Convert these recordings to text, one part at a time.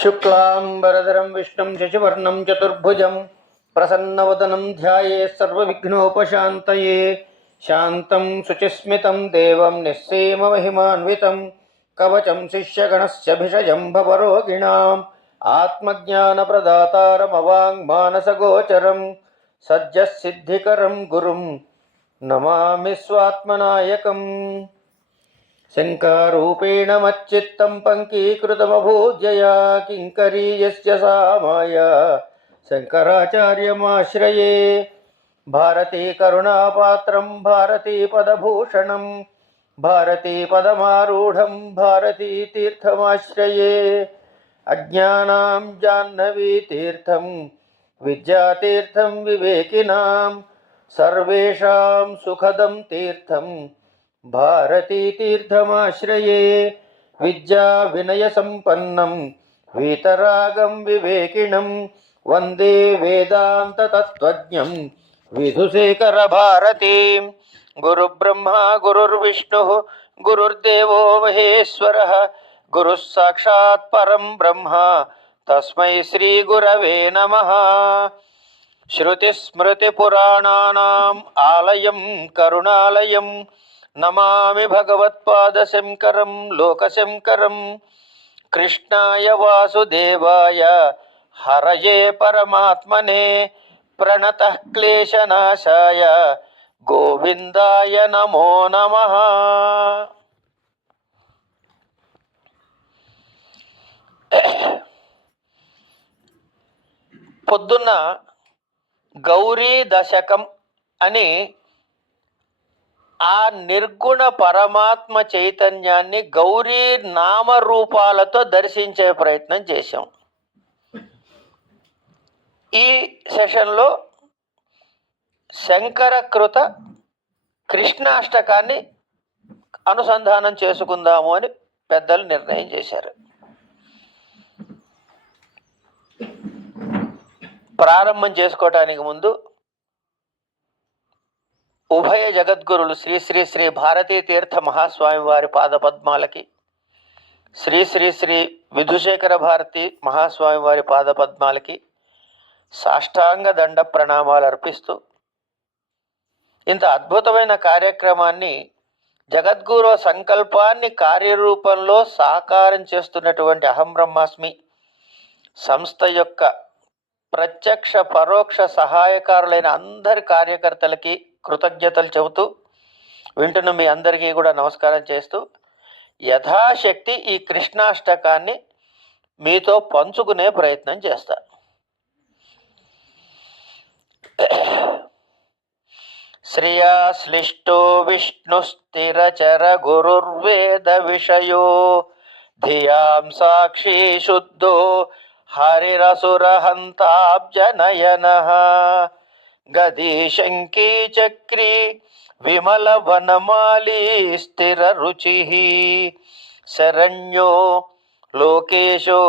शुक्लांबरधरं विष्णुं शशिवर्णं चतुर्भुजं प्रसन्नवदनं ध्यायेत् सर्वविघ्नोपशान्तये शान्तं शुचिस्मितं देवं निस्सीममहिमान्वितं कवचं शिष्यगणस्य भिषजं भवरोगिणाम् आत्मज्ञानप्रदातारमवाङ्मानसगोचरं सद्यःसिद्धिकरं गुरुं नमामि स्वात्मनायकम् शङ्कारूपेण मच्चित्तं पङ्कीकृतमभूज्यया किङ्करी यस्य सा माया शङ्कराचार्यमाश्रये भारती करुणापात्रं भारती पदभूषणं भारती पदमारूढं भारती तीर्थमाश्रये अज्ञानां जाह्नवी तीर्थं विद्यातीर्थं विवेकिनां सर्वेषां सुखदं तीर्थं भारती तीर्थमाश्रये विद्या विनय संपन्नं वीतरागं विवेकिनं वंदे वेदांत तत्त्वज्ञं विधुशेखर भारतीं गुरुब्रह्मा गुरुर्विष्णुः गुरुर्देवो महेश्वरः गुरुः साक्षात् परं ब्रह्म तस्मै श्री गुरवे नमः। श्रुतिस्मृतिपुराणानाम् आलयं करुणालयं नमामि भगवत्पादशङ्करं लोकशङ्करं कृष्णाय वासुदेवाय हरये परमात्मने प्रणतः क्लेशनाशाय गोविन्दाय नमो नमः। పొద్దున్న గౌరీ దశకం అని ఆ నిర్గుణ పరమాత్మ చైతన్యాన్ని గౌరీ నామరూపాలతో దర్శించే ప్రయత్నం చేశాం. ఈ సెషన్లో శంకరకృత కృష్ణాష్టకాన్ని అనుసంధానం చేసుకుందాము అని పెద్దలు నిర్ణయం చేశారు. ప్రారంభం చేసుకోవటానికి ముందు ఉభయ జగద్గురులు శ్రీ శ్రీ శ్రీ భారతీ తీర్థ మహాస్వామి వారి పాదపద్మాలకి, శ్రీ శ్రీ శ్రీ విధుశేఖర భారతి మహాస్వామి వారి పాదపద్మాలకి సాష్టాంగ దండ ప్రణామాలు అర్పిస్తూ ఇంత అద్భుతమైన కార్యక్రమాన్ని, జగద్గురు సంకల్పాన్ని కార్యరూపంలో సాకారం చేస్తున్నటువంటి అహం బ్రహ్మాస్మి సంస్థ యొక్క ప్రత్యక్ష పరోక్ష సహాయకారులైన అందరి కార్యకర్తలకి కృతజ్ఞతలు చెబుతూ వింటున్న మీ అందరికీ కూడా నమస్కారం చేస్తూ యథాశక్తి ఈ కృష్ణాష్టకాన్ని మీతో పంచుకునే ప్రయత్నం చేస్తా. శ్రియా శ్లిష్టో విష్ణు స్థిరచర గురుర్వేద విషయో ధియాం సాక్షి శుద్ధో హరిరసురహంతాబ్జనయనః గదీశంకీ చక్రీ విమల వనమాలీ స్థిర రుచిః శరణ్యో లోకేశో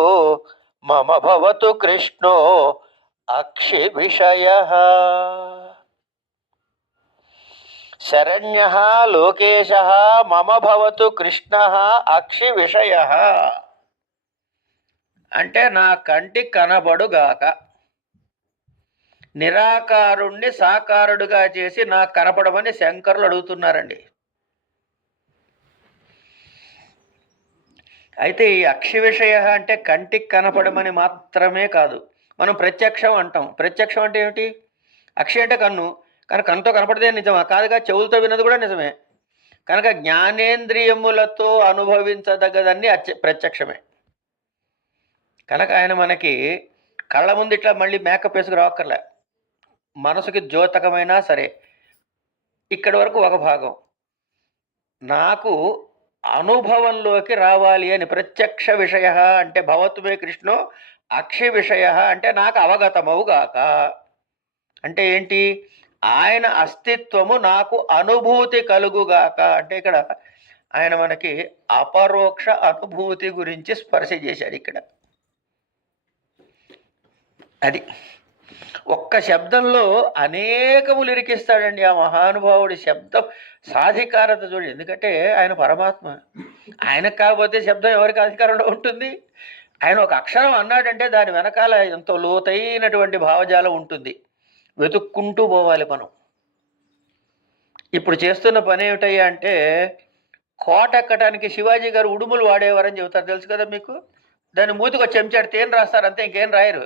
మమ భవతు కృష్ణో అక్షి విషయః. శరణ్యః లోకేశః మమ భవతు కృష్ణః అక్షి విషయః అంటే నా కంటికి కనబడుగాక, నిరాకారుణ్ణి సాకారుడుగా చేసి నాకు కనపడమని శంకరులు అడుగుతున్నారండి. అయితే ఈ అక్షి విషయ అంటే కంటికి కనపడమని మాత్రమే కాదు, మనం ప్రత్యక్షం అంటాం. ప్రత్యక్షం అంటే ఏమిటి? అక్షి అంటే కన్ను, కానీ కన్నుతో కనపడితే నిజమా? కాదుగా, చెవులతో విన్నది కూడా నిజమే. కనుక జ్ఞానేంద్రియములతో అనుభవించదగ్గదన్నీ ప్రత్యక్షమే. కనుక ఆయన మనకి కళ్ళ ముందు ఇట్లా మళ్ళీ మేకప్ వేసుకు రావక్కర్లే. మనసుకి ద్యోతకమైనా సరే ఇక్కడి వరకు ఒక భాగం నాకు అనుభవంలోకి రావాలి అని ప్రత్యక్ష విషయ అంటే భవత్మే కృష్ణో అక్షి విషయ అంటే నాకు అవగతమవుగాక. అంటే ఏంటి? ఆయన అస్తిత్వము నాకు అనుభూతి కలుగుగాక. అంటే ఇక్కడ ఆయన మనకి అపరోక్ష అనుభూతి గురించి స్పర్శ చేశాడు. ఇక్కడ అది ఒక్క శబ్దంలో అనేకములు ఇరికిస్తాడండి ఆ మహానుభావుడి. శబ్దం సాధికారత చూడండి. ఎందుకంటే ఆయన పరమాత్మ. ఆయనకు కాకపోతే శబ్దం ఎవరికి అధికారంలో ఉంటుంది? ఆయన ఒక అక్షరం అన్నాడంటే దాని వెనకాల ఎంతో లోతైనటువంటి భావజాలం ఉంటుంది. వెతుక్కుంటూ పోవాలి మనం. ఇప్పుడు చేస్తున్న పని ఏమిటయ్యా అంటే, కోట ఎక్కడానికి శివాజీ గారు ఉడుములు వాడేవారని చెబుతారు, తెలుసు కదా మీకు. దాన్ని మూతికి ఒక చెంచాడు తేనె రాస్తారు అంతే, ఇంకేం రాయరు.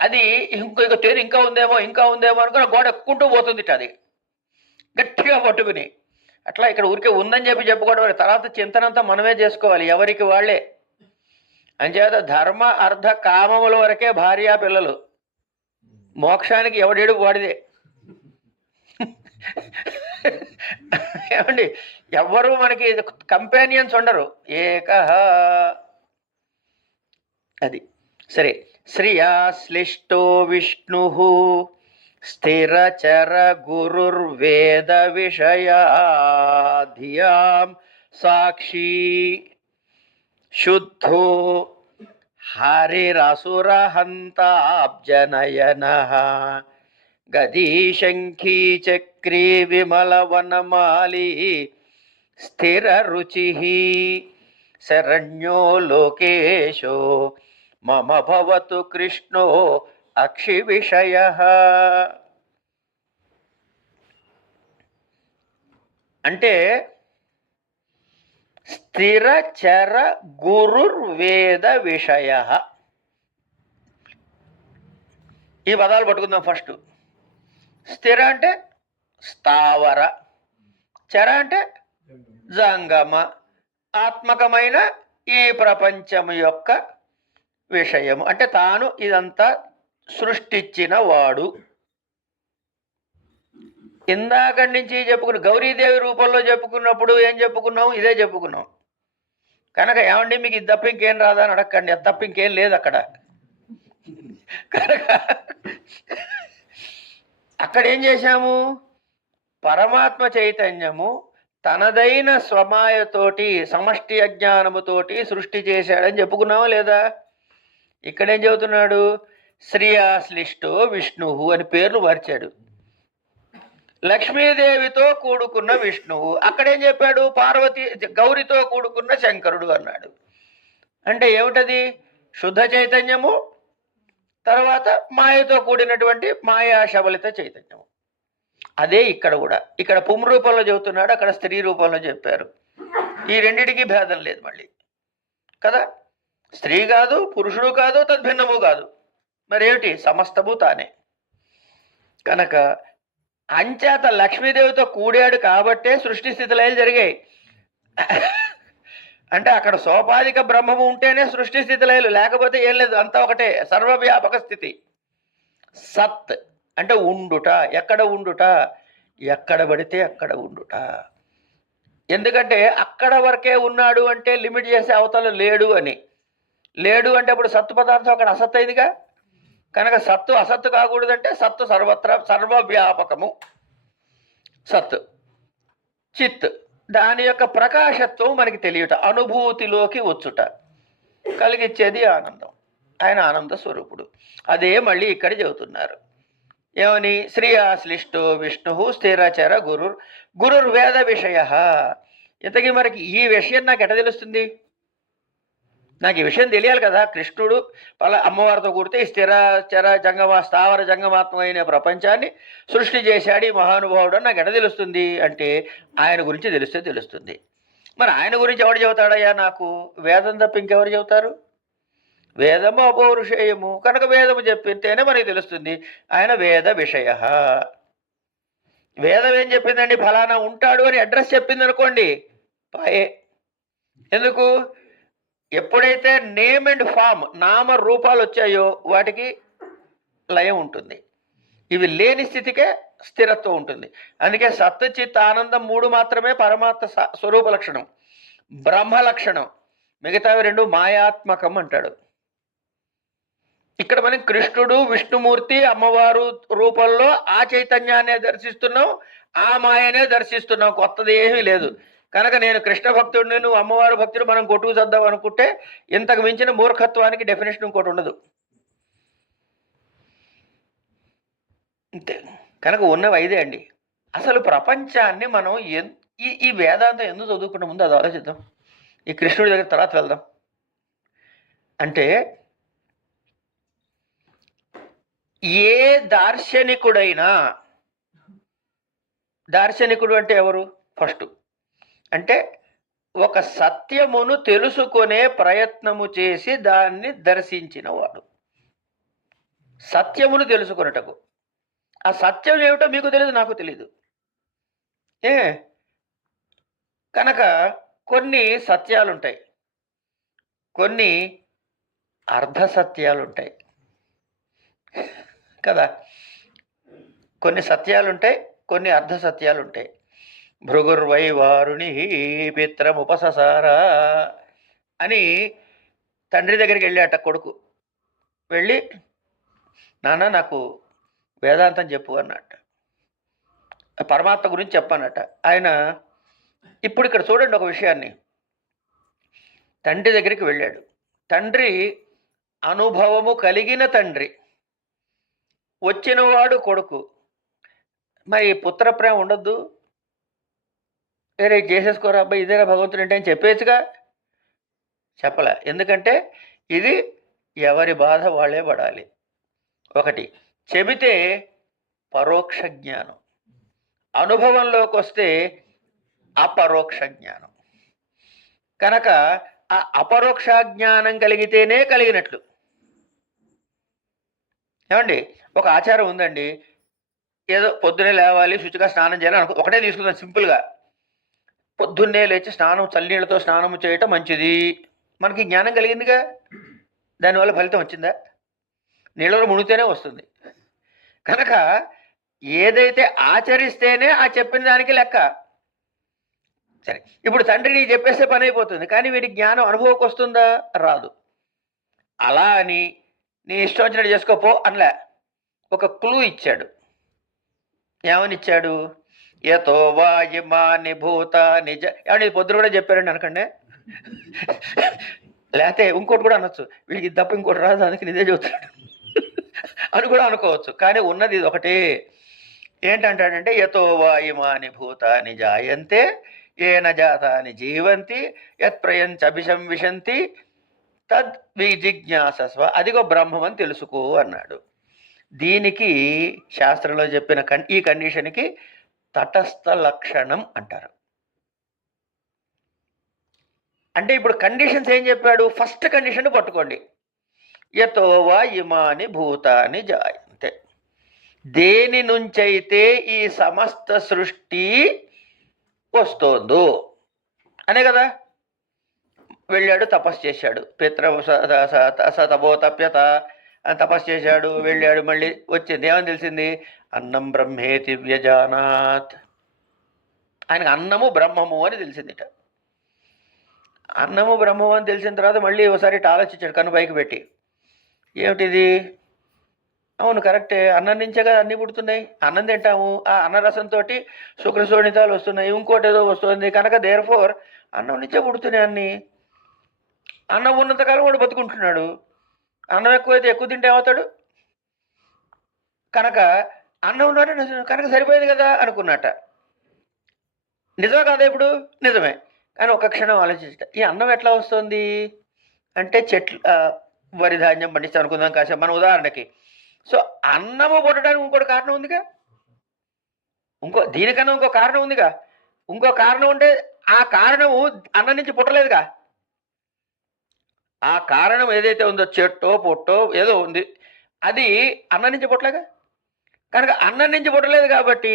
అది ఇంకొక తేనె ఇంకా ఉందేమో అనుకుని గోడ ఎక్కుంటూ పోతుంది అది గట్టిగా పట్టుకుని. అట్లా ఇక్కడ ఊరికే ఉందని చెప్పుకోవడం, తర్వాత చింతనంతా మనమే చేసుకోవాలి, ఎవరికి వాళ్ళే. అంచేత ధర్మ అర్థ కామముల వరకే భార్యా పిల్లలు, మోక్షానికి ఎవడేడు వాడిదే. ఏమండి, ఎవ్వరూ మనకి కంపానియన్స్ ఉండరు, ఏక. అది సరే. శ్రియా శ్లిష్టో విష్ణు స్థిరచర గురుర్వేద విషయాధియాం సాక్షి శుద్ధో హరిరసురహంతాబ్జనయనః గదీ శంఖీ చక్రీ విమలవనమాలి స్థిర రుచి శరణ్యో లోకేశో మమ భవతు కృష్ణో అక్షి విషయ. అంటే స్థిరచర గురుర్వేద విషయ. ఈ పదాలు పట్టుకుందాం ఫస్ట్. స్థిర అంటే స్థావర, చర అంటే జంగమ, ఆత్మకమైన ఈ ప్రపంచం యొక్క విషయము. అంటే తాను ఇదంతా సృష్టించిన వాడు. ఇందాక నుంచి చెప్పుకున్న గౌరీదేవి రూపంలో చెప్పుకున్నప్పుడు ఏం చెప్పుకున్నాం? ఇదే చెప్పుకున్నాం. కనుక ఏమండి మీకు ఇది తప్ప ఇంకేం రాదా అని అడగండి, అది తప్ప ఇంకేం లేదు అక్కడ. కనుక అక్కడ ఏం చేశాము? పరమాత్మ చైతన్యము తనదైన స్వమాయతోటి సమష్టి అజ్ఞానముతోటి సృష్టి చేశాడని చెప్పుకున్నావా లేదా? ఇక్కడేం చెబుతున్నాడు? శ్రీయాశ్లిష్టో విష్ణువు అని పేర్లు మార్చాడు. లక్ష్మీదేవితో కూడుకున్న విష్ణువు. అక్కడేం చెప్పాడు? పార్వతి గౌరితో కూడుకున్న శంకరుడు అన్నాడు. అంటే ఏమిటది? శుద్ధ చైతన్యము, తర్వాత మాయతో కూడినటువంటి మాయా శబలిత చైతన్యము. అదే ఇక్కడ కూడా. ఇక్కడ పుం రూపంలో చెబుతున్నాడు, అక్కడ స్త్రీ రూపంలో చెప్పారు. ఈ రెండిటికి భేదం లేదు మళ్ళీ కదా. స్త్రీ కాదు, పురుషుడు కాదు, తద్భిన్నము కాదు. మరేమిటి? సమస్తము తానే. కనుక అంచేత లక్ష్మీదేవితో కూడాడు కాబట్టే సృష్టి స్థితిలయాలు జరిగాయి. అంటే అక్కడ సోపాధిక బ్రహ్మము ఉంటేనే సృష్టి స్థితిలయాలు, లేకపోతే ఏం లేదు, అంతా ఒకటే, సర్వవ్యాపక స్థితి. సత్ అంటే ఉండుట. ఎక్కడ ఉండుట? ఎక్కడ పడితే అక్కడ ఉండుట. ఎందుకంటే అక్కడ వరకే ఉన్నాడు అంటే లిమిట్ చేసే అవతల లేడు అని. లేడు అంటే అప్పుడు సత్తు పదార్థం అక్కడ అసత్ అయిందిగా. కనుక సత్తు అసత్తు కాకూడదంటే సత్తు సర్వత్ర సర్వవ్యాపకము. సత్ చిత్ దాని యొక్క ప్రకాశత్వం మనకి తెలియట, అనుభూతిలోకి వచ్చుట, కలిగిచ్చేది ఆనందం. ఆయన ఆనంద స్వరూపుడు. అదే మళ్ళీ ఇక్కడ చెబుతున్నారు. ఏమని? శ్రీయాశ్లిష్టో విష్ణు స్థిరచర గురుర్వేద విషయ. ఇంతకీ మనకి ఈ విషయం నాకు ఎట తెలుస్తుంది? నాకు ఈ విషయం తెలియాలి కదా. కృష్ణుడు పలా అమ్మవారితో కూడితే ఈ స్థిరచర స్థావర జంగమాత్మైన ప్రపంచాన్ని సృష్టి చేశాడు ఈ మహానుభావుడు అని నాకు ఎట తెలుస్తుంది అంటే ఆయన గురించి తెలిస్తే తెలుస్తుంది. మరి ఆయన గురించి ఎవరు చెబుతాడయ్యా నాకు? వేదం తప్ప ఇంకెవరు చెబుతారు? వేదము అపౌరుషేయము, కనుక వేదము చెప్పితేనే మనకి తెలుస్తుంది. ఆయన వేద విషయ. వేదం ఏం చెప్పిందండి? ఫలానా ఉంటాడు అని అడ్రస్ చెప్పింది అనుకోండి, పాయే. ఎందుకు? ఎప్పుడైతే నేమ్ అండ్ ఫామ్ నామ రూపాలు వచ్చాయో వాటికి లయం ఉంటుంది. ఇవి లేని స్థితికే స్థిరత్వం ఉంటుంది. అందుకే సత్ చిత్ ఆనందం మూడు మాత్రమే పరమాత్మ స్వరూప లక్షణం, బ్రహ్మ లక్షణం. మిగతావి రెండు మాయాత్మకం అంటాడు. ఇక్కడ మనం కృష్ణుడు విష్ణుమూర్తి అమ్మవారు రూపంలో ఆ చైతన్యాన్నే దర్శిస్తున్నాం, ఆ మాయనే దర్శిస్తున్నాం, కొత్తది ఏమీ లేదు. కనుక నేను కృష్ణ భక్తుడిని, నువ్వు అమ్మవారు భక్తుడు, మనం కొట్టుకు చద్దాం అనుకుంటే ఇంతకు మించిన మూర్ఖత్వానికి డెఫినేషన్ ఇంకోటి ఉండదు. అంతే. కనుక ఉన్నవి ఐదే అండి. అసలు ప్రపంచాన్ని మనం ఈ వేదాంతం ఎందుకు చదువుకున్న ముందు అది ఆలోచిద్దాం. ఈ కృష్ణుడి దగ్గర తర్వాత వెళ్దాం. అంటే ఏ దార్శనికుడైనా, దార్శనికుడు అంటే ఎవరు? ఫస్ట్ అంటే ఒక సత్యమును తెలుసుకునే ప్రయత్నము చేసి దాన్ని దర్శించిన వాడు. సత్యమును తెలుసుకున్నటకు. ఆ సత్యం ఏమిటో మీకు తెలియదు, నాకు తెలియదు. ఏ కనుక కొన్ని సత్యాలుంటాయి, కొన్ని అర్ధ సత్యాలుంటాయి కదా. కొన్ని సత్యాలుంటాయి, కొన్ని అర్ధ సత్యాలుంటాయి. భృగుర్వై వారుని పిత్రముపససారా అని తండ్రి దగ్గరికి వెళ్ళాట కొడుకు. వెళ్ళి, నాన్న నాకు వేదాంతం చెప్పు అన్నట్ట, పరమాత్మ గురించి చెప్పానట. ఆయన ఇప్పుడు ఇక్కడ చూడండి ఒక విషయాన్ని. తండ్రి దగ్గరికి వెళ్ళాడు. తండ్రి అనుభవము కలిగిన తండ్రి, వచ్చినవాడు కొడుకు. మరి పుత్ర ప్రేమ ఉండొద్దు? వేరే చేసేసుకోరా అబ్బాయి, ఇదేరా భగవంతుడు అంటే అని చెప్పేచ్చుగా. చెప్పలే. ఎందుకంటే ఇది ఎవరి బాధ వాళ్ళే పడాలి. ఒకటి చెబితే పరోక్ష జ్ఞానం, అనుభవంలోకి వస్తే అపరోక్ష జ్ఞానం. కనుక ఆ అపరోక్ష జ్ఞానం కలిగితేనే కలిగినట్లు. ఏమండి, ఒక ఆచారం ఉందండి, ఏదో పొద్దునే లేవాలి, శుచిగా స్నానం చేయాలి అనుకో, ఒకటే తీసుకుందాం సింపుల్గా. పొద్దున్నే లేచి స్నానం, చల్లనీళ్ళతో స్నానం చేయటం మంచిది. మనకి జ్ఞానం కలిగిందిగా, దానివల్ల ఫలితం వచ్చిందా? నీళ్ళలో మునిగితేనే వస్తుంది. కనుక ఏదైతే ఆచరిస్తేనే ఆ చెప్పిన దానికి లెక్క. సరే, ఇప్పుడు తండ్రి నీ చెప్పేస్తే పని అయిపోతుంది, కానీ వీడి జ్ఞానం అనుభవంకి వస్తుందా? రాదు. అలా అని నీ ఇష్టం వచ్చినట్టు చేసుకోపో అనలే, ఒక క్లూ ఇచ్చాడు. ఏమని ఇచ్చాడు? యతో వాయుమాని భూత నిజ. ఏమన్నా పొద్దున కూడా చెప్పారండి అనకండి, లేకపోతే ఇంకోటి కూడా అనొచ్చు, వీడికి తప్ప ఇంకోటి రాదు అందుకే నిజే చెబుతున్నాడు అని కూడా అనుకోవచ్చు. కానీ ఉన్నది ఇది ఒకటే. ఏంటంటాడంటే యతో వాయుమాని భూతాని జాయంతే ఏన జాతాని జీవంతి యత్ప్రయంచ అభిశంవిశంతి తద్ విజిజ్ఞాసస్వ. అదిగో బ్రహ్మం అని తెలుసుకో అన్నాడు. దీనికి శాస్త్రంలో చెప్పిన ఈ కండిషన్కి తటస్థ లక్షణం అంటారు. అంటే ఇప్పుడు కండిషన్స్ ఏం చెప్పాడు? ఫస్ట్ కండిషన్ పట్టుకోండి. యతో వా ఇమాని భూతాని జాయంతే. దేని నుంచైతే ఈ సమస్త సృష్టి వస్తోందో అనే కదా. వెళ్ళాడు, తపస్సు చేశాడు. తపో తప్యత అని తపస్సు చేశాడు, వెళ్ళాడు, మళ్ళీ వచ్చింది. ఏమని తెలిసింది? అన్నం బ్రహ్మేతి వ్యజానాత్. ఆయనకు అన్నము బ్రహ్మము అని తెలిసిందిట. అన్నము బ్రహ్మము అని తెలిసిన తర్వాత మళ్ళీ ఒకసారి ఆలోచించాడు, కన్ను పైకి పెట్టి. ఏమిటిది? అవును కరెక్టే, అన్నం నుంచే కదా అన్నీ పుడుతున్నాయి, అన్నం తింటాము, ఆ అన్నరసంతో శుక్రశోణితాలు వస్తున్నాయి, ఇంకోటి ఏదో వస్తుంది, కనుక దేర్ఫోర్ అన్నం నుంచే పుడుతున్నాయి అన్నీ. అన్నం ఉన్నంతకాలం వాడు బతుకుంటున్నాడు, అన్నం ఎక్కువైతే ఎక్కువ తింటే ఏమవుతాడు? కనుక అన్నం ఉన్నట్టు కనుక సరిపోయింది కదా అనుకున్నట్ట. నిజమే కాదా? ఇప్పుడు నిజమే. కానీ ఒక క్షణం ఆలోచించట, ఈ అన్నం ఎట్లా వస్తుంది అంటే చెట్లు వరి ధాన్యం పండిస్తాం అనుకుందాం కాసేపు మన ఉదాహరణకి. సో అన్నము పుట్టడానికి ఇంకోటి కారణం ఉందిగా, దీనికన్నా ఇంకో కారణం ఉందిగా. ఇంకో కారణం ఉంటే ఆ కారణము అన్నం నుంచి పుట్టలేదుగా. ఆ కారణం ఏదైతే ఉందో, చెట్టో పొట్టో ఏదో ఉంది, అది అన్నం నుంచి పుట్టలేగా. కనుక అన్నం నుంచి పుట్టలేదు కాబట్టి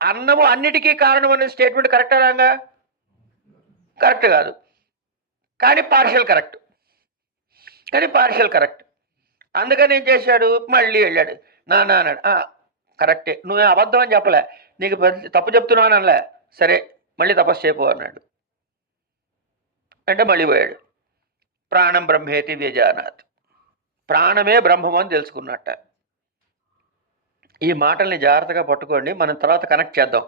అన్నము అన్నిటికీ కారణం అనే స్టేట్మెంట్ కరెక్టా రాంగా? కరెక్ట్ కాదు, కానీ పార్షియల్ కరెక్ట్. అందుకని ఏం చేశాడు? మళ్ళీ వెళ్ళాడు. నాన్న అన్నాడు. కరెక్టే, నువ్వే అబద్ధం అని చెప్పలే, నీకు తప్పు చెప్తున్నావు అని అనలే. సరే మళ్ళీ తపస్సు చేయపో అన్నాడు. అంటే మళ్ళీ పోయాడు. ప్రాణం బ్రహ్మేతి వ్యజానాత్. ప్రాణమే బ్రహ్మం అని తెలుసుకున్నట్ట. ఈ మాటల్ని జాగ్రత్తగా పట్టుకోండి, మనం తర్వాత కనెక్ట్ చేద్దాం.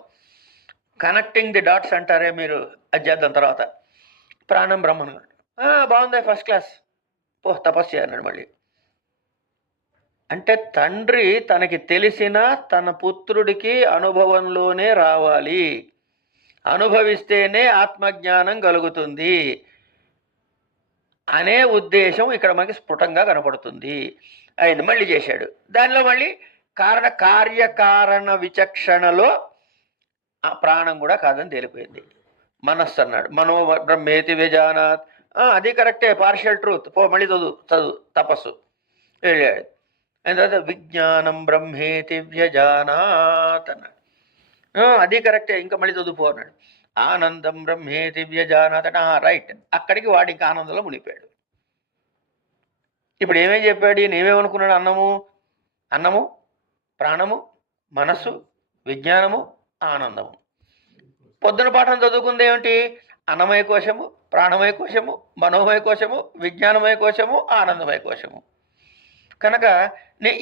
కనెక్టింగ్ ది డాట్స్ అంటారే మీరు, అది చేద్దాం తర్వాత. ప్రాణం బ్రహ్మం. బాగుంది, ఫస్ట్ క్లాస్, తపస్సు చేయన్నాడు మళ్ళీ. అంటే తండ్రి తనకి తెలిసిన తన పుత్రుడికి అనుభవంలోనే రావాలి, అనుభవిస్తేనే ఆత్మజ్ఞానం కలుగుతుంది అనే ఉద్దేశం ఇక్కడ మనకి స్ఫుటంగా కనపడుతుంది. అయింది, మళ్ళీ చేశాడు. దానిలో మళ్ళీ కార్యకారణ విచక్షణలో ఆ ప్రాణం కూడా కాదని తేలిపోయింది. మనస్సు అన్నాడు. మనో బ్రహ్మేతి వ్యజానాత్. అది కరెక్టే, పార్షియల్ ట్రూత్. మళ్ళీ చదువు తపస్సు వెళ్ళాడు. అయిన తర్వాత విజ్ఞానం బ్రహ్మేతి వ్యజానాత్ అన్నాడు. అది కరెక్టే, ఇంకా మళ్ళీ చదువుపో అన్నాడు. ఆనందం బ్రహ్మేతి వ్యజానాత్ అంటే రైట్. అక్కడికి వాడు ఇంకా ఆనందంలో మునిపాడు. ఇప్పుడు ఏమేం చెప్పాడు? ఈయన ఏమేమనుకున్నాడు? అన్నము, ప్రాణము, మనస్సు, విజ్ఞానము, ఆనందము. పొద్దున పాఠం చదువుకుంది ఏమిటి? అన్నమయ కోశము, ప్రాణమయ కోశము, మనోమయ కోశము, విజ్ఞానమయ కోశము, ఆనందమయ కోశము. కనుక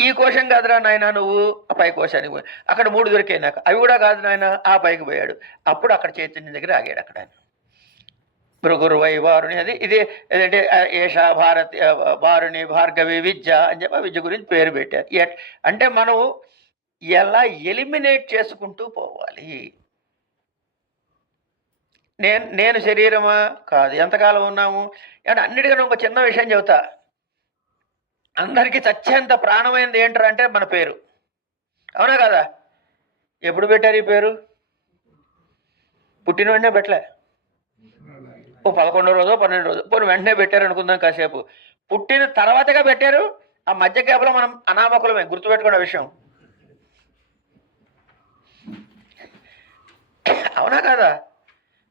ఈ కోశం కాదురా నాయన, నువ్వు ఆ పై కోశానికి పోయి అక్కడ 3 దొరికాయి నాకు, అవి కూడా కాదు నాయన, ఆ పైకి పోయాడు. అప్పుడు అక్కడ చైతన్యం దగ్గర ఆగాడు. అక్కడ భృగురు వైవారుని, అది ఇదే ఏదంటే ఏషా భారతి వారుని భార్గవి విద్య అని చెప్పి విద్య గురించి పేరు పెట్టారు. అంటే మనం ఎలా ఎలిమినేట్ చేసుకుంటూ పోవాలి. నేను శరీరమా? కాదు. ఎంతకాలం ఉన్నాము అంటే అన్నిటికన్నా ఒక చిన్న విషయం చెబుతా. అందరికీ చచ్చేంత ప్రాణమైనది ఏంటరా అంటే మన పేరు. అవునా కదా? ఎప్పుడు పెట్టారు ఈ పేరు? పుట్టిన వెంటనే పెట్టలే. 11వ రోజు 12వ రోజు పోనీ వెంటనే పెట్టారు అనుకుందాం కాసేపు. పుట్టిన తర్వాతగా పెట్టారు. ఆ మధ్య గ్యాప్లో మనం అనామకులమే, గుర్తుపెట్టుకున్న విషయం. అవునా కదా?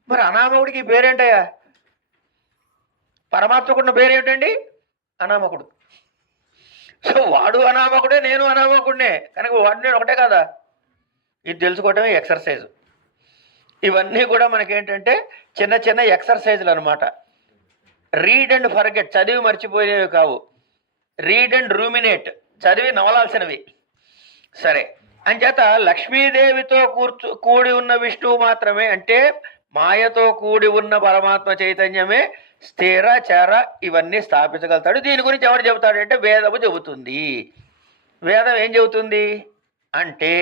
మరి అనామకుడికి పేరేంటయ్యా? పరమాత్మకున్న పేరేమిటండి? అనామకుడు. సో వాడు అనామకుడే, నేను అనామకుడినే. కనుక వాడు నేను ఒకటే కదా. ఇది తెలుసుకోవటమే ఎక్సర్సైజ్. ఇవన్నీ కూడా మనకేంటంటే చిన్న చిన్న ఎక్సర్సైజులు అనమాట. రీడ్ అండ్ ఫర్గెట్, చదివి మర్చిపోయేవి కావు. రీడ్ అండ్ రూమినేట్, చదివి నవలాల్సినవి. సరే, అంచేత లక్ష్మీదేవితో కూడి ఉన్న విష్ణువు మాత్రమే, అంటే మాయతో కూడి ఉన్న పరమాత్మ చైతన్యమే స్థిర చర ఇవన్నీ స్థాపించగలుగుతాడు. దీని గురించి ఎవరు చెబుతాడంటే వేదము చెబుతుంది. వేదం ఏం చెబుతుంది అంటే,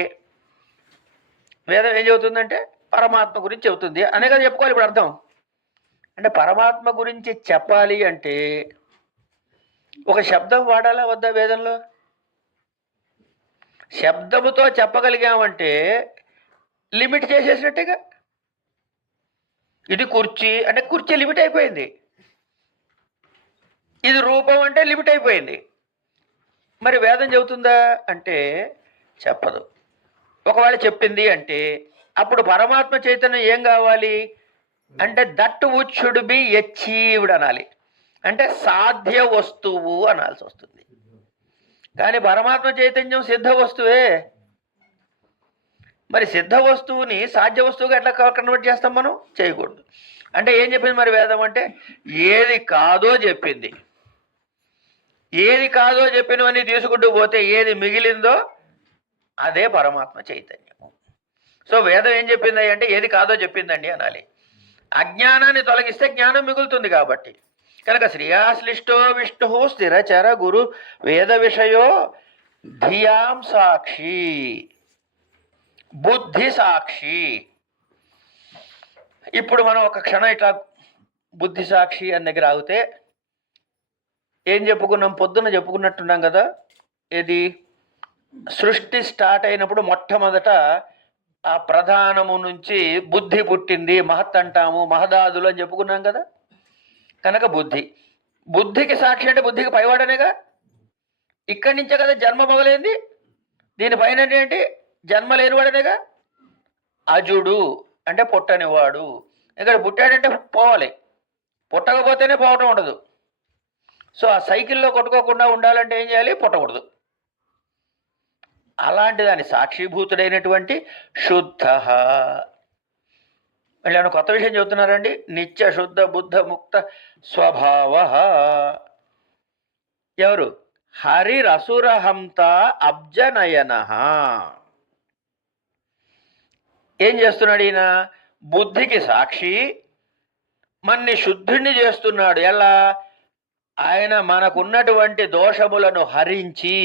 వేదం ఏం చెబుతుందంటే పరమాత్మ గురించి చెబుతుంది అనే కదా చెప్పుకోవాలి. ఇప్పుడు అర్థం అంటే పరమాత్మ గురించి చెప్పాలి అంటే ఒక శబ్దం వాడాలా వద్దా? వేదంలో శబ్దముతో చెప్పగలిగామంటే లిమిట్ చేసేసినట్టుగా. ఇది కుర్చీ అంటే కుర్చీ లిమిట్ అయిపోయింది. ఇది రూపం అంటే లిమిట్ అయిపోయింది. మరి వేదం చెబుతుందా అంటే చెప్పదు. ఒకవేళ చెప్పింది అంటే అప్పుడు పరమాత్మ చైతన్యం ఏం కావాలి అంటే that would should be achieved అనాలి. అంటే సాధ్య వస్తువు అనాల్సి వస్తుంది. కానీ పరమాత్మ చైతన్యం సిద్ధ వస్తువే. మరి సిద్ధ వస్తువుని సాధ్య వస్తువుగా ఎట్లా కన్వర్ట్ చేస్తాం మనం? చేయకూడదు. అంటే ఏం చెప్పింది మరి వేదం అంటే? ఏది కాదో చెప్పింది. ఏది కాదో చెప్పినవన్నీ తీసుకుంటూ పోతే ఏది మిగిలిందో అదే పరమాత్మ చైతన్యము. సో వేదం ఏం చెప్పింది అంటే ఏది కాదో చెప్పిందండి అనాలి. అజ్ఞానాన్ని తొలగిస్తే జ్ఞానం మిగులుతుంది కాబట్టి. కనుక శ్రేయాశ్లిష్టో విష్ణు స్థిరచర గురు వేద విషయో ధియాం సాక్షి బుద్ధి సాక్షి. ఇప్పుడు మనం ఒక క్షణం ఇట్లా బుద్ధి సాక్షి అని దగ్గర ఆగితే ఏం చెప్పుకున్నాం? పొద్దున్న చెప్పుకున్నట్టున్నాం కదా. ఏది? సృష్టి స్టార్ట్ అయినప్పుడు మొట్టమొదట ఆ ప్రధానము నుంచి బుద్ధి పుట్టింది. మహత్ అంటాము, మహదాదులు అని చెప్పుకున్నాం కదా. కనుక బుద్ధికి సాక్షి అంటే బుద్ధికి పైవాడనేగా. ఇక్కడి నుంచే కదా జన్మ మొదలైంది. దీనిపైన ఏంటి? జన్మ లేనివాడనేగా. అజుడు అంటే పుట్టనివాడు. ఇక్కడ పుట్టాడంటే పోవాలి, పుట్టకపోతేనే పోవటం ఉండదు. సో ఆ సైకిల్లో కొట్టుకోకుండా ఉండాలంటే ఏం చేయాలి? పుట్టకూడదు. అలాంటి దాని సాక్షిభూతుడైనటువంటి శుద్ధ. మళ్ళీ ఏమైనా కొత్త విషయం చెబుతున్నారండి? నిత్య శుద్ధ బుద్ధ ముక్త స్వభావ. ఎవరు? హరిరసురహంత అబ్జనయన. ఏం చేస్తున్నాడు ఈయన? బుద్ధికి సాక్షి, మన్ని శుద్ధుణ్ణి చేస్తున్నాడు. ఎలా? ఆయన మనకున్నటువంటి దోషములను హరించి,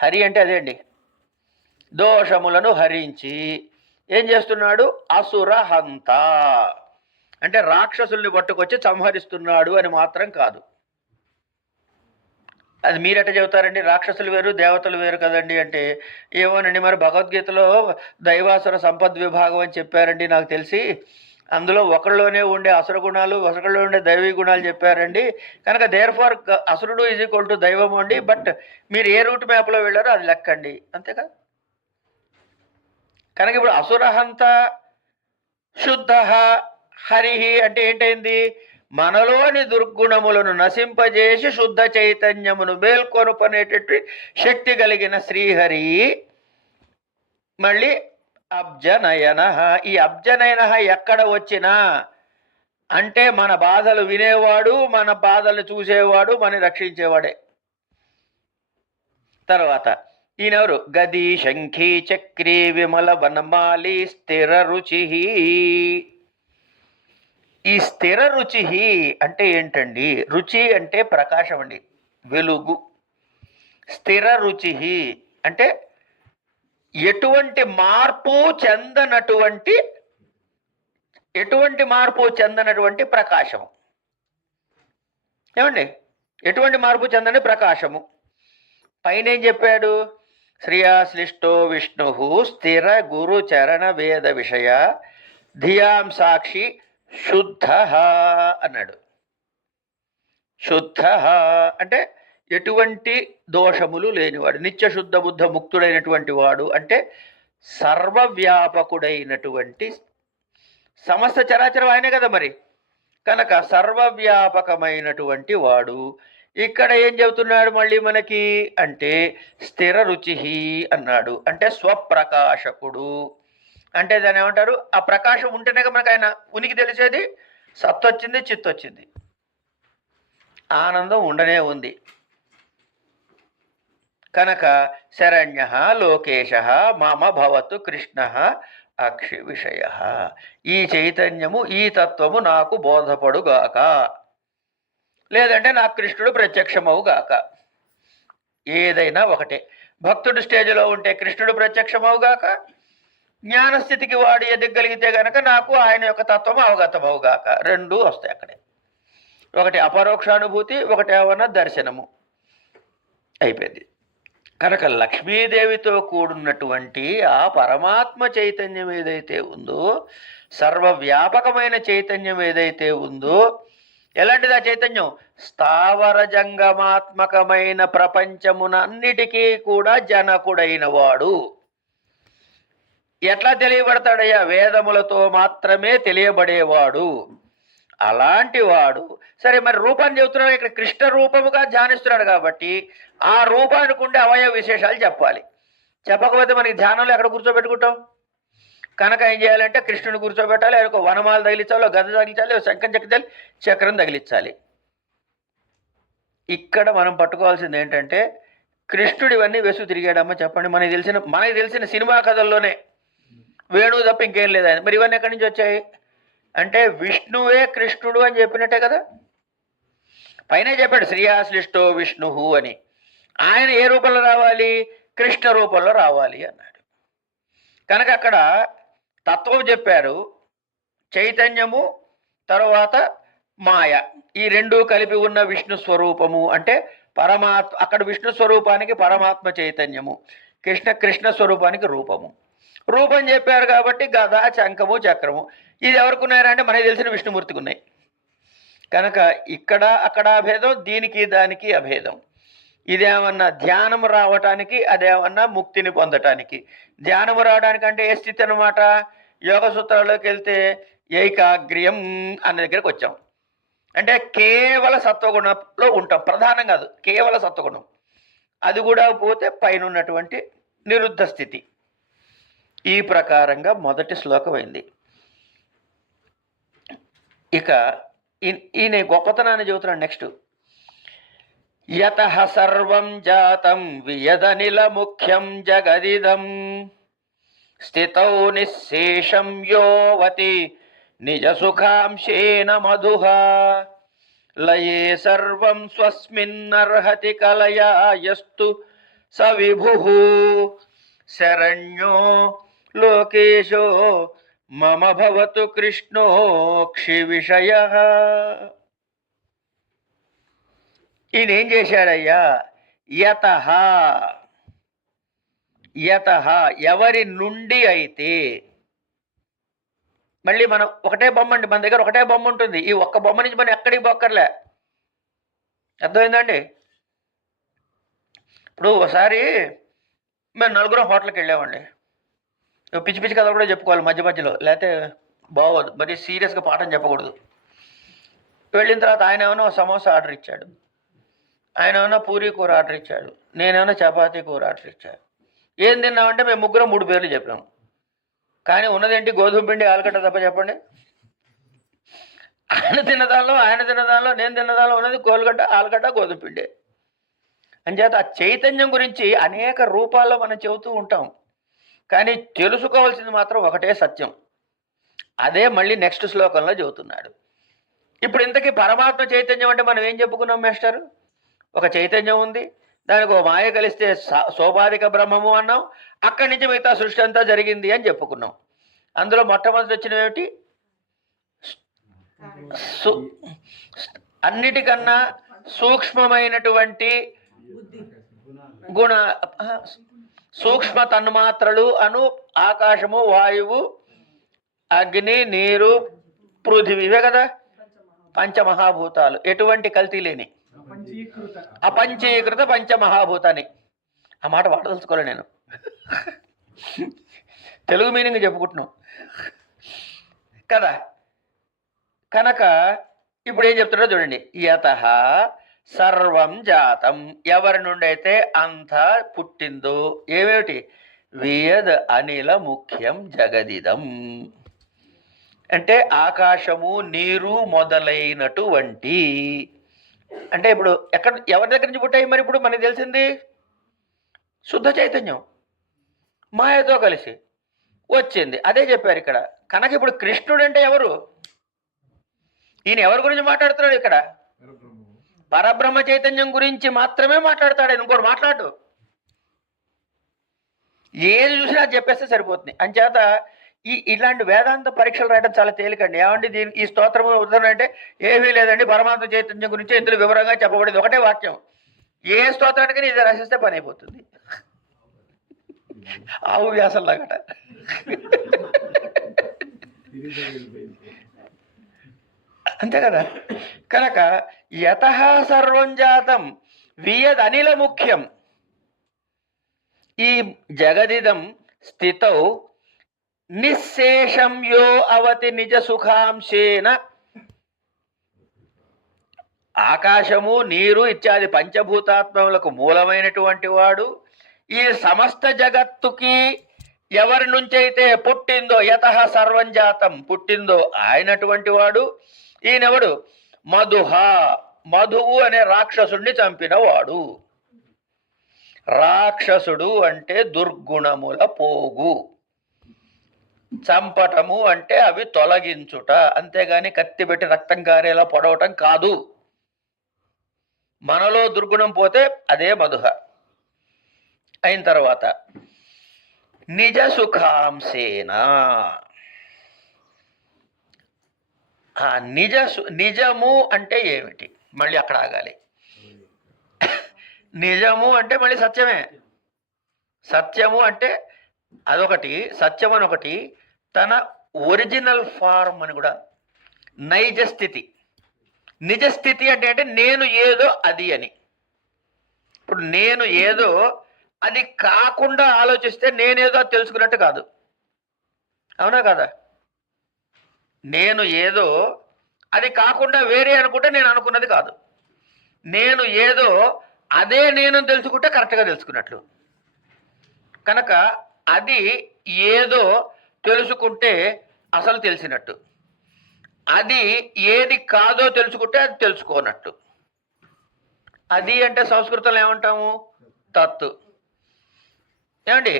హరి అంటే అదే అండి, దోషములను హరించి ఏం చేస్తున్నాడు? అసురహంత అంటే రాక్షసుల్ని పట్టుకొచ్చి సంహరిస్తున్నాడు అని మాత్రం కాదు. అది మీరెట్ట చెబుతారండి? రాక్షసులు వేరు, దేవతలు వేరు కదండి అంటే, ఏమోనండి మరి భగవద్గీతలో దైవాసుర సంపద్విభాగం అని చెప్పారండి నాకు తెలిసి. అందులో ఒకళ్ళలోనే ఉండే అసుర గుణాలు, ఒకళ్ళలో ఉండే దైవీ గుణాలు చెప్పారండి. కనుక దేర్ ఫార్ అసురుడు ఈజ్ ఈక్వల్ టు దైవము అండి. బట్ మీరు ఏ రూట్ మ్యాప్లో వెళ్ళారో అది లెక్కండి, అంతేగా. కనుక ఇప్పుడు అసురహంత శుద్ధ హరి అంటే ఏంటైంది? మనలోని దుర్గుణములను నశింపజేసి శుద్ధ చైతన్యమును మేల్కొనుపనేటటువంటి శక్తి కలిగిన శ్రీహరి. మళ్ళీ అబ్జనయన. ఈ అబ్జనయన ఎక్కడ వచ్చినా అంటే మన బాధలు వినేవాడు, మన బాధలు చూసేవాడు, మన రక్షించేవాడే. తర్వాత ఈయనెవరు? గది శంఖీ చక్రీ విమల వనమాలి స్థిర రుచి. ఈ స్థిర రుచి అంటే ఏంటండి? రుచి అంటే ప్రకాశం అండి, వెలుగు. స్థిర రుచి అంటే ఎటువంటి మార్పు చెందనటువంటి ప్రకాశము. ఏమండి? ఎటువంటి మార్పు చెందని ప్రకాశము. పైన ఏం చెప్పాడు? శ్రియాశ్లిష్టో విష్ణు స్థిర గురు చరణ వేద విషయ ధియాం సాక్షి శుద్ధ అన్నాడు. శుద్ధ అంటే ఎటువంటి దోషములు లేనివాడు, నిత్య శుద్ధ బుద్ధ ముక్తుడైనటువంటి వాడు. అంటే సర్వవ్యాపకుడైనటువంటి, సమస్త చరాచరం ఆయనే కదా మరి. కనుక సర్వవ్యాపకమైనటువంటి వాడు. ఇక్కడ ఏం చెబుతున్నాడు మళ్ళీ మనకి అంటే స్థిర రుచి అన్నాడు. అంటే స్వప్రకాశకుడు. అంటే దాన్ని ఏమంటారు? ఆ ప్రకాశం ఉంటేనే మనకు ఆయన ఉనికి తెలిసేది. సత్తొచ్చింది, చిత్తొచ్చింది, ఆనందం ఉండనే ఉంది. కనుక శరణ్య లోకేశ మమ భవతు కృష్ణ అక్షి విషయ. ఈ చైతన్యము, ఈ తత్వము నాకు బోధపడుగాక, లేదంటే నాకు కృష్ణుడు ప్రత్యక్షమవుగాక. ఏదైనా ఒకటే. భక్తుడు స్టేజ్లో ఉంటే కృష్ణుడు ప్రత్యక్షమవుగాక, జ్ఞానస్థితికి వాడు ఎదగలిగితే గనక నాకు ఆయన యొక్క తత్వం అవగతమవుగాక. రెండూ వస్తాయి అక్కడే. ఒకటి అపరోక్షానుభూతి, ఒకటి ఏమన్నా దర్శనము. అయిపోయింది. కనుక లక్ష్మీదేవితో కూడున్నటువంటి ఆ పరమాత్మ చైతన్యం ఏదైతే ఉందో, సర్వవ్యాపకమైన చైతన్యం ఏదైతే ఉందో, ఎలాంటిది ఆ చైతన్యం? స్థావర జంగమాత్మకమైన ప్రపంచమునన్నిటికీ కూడా జనకుడైన వాడు. ఎట్లా తెలియబడతాడయ్యా? వేదములతో మాత్రమే తెలియబడేవాడు. అలాంటి వాడు. సరే, మరి రూపాన్ని చెబుతున్నాడు ఇక్కడ, కృష్ణ రూపముగా ధ్యానిస్తున్నాడు కాబట్టి ఆ రూపానికి ఉండే అవయవ విశేషాలు చెప్పాలి. చెప్పకపోతే మనకి ధ్యానంలో ఎక్కడ కూర్చోబెట్టుకుంటాం? కనుక ఏం చేయాలంటే కృష్ణుని కూర్చోబెట్టాలి, ఆయనకు వనమాలు తగిలించాలి, గద తగిలించాలి, శంఖం చక్కించాలి, చక్రం తగిలించాలి. ఇక్కడ మనం పట్టుకోవాల్సింది ఏంటంటే, కృష్ణుడు ఇవన్నీ వేసు తిరిగాడమ్మా చెప్పండి. మనకి తెలిసిన సినిమా కథల్లోనే వేణువు తప్ప ఇంకేం లేదు ఆయన. మరి ఇవన్నీ ఎక్కడి నుంచి వచ్చాయి అంటే విష్ణువే కృష్ణుడు అని చెప్పినట్టే కదా. పైన చెప్పాడు శ్రీయాశ్లిష్టో విష్ణు అని. ఆయన ఏ రూపంలో రావాలి? కృష్ణ రూపంలో రావాలి అన్నాడు. కనుక అక్కడ తత్వం చెప్పారు, చైతన్యము, తర్వాత మాయ, ఈ రెండూ కలిపి ఉన్న విష్ణు స్వరూపము. అంటే పరమాత్మ, అక్కడ విష్ణు స్వరూపానికి పరమాత్మ చైతన్యము, కృష్ణ స్వరూపానికి రూపము. రూపం చెప్పారు కాబట్టి గద, శంఖము, చక్రము. ఇది ఎవరికి ఉన్నాయంటే మనకి తెలిసిన విష్ణుమూర్తికి ఉన్నాయి. కనుక ఇక్కడ అక్కడ అభేదం, దీనికి దానికి అభేదం. ఇదేమన్నా ధ్యానము రావటానికి, అదేమన్నా ముక్తిని పొందటానికి. ధ్యానము రావడానికి అంటే ఏ స్థితి అనమాట? యోగ సూత్రాల్లోకి వెళ్తే ఏకాగ్ర్యం అన్న దగ్గరకు వచ్చాం. అంటే కేవల సత్వగుణంలో ఉంటాం, ప్రధానం కాదు, కేవల సత్వగుణం. అది కూడా పోతే పైన ఉన్నటువంటి నిరుద్ధ స్థితి. ఈ ప్రకారంగా మొదటి శ్లోకం అయింది. ఇక ఈయన గొప్పతనాన్ని చెబుతున్నాడు నెక్స్ట్. యతః సర్వం జాతం వియదనిల ముఖ్యం జగదిదం స్థితౌ నిశ్శేషం యోవతి నిజ సుఖాంశేన మధుః లయే సర్వం స్వస్మిన్నర్హతి కలయా యస్తు స విభుః శరణ్యో లోకేశో మమ భవతు కృష్ణోక్షి విషయ. ఈయన ఏం చేశాడయ్యా? యతః యతః ఎవరి నుండి అయితే. మళ్ళీ మనం ఒకటే బొమ్మ అండి, మన దగ్గర ఒకటే బొమ్మ ఉంటుంది. ఈ ఒక్క బొమ్మ నుంచి మనం ఎక్కడికి పోక్కర్లే. అర్థమైందండి? ఇప్పుడు ఒకసారి మేము నలుగురం హోటల్కి వెళ్ళామండి. పిచ్చి పిచ్చి కథలు కూడా చెప్పుకోవాలి మధ్య మధ్యలో, లేకపోతే బాగోదు. మరి సీరియస్గా పాఠం చెప్పకూడదు. వెళ్ళిన తర్వాత ఆయన ఏమైనా సమోసా ఆర్డర్ ఇచ్చాడు, ఆయన ఏమైనా పూరీ కూర ఆర్డర్ ఇచ్చాడు, నేనేమైనా చపాతీ కూర ఆర్డర్ ఇచ్చాడు. ఏం తిన్నామంటే మేము ముగ్గురం 3 పేర్లు చెప్పాము. కానీ ఉన్నదేంటి? గోధుమ పిండి ఆలుగడ్డ తప్ప చెప్పండి. ఆయన తిన్నదానిలో నేను తిన్నదానిలో ఉన్నది ఆలుగడ్డ గోధుమ పిండి. అంచేత ఆ చైతన్యం గురించి అనేక రూపాల్లో మనం చెబుతూ ఉంటాం. కానీ తెలుసుకోవాల్సింది మాత్రం ఒకటే సత్యం. అదే మళ్ళీ నెక్స్ట్ శ్లోకంలో చెబుతున్నాడు. ఇప్పుడు ఇంతకీ పరమాత్మ చైతన్యం అంటే మనం ఏం చెప్పుకున్నాం మాస్టర్? ఒక చైతన్యం ఉంది, దానికి ఒక మాయ కలిస్తే సోపాధిక బ్రహ్మము అన్నాం. అక్కడి నుంచి మిగతా సృష్టి అంతా జరిగింది అని చెప్పుకున్నాం. అందులో మొట్టమొదటి వచ్చినవి ఏమిటి? అన్నిటికన్నా సూక్ష్మమైనటువంటి సూక్ష్మ తన్మాత్రలు అను ఆకాశము, వాయువు, అగ్ని, నీరు, పృథివీ, ఇవే కదా పంచమహాభూతాలు. ఎటువంటి కల్తీ లేని అపంచీకృత పంచమహాభూతాన్ని. ఆ మాట వాడదలుచుకోలే నేను, తెలుగు మీనింగ్ చెప్పుకుంటున్నాం కదా. కనుక ఇప్పుడు ఏం చెప్తున్నాడో చూడండి. యతః సర్వం జాతం, ఎవరి నుండి అయితే అంతా పుట్టిందో. ఏమేమిటి? వియద్ అనిల ముఖ్యం జగదిదం అంటే ఆకాశము, నీరు మొదలైనటువంటి. అంటే ఇప్పుడు ఎవరి దగ్గర నుంచి పుట్టాయి? మరి ఇప్పుడు మనకి తెలిసింది శుద్ధ చైతన్యం మాయతో కలిసి వచ్చింది. అదే చెప్పారు ఇక్కడ. కనుక ఇప్పుడు కృష్ణుడు అంటే ఎవరు? ఈయన ఎవరి గురించి మాట్లాడుతున్నాడు ఇక్కడ? పరబ్రహ్మ చైతన్యం గురించి మాత్రమే మాట్లాడతాడు. ఇంకోటి మాట్లాడు. ఏది చూసినా చెప్పేస్తే సరిపోతుంది. అంచేత ఇలాంటి వేదాంత పరీక్షలు రాయడం చాలా తేలికండి. ఏమండి దీనికి ఈ స్తోత్రం ఉదాహరణ అంటే ఏమీ లేదండి, పరమాత్మ చైతన్యం గురించి ఇందులో వివరంగా చెప్పబడింది ఒకటే వాక్యం. ఏ స్తోత్రానికి ఇది రాసిస్తే పని అయిపోతుంది. ఆవు వ్యాసం లాగట. అంతే కదా. కనుక యతః సర్వం జాతం వియద్ అనిల ముఖ్యం. ఈ జగదిదం స్థితౌ నిశ్శేషం యో అవతి నిజ సుఖాంశేన. ఆకాశము, నీరు ఇత్యాది పంచభూతాత్మములకు మూలమైనటువంటి వాడు ఈ సమస్త జగత్తుకి ఎవరి నుంచైతే పుట్టిందో, యతః సర్వం జాతం పుట్టిందో ఆయనటువంటి వాడు. ఈయనెవడు? మధుహ, మధువు అనే రాక్షసుడిని చంపినవాడు. రాక్షసుడు అంటే దుర్గుణముల పోగు. చంపటము అంటే అవి తొలగించుట, అంతేగాని కత్తి పెట్టి రక్తం కారేలా పొడవటం కాదు. మనలో దుర్గుణం పోతే అదే మధుహ. అయిన తర్వాత నిజ సుఖాంశేన. నిజము అంటే ఏమిటి? మళ్ళీ అక్కడ ఆగాలి. నిజము అంటే మళ్ళీ సత్యమే. సత్యము అంటే అదొకటి, సత్యం అని ఒకటి, తన ఒరిజినల్ ఫార్మ్ అని కూడా. నైజ స్థితి. నిజస్థితి అంటే నేను ఏదో అది అని. ఇప్పుడు నేను ఏదో అది కాకుండా ఆలోచిస్తే నేనేదో తెలుసుకున్నట్టు కాదు. అవునా కదా? నేను ఏదో అది కాకుండా వేరే అనుకుంటే నేను అనుకున్నది కాదు. నేను ఏదో అదే నేను తెలుసుకుంటే కరెక్ట్గా తెలుసుకున్నట్లు. కనుక అది ఏదో తెలుసుకుంటే అసలు తెలిసినట్టు. అది ఏది కాదో తెలుసుకుంటే అది తెలుసుకోనట్టు. అది అంటే సంస్కృతంలో ఏమంటాము? తత్తు. ఏమండి?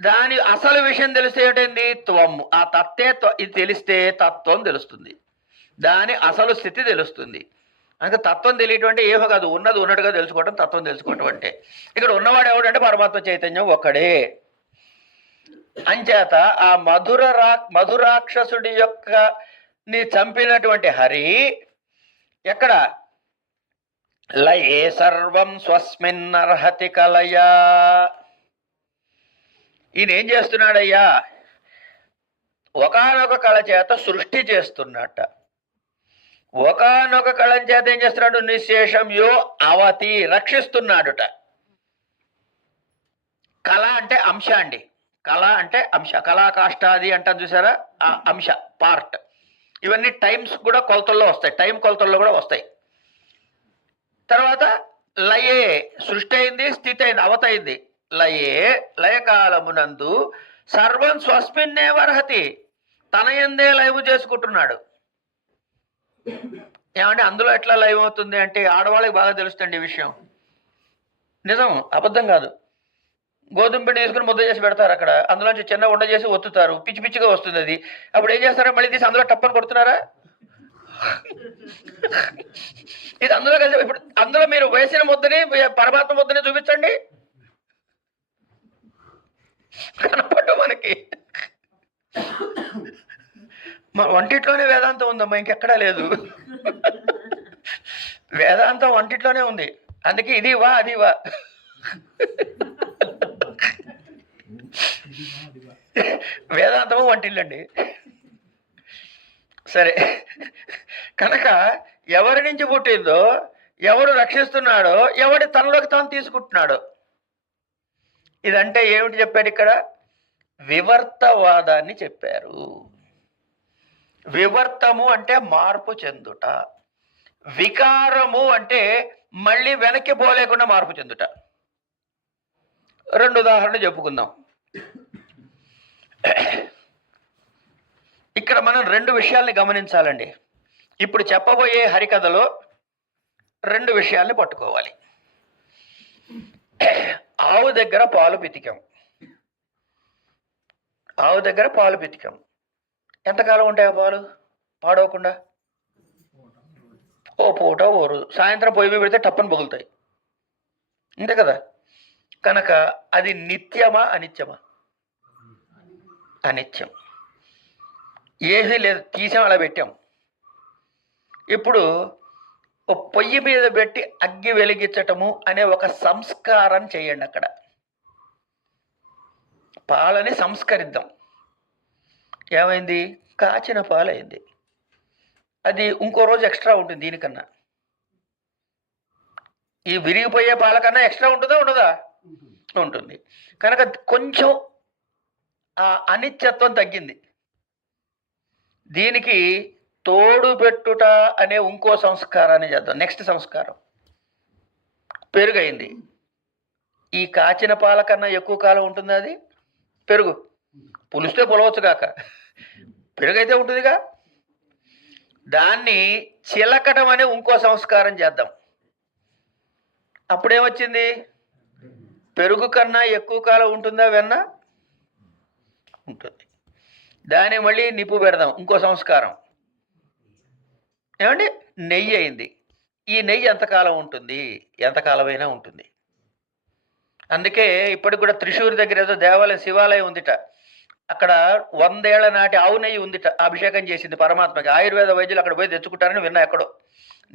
దాని అసలు విషయం తెలిస్తే ఏంటండి? త్వము. ఆ తత్తే ఇది తెలిస్తే తత్వం తెలుస్తుంది, దాని అసలు స్థితి తెలుస్తుంది. అంటే తత్వం తెలియటం అంటే ఏమో కాదు, ఉన్నది ఉన్నట్టుగా తెలుసుకోవటం తత్వం తెలుసుకోవటం అంటే. ఇక్కడ ఉన్నవాడు ఎవడంటే పరమాత్మ చైతన్యం ఒక్కడే. అంచేత ఆ మధురాక్షసుడి యొక్క ని చంపినటువంటి హరి ఎక్కడ? లయే సర్వం స్వస్మిన్నర్హతి కలయా. ఈయన ఏం చేస్తున్నాడయ్యా? ఒకానొక కళ చేత సృష్టి చేస్తున్నట్ట. ఒకానొక కళ చేత ఏం చేస్తున్నాడు? నిశేషం యో అవతి, రక్షిస్తున్నాడుట. కళ అంటే అంశ అండి. కళ అంటే అంశ. కళాకాష్టాది అంటారు చూసారా, ఆ అంశ పార్ట్. ఇవన్నీ టైమ్స్ కూడా కొలతల్లో వస్తాయి, టైం కొలతల్లో కూడా వస్తాయి. తర్వాత లయే, సృష్టి అయింది, స్థితి అయింది, అవతయింది. లయే, లయకాలమునందు సర్వం స్వస్మిన్నే వర్హతి, తన ఎందే లైవ్ చేసుకుంటున్నాడు. ఏమంటే అందులో ఎట్లా లైవ్ అవుతుంది అంటే ఆడవాళ్ళకి బాగా తెలుస్తుంది ఈ విషయం. నిజం, అబద్ధం కాదు. గోధుమ పిండి తీసుకుని ముద్ద చేసి పెడతారు అక్కడ, అందులోంచి చిన్న ఉండ చేసి ఒత్తుతారు, పిచ్చి పిచ్చిగా వస్తుంది అది. అప్పుడు ఏం చేస్తారా, మళ్ళీ తీసి అందులో టప్పని కొడుతున్నారా? ఇది అందులో కలిసి, ఇప్పుడు అందులో మీరు వేసిన ముద్దని పరమాత్మ ముద్దని చూపించండి, కనపడ్డు మనకి. మా వంటిట్లోనే వేదాంతం ఉందమ్మా, ఇంకెక్కడా లేదు. వేదాంతం వంటిట్లోనే ఉంది, అందుకే ఇది వా అది వా. వేదాంతము వంటిల్లండి. సరే, కనుక ఎవరి నుంచి పుట్టిందో, ఎవరు రక్షిస్తున్నాడో, ఎవడి తనలోకి తాను తీసుకుంటున్నాడో. ఇదంటే ఏమిటి చెప్పారు ఇక్కడ? వివర్తవాదాన్ని చెప్పారు. వివర్తము అంటే మార్పు చెందుట, వికారము అంటే మళ్ళీ వెనక్కి పోలేకుండా మార్పు చెందుట. రెండు ఉదాహరణలు చెప్పుకుందాం. ఇక్కడ మనం రెండు విషయాల్ని గమనించాలండి. ఇప్పుడు చెప్పబోయే హరికథలో రెండు విషయాల్ని పట్టుకోవాలి. ఆవు దగ్గర పాలు పితికాం. ఆవు దగ్గర పాలు పితికాం. ఎంతకాలం ఉంటాయి ఆ పాలు పాడవకుండా? ఓ పూట ఓ రోజు. సాయంత్రం పొయ్యి మీద పెడితే టప్పని పగులుతాయి, అంతే కదా. కనుక అది నిత్యమా అనిత్యమా? అనిత్యం. ఏమీ లేదు, తీసాం, అలా పెట్టాం. ఇప్పుడు పొయ్యి మీద పెట్టి అగ్గి వెలిగించటము అనే ఒక సంస్కారం చేయండి. అక్కడ పాలని సంస్కరిద్దాం. ఏమైంది? కాచిన పాలు అయింది. అది ఇంకో రోజు ఎక్స్ట్రా ఉంటుంది దీనికన్నా. ఈ విరిగిపోయే పాల కన్నా ఎక్స్ట్రా ఉంటుందా ఉండదా? ఉంటుంది. కనుక కొంచెం ఆ అనిత్యత్వం తగ్గింది. దీనికి తోడు పెట్టుట అనే ఇంకో సంస్కారాన్ని చేద్దాం. నెక్స్ట్ సంస్కారం పెరుగైంది. ఈ కాచిన పాల కన్నా ఎక్కువ కాలం ఉంటుంది అది. పెరుగు పులిస్తే పొలవచ్చు కాక, పెరుగైతే ఉంటుందిగా. దాన్ని చిలకటం అనే ఇంకో సంస్కారం చేద్దాం. అప్పుడేమొచ్చింది? పెరుగు కన్నా ఎక్కువ కాలం ఉంటుందా వెన్న? ఉంటుంది. దాన్ని మళ్ళీ నిప్పు పెడదాం, ఇంకో సంస్కారం. ఏమండి? నెయ్యి అయింది. ఈ నెయ్యి ఎంతకాలం ఉంటుంది? ఎంతకాలమైనా ఉంటుంది. అందుకే ఇప్పటికి కూడా త్రిశూర్ దగ్గర ఏదో దేవాలయం, శివాలయం ఉందిట. అక్కడ 100 ఏళ్ల నాటి ఆవు నెయ్యి ఉందిట, అభిషేకం చేసింది పరమాత్మకి. ఆయుర్వేద వైద్యులు అక్కడ పోయి తెచ్చుకుంటారని విన్నా. ఎక్కడో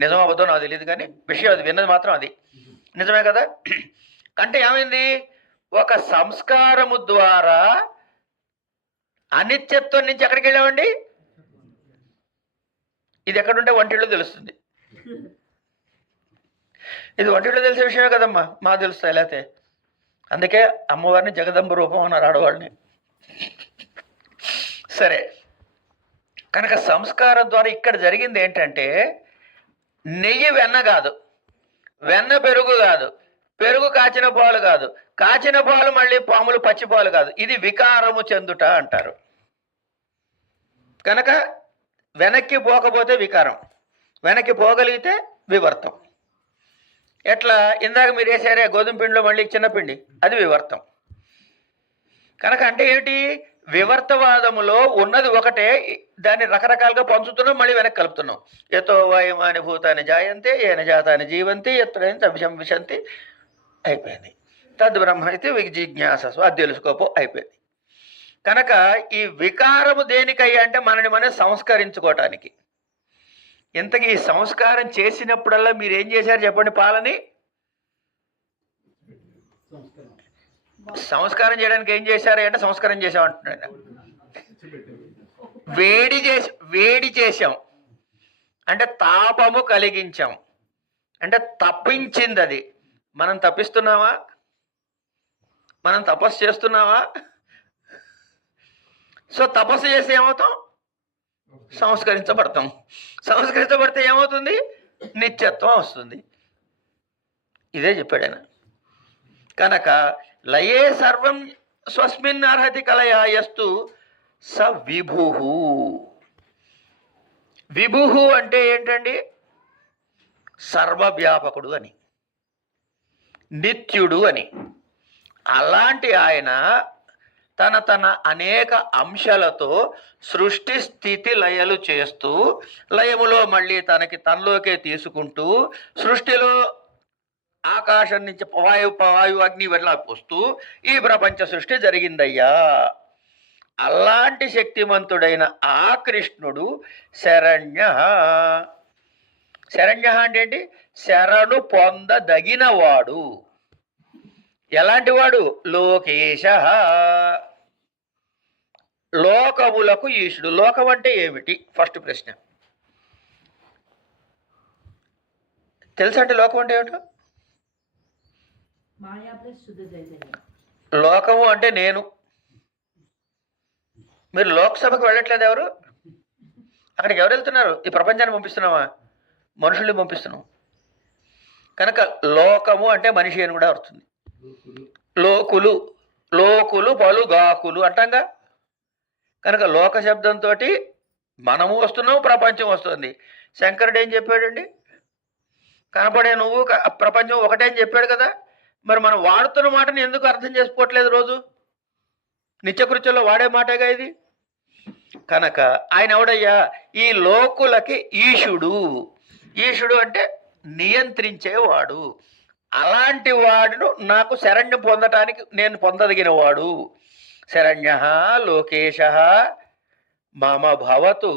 నిజం అబద్ధం నాకు తెలియదు, కానీ విషయం అది, విన్నది మాత్రం అది నిజమే కదా. అంటే ఏమైంది? ఒక సంస్కారము ద్వారా అనిత్యత్వం నుంచి ఎక్కడికి వెళ్ళామండి? ఇది ఎక్కడుంటే వంటిల్లో తెలుస్తుంది. ఇది వంటిల్లో తెలిసే విషయమే కదమ్మా, మాకు తెలుస్తాయి. లేకపోతే అందుకే అమ్మవారిని జగదంబ రూపం అన్నారు ఆడవాళ్ళని. సరే, కనుక సంస్కారం ద్వారా ఇక్కడ జరిగింది ఏంటంటే, నెయ్యి వెన్న కాదు, వెన్న పెరుగు కాదు, పెరుగు కాచిన పాలు కాదు, కాచిన పాలు మళ్ళీ పాములు పచ్చి పాలు కాదు. ఇది వికారము చెందుట అంటారు. కనుక వెనక్కి పోకపోతే వికారం, వెనక్కి పోగలిగితే వివర్తం. ఎట్లా? ఇందాక మీరు వేసారే గోధుమ పిండిలో మళ్ళీ చిన్న పిండి, అది వివర్తం. కనుక అంటే ఏమిటి? వివర్తవాదములో ఉన్నది ఒకటే, దాన్ని రకరకాలుగా పంచుతున్నాం, మళ్ళీ వెనక్కి కలుపుతున్నాం. యతో వాయుమాని భూతాన్ని జాయంతే, ఏన జాతాన్ని జీవంతి, ఎత్రైన అభిశంవిశంతి. అయిపోయింది. తద్బ్రహ్మ అయితే విజిజ్ఞాసస్వ, అది తెలుసుకోపో, అయిపోయింది. కనుక ఈ వికారము దేనికయ్యా అంటే మనని మనం సంస్కరించుకోవటానికి. ఇంతకీ ఈ సంస్కారం చేసినప్పుడల్లా మీరు ఏం చేశారు చెప్పండి? పాలని సంస్కారం చేయడానికి ఏం చేశారు అంటే సంస్కారం చేసామంటున్నాడు. వేడి చేశాం అంటే తాపము కలిగించాం అంటే తప్పించింది. అది మనం తప్పిస్తున్నావా? మనం తపస్సు చేస్తున్నావా? సో తపస్సు చేస్తే ఏమవుతాం? సంస్కరించబడతాం. సంస్కరించబడితే ఏమవుతుంది? నిత్యత్వం వస్తుంది. ఇదే చెప్పాడు ఆయన. కనుక లయే సర్వం స్వస్మిన్ అర్హతి కలయా యస్తు స విభు. విభు అంటే ఏంటండి? సర్వవ్యాపకుడు అని, నిత్యుడు అని. అలాంటి ఆయన తన అనేక అంశాలతో సృష్టి స్థితి లయలు చేస్తూ, లయములో మళ్ళీ తనలోకే తీసుకుంటూ, సృష్టిలో ఆకాశం నుంచి వాయు అగ్ని వెళ్ళ వస్తూ ఈ ప్రపంచ సృష్టి జరిగిందయ్యా. అలాంటి శక్తిమంతుడైన ఆ కృష్ణుడు శరణ్య. శరణ్య అంటే ఏంటి? శరణు పొందదగినవాడు. ఎలాంటి వాడు? లోకేశ, లోకములకు ఈశుడు. లోకం అంటే ఏమిటి? ఫస్ట్ ప్రశ్న తెలుసా అంటే లోకం అంటే ఏమిటో? లోకము అంటే నేను. మీరు లోక్సభకు వెళ్ళట్లేదు ఎవరు? అక్కడికి ఎవరు వెళ్తున్నారు? ఈ ప్రపంచాన్ని పంపిస్తున్నావా? మనుషుల్ని పంపిస్తున్నాం. కనుక లోకము అంటే మనిషి అని కూడా వస్తుంది. లోకులు, లోకులు పలుగాకులు అంటాంగా. కనుక లోక శబ్దంతో మనము వస్తున్నాం, ప్రపంచం వస్తుంది. శంకరుడు ఏం చెప్పాడండి? కనపడే నువ్వు ప్రపంచం ఒకటే అని చెప్పాడు కదా. మరి మనం వాడుతున్న మాటని ఎందుకు అర్థం చేసుకోవట్లేదు? రోజు నిత్యకృత్యంలో వాడే మాటేగా ఇది. కనుక ఆయన ఎవడయ్యా? ఈ లోకులకి ఈశుడు. ఈశుడు అంటే నియంత్రించేవాడు. అలాంటి వాడును నాకు శరణ్యం పొందటానికి నేను పొందదగిన వాడు. శరణ్య లోకేశ మమ భవతు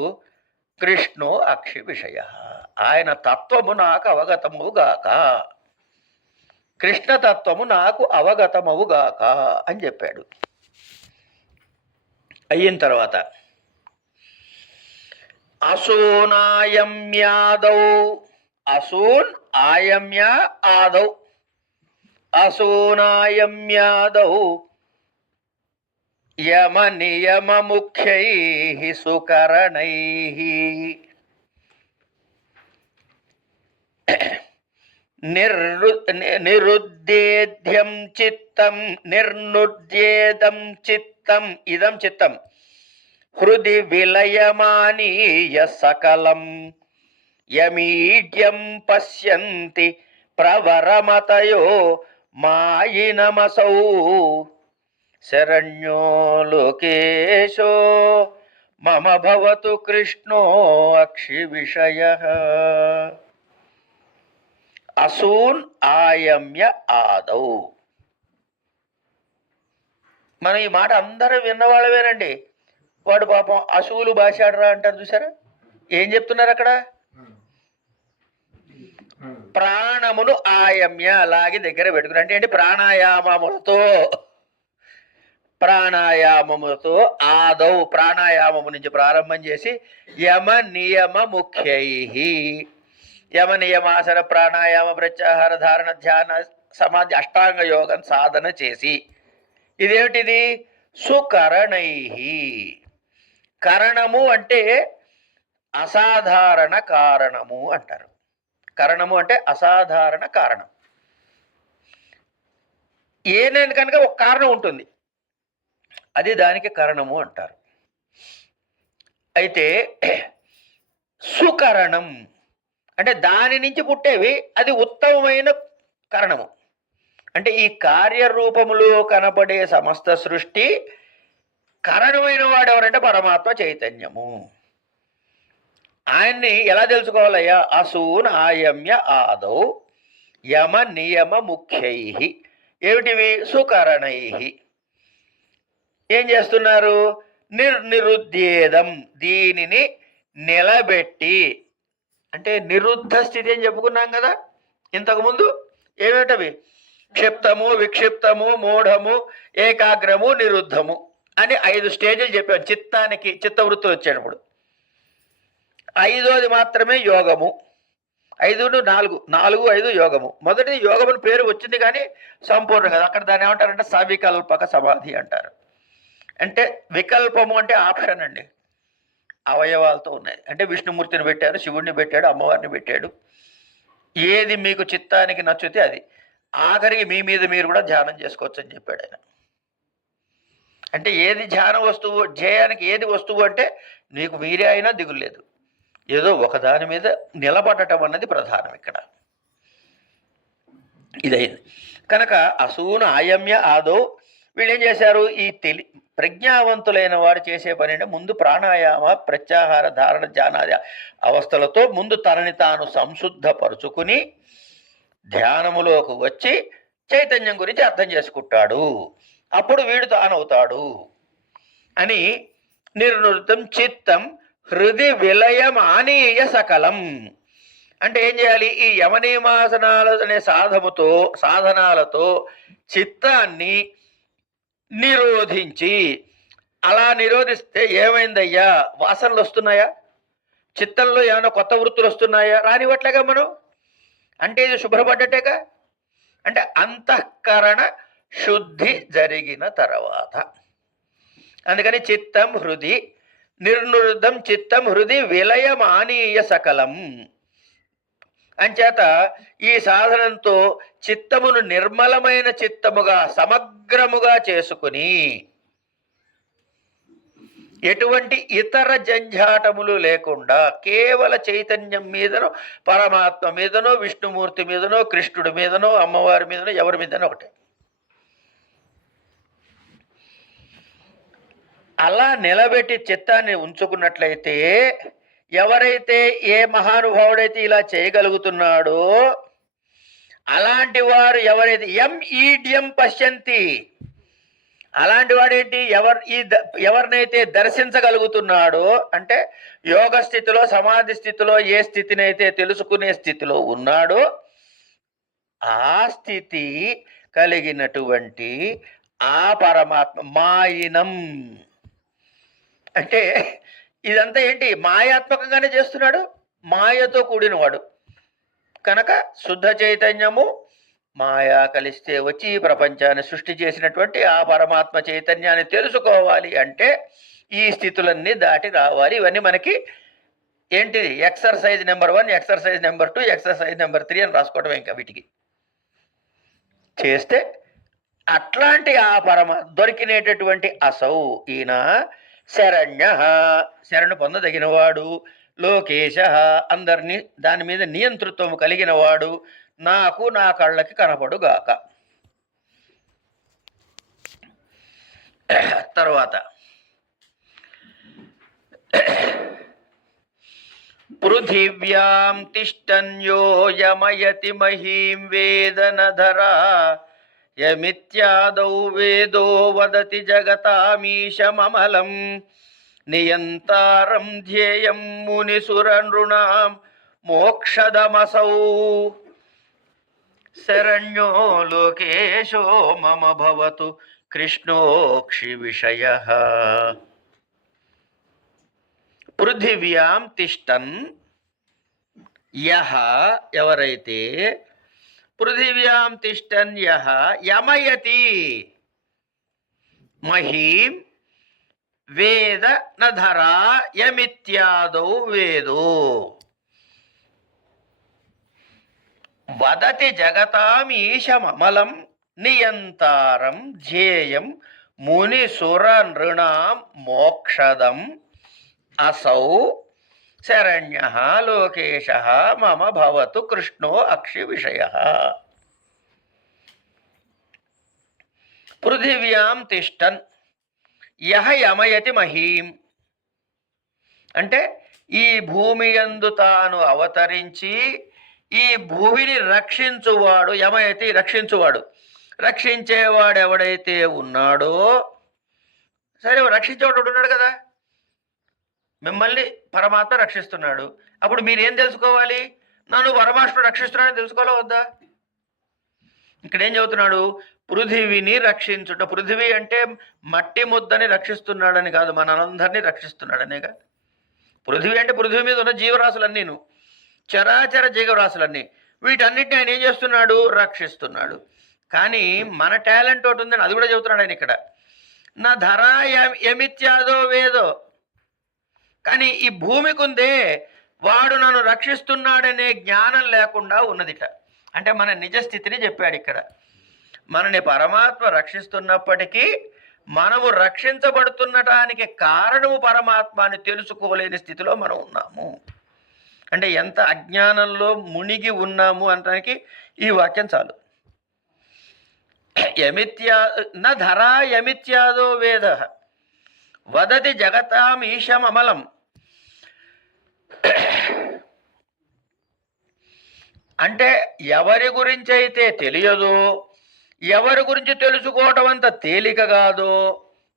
కృష్ణో అక్షి విషయ. ఆయన తత్వము నాకు అవగతముగాక, కృష్ణతత్వము నాకు అవగతమవుగాక అని చెప్పాడు. అయిన తర్వాత అసూనాయమ్యాదౌ, అసూన్ ఆయమ్య ఆదౌ, అసూనాయమ్యాదౌ యమ నియమ ముఖ్యై సుకరణై నిరుద్యేద్యం చిత్తం నిర్నుద్యేదం చిత్తం ఇదం చిత్తం హృది విలయమానీయ సకలం యమీడ్యం పశ్యంతి ప్రవరమతయో మాయినమసౌ శరణ్యో లోకేశో మమ భవతు కృష్ణో అక్షి విషయ. అసూన్ ఆయమ్య ఆదౌ. మనం ఈ మాట అందరూ విన్నవాళ్ళవేనండి. వాడు పాపం అసూలు భాషాడరా అంటారు చూసారా? ఏం చెప్తున్నారు అక్కడ? ప్రాణమును ఆయమ్య అలాగే దగ్గర పెట్టుకుని అంటే ఏంటి? ప్రాణాయామములతో ఆదౌ, ప్రాణాయామము నుంచి ప్రారంభం చేసి యమ నియమ ముఖ్యై, యమ నియమాసన ప్రాణాయామ ప్రత్యాహార ధారణ ధ్యాన సమాధి అష్టాంగ యోగం సాధన చేసి, ఇదేమిటిది? సుకరణై. కరణము అంటే అసాధారణ కారణము అంటారు. కరణము అంటే అసాధారణ కారణం. ఏనైనా కనుక ఒక కారణం ఉంటుంది, అది దానికి కారణము అంటారు. అయితే సుకరణం అంటే దాని నుంచి పుట్టేవి, అది ఉత్తమమైన కారణము. అంటే ఈ కార్యరూపములో కనపడే సమస్త సృష్టి కారణమైన వాడు ఎవరంటే పరమాత్మ చైతన్యము. ఆయన్ని ఎలా తెలుసుకోవాలయ్యా? అసూన్ ఆయమ్య ఆదౌ యమ నియమ ముఖ్యై. ఏమిటివి? సుకరణై. ఏం చేస్తున్నారు? నిర్నిరుద్యేదం, దీనిని నిలబెట్టి అంటే నిరుద్ధ స్థితి అని చెప్పుకున్నాం కదా ఇంతకుముందు. ఏమిటవి? క్షిప్తము, విక్షిప్తము, మూఢము, ఏకాగ్రము, నిరుద్ధము అని 5 స్టేజీలు చెప్పాను చిత్తానికి. చిత్తవృత్తులు వచ్చేటప్పుడు 5వది మాత్రమే యోగము. 5 4 4 5 యోగము. మొదటిది యోగముని పేరు వచ్చింది కానీ సంపూర్ణం కదా. అక్కడ దాన్ని ఏమంటారంటే సవికల్పక సమాధి అంటారు. అంటే వికల్పము అంటే ఆప్షన్ అండి, అవయవాలతో ఉన్నాయి. అంటే విష్ణుమూర్తిని పెట్టారు, శివుడిని పెట్టాడు, అమ్మవారిని పెట్టాడు. ఏది మీకు చిత్తానికి నచ్చితే అది. ఆఖరికి మీ మీద మీరు కూడా ధ్యానం చేసుకోవచ్చు అని చెప్పాడు ఆయన. అంటే ఏది ధ్యాన వస్తువు, ధ్యేయానికి ఏది వస్తువు అంటే నీకు మీరే అయినా దిగులేదు, ఏదో ఒకదాని మీద నిలబడటం అన్నది ప్రధానం ఇక్కడ. ఇదైంది కనుక అసూన ఆయమ్య ఆదో వీళ్ళు ఏం చేశారు? ఈ ప్రజ్ఞావంతులైన వాడు చేసే పని అంటే ముందు ప్రాణాయామ, ప్రత్యాహార, ధారణ, ధ్యానాది అవస్థలతో ముందు తనని తాను సంశుద్ధపరుచుకుని ధ్యానములోకి వచ్చి చైతన్యం గురించి అర్థం చేసుకుంటాడు. అప్పుడు వీడు తానవుతాడు అని నిర్నృతం చిత్తం హృది విలయం ఆనీయ సకలం. అంటే ఏం చేయాలి? ఈ యమనియమాసనాలు అనే సాధనాలతో చిత్తాన్ని నిరోధించి, అలా నిరోధిస్తే ఏమైందయ్యా? వాసనలు వస్తున్నాయా? చిత్తంలో ఏమైనా కొత్త వృత్తులు వస్తున్నాయా? రానివట్లేగా మనం. అంటే ఇది శుభ్రపడ్డట్టేగా. అంటే అంతఃకరణ శుద్ధి జరిగిన తర్వాత. అందుకని చిత్తం హృది నిర్నృతం చిత్తం హృది విలయమానీయ సకలం. అంచేత ఈ సాధనంతో చిత్తమును నిర్మలమైన చిత్తముగా సమగ్రముగా చేసుకుని ఎటువంటి ఇతర జంఝాటములు లేకుండా కేవల చైతన్యం మీదనో, పరమాత్మ మీదనో, విష్ణుమూర్తి మీదనో, కృష్ణుడి మీదనో, అమ్మవారి మీదనో, ఎవరి మీదనో ఒకటే. అలా నిలబెట్టి చిత్తాన్ని ఉంచుకున్నట్లయితే, ఎవరైతే ఏ మహానుభావుడైతే ఇలా చేయగలుగుతున్నాడో అలాంటి వారు ఎవరైతే ఈడ్యం పశ్యంతి, అలాంటి వాడేంటి? ఎవరినైతే దర్శించగలుగుతున్నాడో, అంటే యోగ స్థితిలో, సమాధి స్థితిలో ఏ స్థితిని అయితే తెలుసుకునే స్థితిలో ఉన్నాడో ఆ స్థితి కలిగినటువంటి ఆ పరమాత్మ మాయినం. అంటే ఇదంతా ఏంటి? మాయాత్మకంగానే చేస్తున్నాడు, మాయతో కూడినవాడు కనుక శుద్ధ చైతన్యము మాయా కలిస్తే వచ్చి ఈ ప్రపంచాన్ని సృష్టి చేసినటువంటి ఆ పరమాత్మ చైతన్యాన్ని తెలుసుకోవాలి అంటే ఈ స్థితులన్నీ దాటి రావాలి. ఇవన్నీ మనకి ఏంటిది? Exercise number 1, exercise number 2, exercise number 3 అని రాసుకోవడం. ఇంకా వీటికి చేస్తే అట్లాంటి ఆ దొరికినేటటువంటి అసౌ ఈయన శరణ్య, శరణు పొందదగినవాడు, లోకేశ, అందరినీ దాని మీద నియంతృత్వము కలిగినవాడు, నాకు నా కళ్ళకి కనపడుగాక. తర్వాత పృథివ్యాం తిష్టన్యో యమయతి మహీం వేదనధరా యమిత్యాదౌ వేదో వదతి జగతామీశమమలం నియంతారం ధ్యేయం మునిసురనృణాం మోక్షదమసౌ శరణ్యో లోకేశో మమ భవతు కృష్ణోక్షి విషయః. పృథివ్యాం తిష్టన్ యః, ఎవరైతే పృథివ్యాం తిష్టన్ యః యమయతి మహీం వేద నధరా యమిత్యాదౌ వేదో వదతి జగతామీశమమలం నియంతారం ధ్యేయం మునిసుర నృణాం మోక్షదం అసౌ శరణ్యః లోకేశః మమ భవతు కృష్ణో అక్షి విషయః. పృథివ్యాం తిష్టన్ యః యమయతి మహీం, అంటే ఈ భూమి యందు తాను అవతరించి ఈ భూమిని రక్షించువాడు. యమయతి రక్షించువాడు, రక్షించేవాడు ఎవడైతే ఉన్నాడో, సరే రక్షించేవాడు ఉన్నాడు కదా, మిమ్మల్ని పరమాత్మ రక్షిస్తున్నాడు. అప్పుడు మీరేం తెలుసుకోవాలి? నన్ను పరమాత్మ రక్షిస్తున్నాడని తెలుసుకోవాలా వద్దా? ఇక్కడ ఏం చెబుతున్నాడు? పృథివిని రక్షించుట. పృథివీ అంటే మట్టి ముద్దని రక్షిస్తున్నాడని కాదు, మనందరినీ రక్షిస్తున్నాడనేగా. పృథివీ అంటే పృథివీ మీద ఉన్న జీవరాశులన్నీను, చరాచర జీవరాశులన్నీ, వీటన్నిటిని ఆయన ఏం చేస్తున్నాడు? రక్షిస్తున్నాడు. కానీ మన టాలెంట్ ఒకటి ఉందని అది కూడా చెబుతున్నాడు ఆయన ఇక్కడ. నా ధరా యమిత్యాదో వేదో. కానీ ఈ భూమికి ఉందే, వాడు నన్ను రక్షిస్తున్నాడనే జ్ఞానం లేకుండా ఉన్నదిట. అంటే మన నిజస్థితిని చెప్పాడు ఇక్కడ. మనని పరమాత్మ రక్షిస్తున్నప్పటికీ మనము రక్షించబడుతున్నటానికి కారణము పరమాత్మ అని తెలుసుకోలేని స్థితిలో మనం ఉన్నాము. అంటే ఎంత అజ్ఞానంలో మునిగి ఉన్నాము అనడానికి ఈ వాక్యం చాలు. ధరా యమిత్యాదో వేద వదతి జగతాం ఈశం అమలం. అంటే ఎవరి గురించి అయితే తెలియదో, ఎవరి గురించి తెలుసుకోవటం అంత తేలిక కాదో,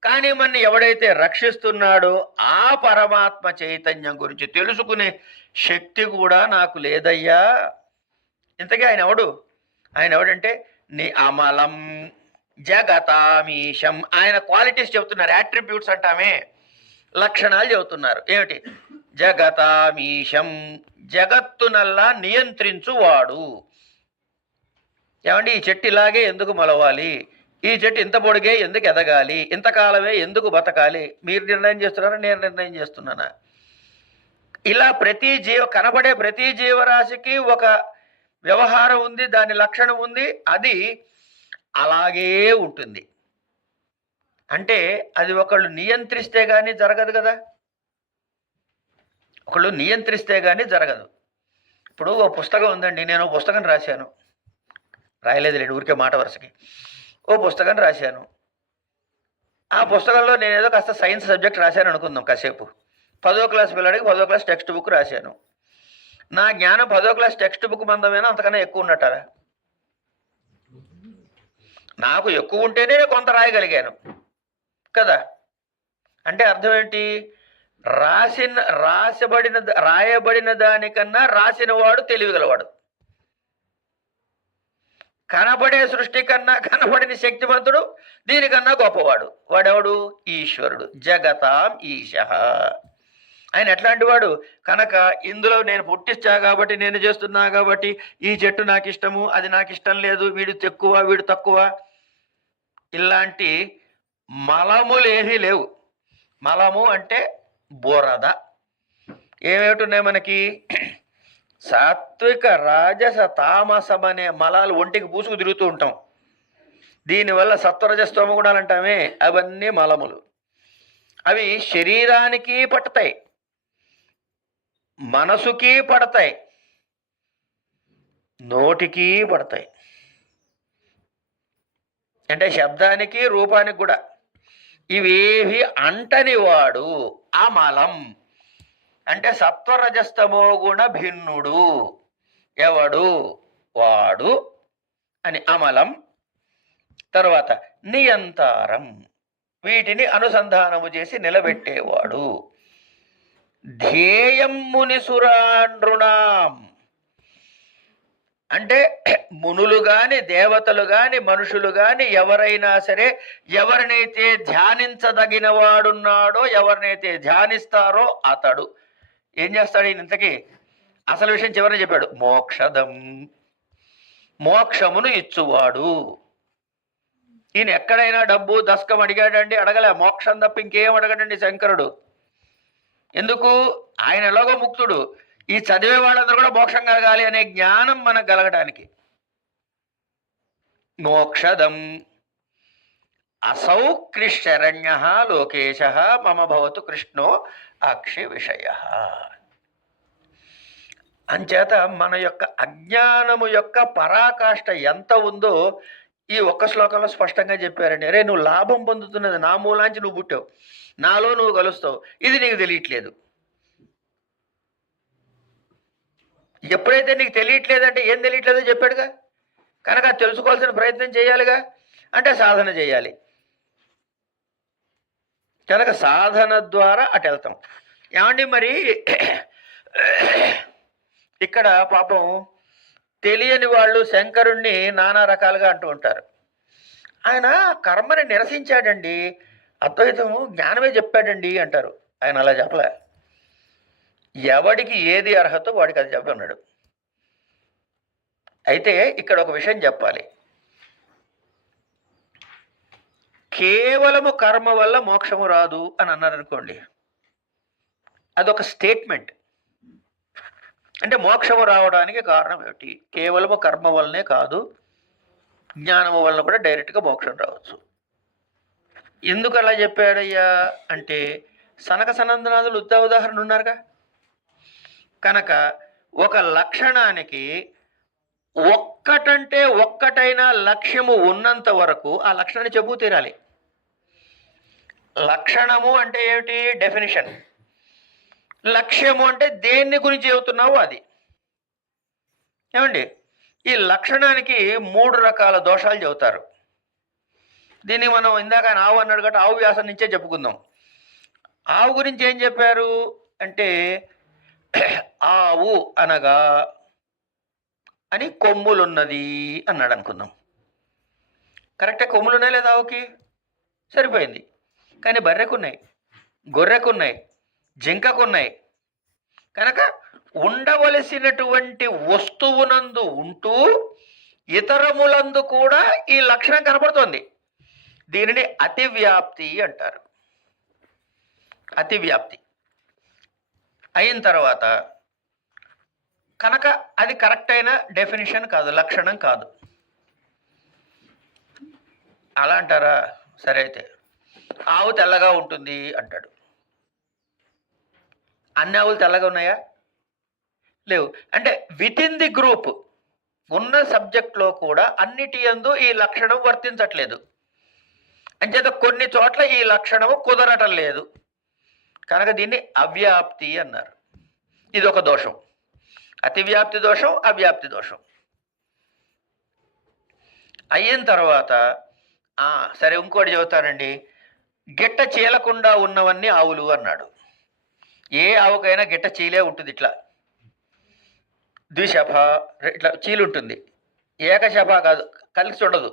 కానీ మన ఎవడైతే రక్షిస్తున్నాడో ఆ పరమాత్మ చైతన్యం గురించి తెలుసుకునే శక్తి కూడా నాకు లేదయ్యా. ఇంతకీ ఆయన ఎవడు? ఆయన ఎవడంటే ని అమలం జగతామీశం. ఆయన క్వాలిటీస్ చెబుతున్నారు, యాట్రిబ్యూట్స్ అంటామే, లక్షణాలు చెబుతున్నారు. ఏమిటి? జగతామీశం, జగత్తునల్లా నియంత్రించువాడు. ఏమండి, ఈ చెట్టు ఇలాగే ఎందుకు మొలవాలి, ఈ చెట్టు ఇంత పొడిగే ఎందుకు ఎదగాలి, ఇంతకాలమే ఎందుకు బతకాలి, మీరు నిర్ణయం చేస్తున్నారా నేను నిర్ణయం చేస్తున్నానా? ఇలా ప్రతి కనబడే ప్రతి జీవరాశికి ఒక వ్యవహారం ఉంది, దాని లక్షణం ఉంది, అది అలాగే ఉంటుంది. అంటే అది ఒకళ్ళు నియంత్రిస్తే కానీ జరగదు కదా, ఒకళ్ళు నియంత్రిస్తే కానీ జరగదు. ఇప్పుడు ఓ పుస్తకం ఉందండి, నేను ఓ పుస్తకం రాశాను, రాయలేదు లేండి ఊరికే మాట వరుసకి, ఓ పుస్తకం రాశాను. ఆ పుస్తకంలో నేను ఏదో కాస్త సైన్స్ సబ్జెక్ట్ రాశాను అనుకుందాం కాసేపు. 10వ క్లాస్ పిల్లడికి 10వ క్లాస్ టెక్స్ట్ బుక్ రాశాను. నా జ్ఞానం 10వ క్లాస్ టెక్స్ట్ బుక్ మందమైనా అంతకన్నా ఎక్కువ ఉన్నట్టారా? నాకు ఎక్కువ ఉంటేనే కొంత రాయగలిగాను కదా. అంటే అర్థం ఏంటి? రాయబడిన దానికన్నా రాసిన వాడు తెలివిగలవాడు. కనబడే సృష్టి కన్నా కనబడిన శక్తివంతుడు దీనికన్నా గొప్పవాడు. వాడెవడు? ఈశ్వరుడు. జగతాం ఈశ. ఆయన ఎట్లాంటి వాడు కనుక ఇందులో నేను పుట్టించా కాబట్టి, నేను చేస్తున్నా కాబట్టి, ఈ చెట్టు నాకు ఇష్టము, అది నాకు ఇష్టం లేదు, వీడు ఎక్కువ వీడు తక్కువ, ఇలాంటి మలములేమీ లేవు. మలము అంటే బోరద. ఏమేమిటున్నాయి మనకి? సాత్విక రాజస తామసం అనే మలాలు ఒంటికి పూసుకు తిరుగుతూ ఉంటాం. దీనివల్ల సత్వరజస్తమ గుణాలు అంటామే, అవన్నీ మలములు. అవి శరీరానికి పడతాయి, మనసుకి పడతాయి, నోటికి పడతాయి. అంటే శబ్దానికి రూపానికి కూడా. ఇవేవి అంటని వాడు అమలం. అంటే సత్వరజస్తమో గుణ భిన్నుడు ఎవడు? వాడు అని అమలం. తర్వాత నియంతారం, వీటిని అనుసంధానము చేసి నిలబెట్టేవాడు. ధ్యేయం మునిసురాండ్రుణాం, అంటే మునులు గాని దేవతలు గాని మనుషులు గాని ఎవరైనా సరే, ఎవరినైతే ధ్యానించదగిన వాడున్నాడో, ఎవరినైతే ధ్యానిస్తారో అతడు ఏం చేస్తాడు? ఇంతకీ అసలు విషయం చివరిని చెప్పాడు. మోక్షదం, మోక్షమును ఇచ్చువాడు. ఈయన ఎక్కడైనా డబ్బు దశకం అడిగాడండి? అడగలే. మోక్షం తప్ప ఇంకేం అడగడండి శంకరుడు. ఎందుకు? ఆయన ఎలాగో ముక్తుడు. ఈ చదివే వాళ్ళందరూ కూడా మోక్షం కలగాలి అనే జ్ఞానం మనకు కలగడానికి. మోక్షదం అసౌ కృష్ణరణ్య లోకేశ మమ భవతు కృష్ణో అక్షి విషయ. అంచేత మన యొక్క అజ్ఞానము యొక్క పరాకాష్ఠ ఎంత ఉందో ఈ ఒక్క శ్లోకంలో స్పష్టంగా చెప్పారండి. అరే, నువ్వు లాభం పొందుతున్నది నా మూలాంచి నువ్వు పుట్టావు, నాలో నువ్వు కలుస్తావు, ఇది నీకు తెలియట్లేదు. ఎప్పుడైతే నీకు తెలియట్లేదంటే ఏం తెలియట్లేదో చెప్పాడుగా, కనుక తెలుసుకోవాల్సిన ప్రయత్నం చేయాలిగా. అంటే సాధన చేయాలి. కనుక సాధన ద్వారా అటు వెళ్తాం. ఏమండి మరి ఇక్కడ పాపం తెలియని వాళ్ళు శంకరుణ్ణి నానా రకాలుగా అంటూ ఉంటారు. ఆయన కర్మని నిరసించాడండి, అద్వైతము జ్ఞానమే చెప్పాడండి అంటారు. ఆయన అలా చెప్పలే. ఎవడికి ఏది అర్హత వాడికి అది చెప్పన్నాడు. అయితే ఇక్కడ ఒక విషయం చెప్పాలి. కేవలము కర్మ వల్ల మోక్షము రాదు అని అన్నారు అనుకోండి, అదొక స్టేట్మెంట్. అంటే మోక్షము రావడానికి కారణం ఏమిటి? కేవలము కర్మ వల్లనే కాదు, జ్ఞానము వలన కూడా డైరెక్ట్గా మోక్షం రావచ్చు. ఎందుకు అలా చెప్పాడయ్యా అంటే, సనక సనందనాథులు ఉదాహరణ ఉన్నారుగా. కనుక ఒక లక్షణానికి ఒక్కటంటే ఒక్కటైనా లక్ష్యము ఉన్నంత వరకు ఆ లక్షణాన్ని చెప్పు తీరాలి. లక్షణము అంటే ఏమిటి? డెఫినిషన్. లక్ష్యము అంటే దేన్ని గురించి చెబుతున్నావు అది. ఏమండి, ఈ లక్షణానికి 3 రకాల దోషాలు చెబుతారు. దీన్ని మనం ఇందాక ఆవు అన్నాడు కాబట్టి ఆవు వ్యాసం నుంచే చెప్పుకుందాం. ఆవు గురించి ఏం చెప్పారు అంటే, ఆవు అనగా అని కొమ్ములున్నది అన్నాడు అనుకుందాం. కరెక్టే, కొమ్ములున్నాయి లేదా ఆవుకి? సరిపోయింది. కానీ బర్రెకున్నాయి, గొర్రెకున్నాయి, జింకకున్నాయి. కనుక ఉండవలసినటువంటి వస్తువునందు ఉంటూ ఇతరములందు కూడా ఈ లక్షణం కనపడుతోంది. దీనిని అతివ్యాప్తి అంటారు. అతివ్యాప్తి అయిన తర్వాత కనుక అది కరెక్ట్ అయిన డెఫినిషన్ కాదు, లక్షణం కాదు. అలా అంటారా? సరే, అయితే ఆవు తెల్లగా ఉంటుంది అంటాడు. అన్ని ఆవులు తెల్లగా ఉన్నాయా? లేవు. అంటే విత్ ఇన్ ది గ్రూప్ ఉన్న సబ్జెక్ట్లో కూడా అన్నిటి యందు ఈ లక్షణం వర్తించట్లేదు. అంచేత కొన్ని చోట్ల ఈ లక్షణము కుదరటం లేదు. కనుక దీన్ని అవ్యాప్తి అన్నారు. ఇది ఒక దోషం. అతివ్యాప్తి దోషం, అవ్యాప్తి దోషం. అయిన తర్వాత సరే ఇంకోటి చెబుతానండి. గిట్ట చీలకుండా ఉన్నవన్నీ ఆవులు అన్నాడు. ఏ ఆవుకైనా గిట్ట చీలే ఉంటుంది, ఇట్లా ద్విశఫ ఇట్లా చీలు ఉంటుంది. ఏకశఫ కాదు, కలిసి ఉండదు.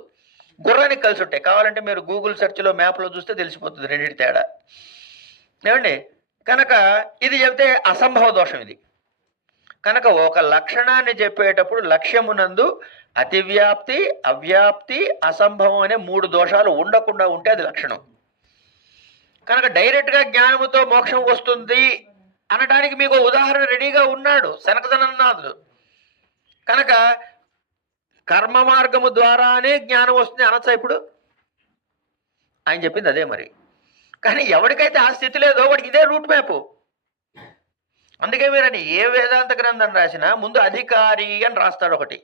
గుర్రానికి కలిసి ఉంటాయి. కావాలంటే మీరు గూగుల్ సెర్చ్లో మ్యాప్లో చూస్తే తెలిసిపోతుంది రెండింటి తేడా. ఏమండి, కనుక ఇది చెబితే అసంభవ దోషం ఇది. కనుక ఒక లక్షణాన్ని చెప్పేటప్పుడు లక్ష్యమునందు అతివ్యాప్తి, అవ్యాప్తి, అసంభవం అనే 3 దోషాలు ఉండకుండా ఉంటే అది లక్షణం. కనుక డైరెక్ట్గా జ్ఞానముతో మోక్షం వస్తుంది అనడానికి మీకు ఉదాహరణ రెడీగా ఉన్నాడు సనకసనందనాథుడు. కనుక కర్మ మార్గము ద్వారానే జ్ఞానం వస్తుంది అనొచ్చా ఇప్పుడు? ఆయన చెప్పింది అదే మరి. కానీ ఎవరికైతే ఆ స్థితి లేదో వాడికి ఇదే రూట్ మ్యాప్. అందుకే మీరని ఏ వేదాంత గ్రంథం రాసినా ముందు అధికారి అని రాస్తాడు ఒకటి.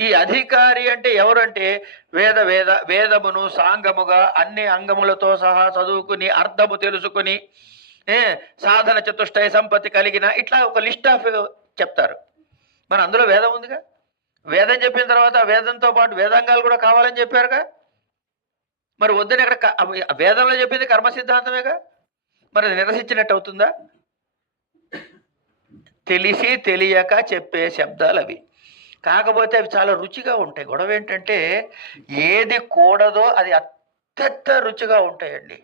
ఈ అధికారి అంటే ఎవరంటే వేదమును సాంగముగా అన్ని అంగములతో సహా చదువుకుని అర్థము తెలుసుకుని సాధన చతుష్టయ సంపత్తి కలిగిన ఇట్లా ఒక లిస్ట్ ఆఫ్ చెప్తారు. మరి అందులో వేదం ఉందిగా. వేదం చెప్పిన తర్వాత వేదంతో పాటు వేదాంగాలు కూడా కావాలని చెప్పారుగా. మరి వద్దని అక్కడ వేదంలో చెప్పింది కర్మ సిద్ధాంతమేగా. మరి అది నిరసించినట్టు అవుతుందా? తెలిసి తెలియక చెప్పే శబ్దాలు అవి. కాకపోతే అవి చాలా రుచిగా ఉంటాయి. గొడవ ఏంటంటే ఏది కూడదో అది అత్యంత రుచిగా ఉంటాయండి.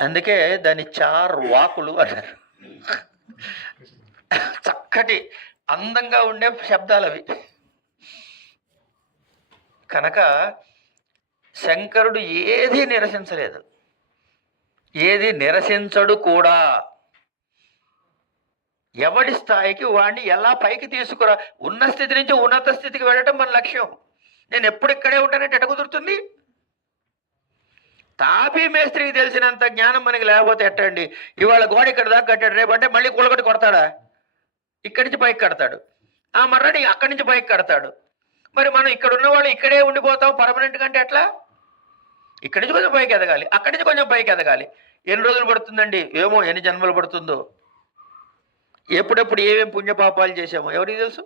అందుకే దాన్ని చార్ వాకులు అన్నారు. చక్కటి అందంగా ఉండే శబ్దాలు అవి. కనుక శంకరుడు ఏది నిరసించలేదు, ఏది నిరసించడు కూడా. ఎవడి స్థాయికి వాడిని ఎలా పైకి తీసుకురా, ఉన్న స్థితి నుంచి ఉన్నత స్థితికి వెళ్ళటం మన లక్ష్యం. నేను ఎప్పుడు ఇక్కడే ఉంటానంటే ఎట్ట కుదురుతుంది? తాపీ మేస్త్రికి తెలిసినంత జ్ఞానం మనకి లేకపోతే ఎట్టండి? ఇవాళ గోడ ఇక్కడ దాకా కట్టాడు, రేపు అంటే మళ్ళీ కూలగొట్టి కొడతాడా? ఇక్కడి నుంచి పైకి కడతాడు, మర్రని అక్కడి నుంచి పైకి కడతాడు. మరి మనం ఇక్కడ ఉన్న వాళ్ళు ఇక్కడే ఉండిపోతాం పర్మనెంట్ కంటే ఎట్లా? ఇక్కడి నుంచి కొంచెం పైకి ఎదగాలి, అక్కడి నుంచి కొంచెం పైకి ఎదగాలి. ఎన్ని రోజులు పడుతుందండి? ఏమో ఎన్ని జన్మలు పడుతుందో. ఎప్పుడెప్పుడు ఏమేమి పుణ్యపాపాలు చేసామో ఎవరికి తెలుసు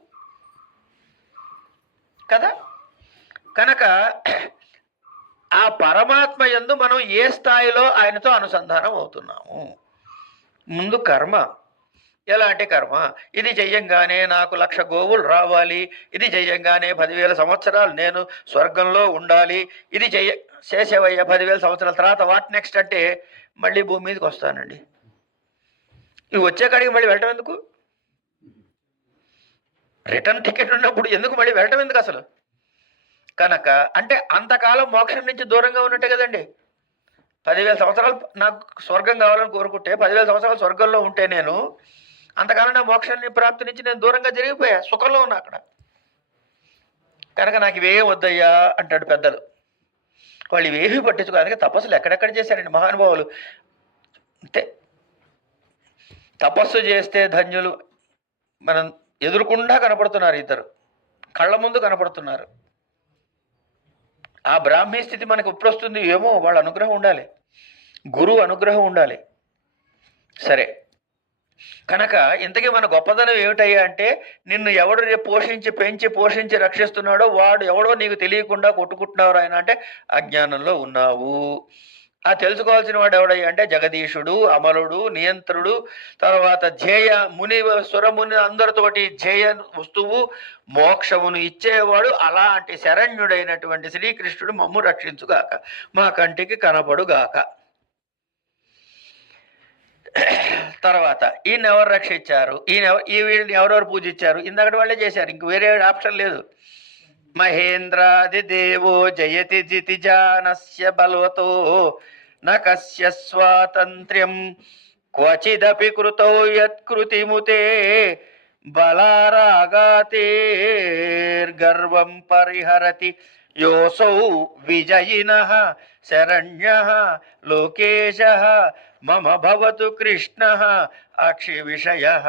కదా. కనుక ఆ పరమాత్మ యందు మనం ఏ స్థాయిలో ఆయనతో అనుసంధానం అవుతున్నాము. ముందు కర్మ. ఎలాంటి కర్మ? ఇది చెయ్యంగానే నాకు 1,00,000 గోవులు రావాలి, ఇది చెయ్యంగానే 10,000 సంవత్సరాలు నేను స్వర్గంలో ఉండాలి, ఇది చేసేవయ్యా 10,000 సంవత్సరాల తర్వాత వాట్ నెక్స్ట్ అంటే మళ్ళీ భూమి మీదకి వస్తానండి. ఇవి వచ్చే కాడికి మళ్ళీ వెళ్ళటం ఎందుకు? రిటర్న్ టికెట్ ఉన్నప్పుడు ఎందుకు మళ్ళీ వెళ్ళటం ఎందుకు అసలు? కనుక అంటే అంతకాలం మోక్షం నుంచి దూరంగా ఉన్నట్టే కదండి. 10,000 సంవత్సరాలు నాకు స్వర్గం కావాలని కోరుకుంటే 10,000 సంవత్సరాలు స్వర్గంలో ఉంటే నేను అంతకాలం నా మోక్షాన్ని ప్రాప్తి నుంచి నేను దూరంగా జరిగిపోయా, సుఖంలో ఉన్నా అక్కడ. కనుక నాకు ఇవేం వద్దయ్యా అంటాడు పెద్దలు. వాళ్ళు ఇవేమీ పట్టించుకో. అందుకే తపస్సులు ఎక్కడెక్కడ చేశారండి మహానుభావులు. అంతే, తపస్సు చేస్తే ధన్యులు మనం ఎదురుకుండా కనపడుతున్నారు, ఇద్దరు కళ్ళ ముందు కనపడుతున్నారు. ఆ బ్రాహ్మీ స్థితి మనకు ఎప్పుడు వస్తుంది ఏమో, వాళ్ళ అనుగ్రహం ఉండాలి, గురువు అనుగ్రహం ఉండాలి. సరే, కనుక ఇంతకీ మన గొప్పదనం ఏమిటయ్యా అంటే నిన్ను ఎవడు పోషించి పెంచి పోషించి రక్షిస్తున్నాడో వాడు ఎవడో నీకు తెలియకుండా కొట్టుకుంటున్నావు ఆయన అంటే అజ్ఞానంలో ఉన్నావు. ఆ తెలుసుకోవాల్సిన వాడు ఎవడయ్యా అంటే జగదీశుడు, అమలుడు, నియంత్రుడు, తర్వాత ధ్యేయ ముని సురముని అందరితోటి ధ్యేయ వస్తువు మోక్షమును ఇచ్చేవాడు అలాంటి శరణ్యుడైనటువంటి శ్రీకృష్ణుడు మమ్ము రక్షించుగాక, మా కంటికి కనపడుగాక. తర్వాత ఈయన ఎవరు రక్షించారు, ఈ వీళ్ళని ఎవరెవరు పూజించారు? ఇందాక వాళ్ళే చేశారు, ఇంక వేరే ఆప్షన్ లేదు. మహేంద్రాది దేవో జయతి జితిజానస్య బలవతో నకస్య స్వాతంత్ర్యం క్వచిదపి కృతౌ యత్కృతిముతే బలారాగాతేర్గర్వం పరిహరతి యోసౌ విజయినః శరణ్యః లోకేశః మమ భవతు కృష్ణః అక్షి విషయః.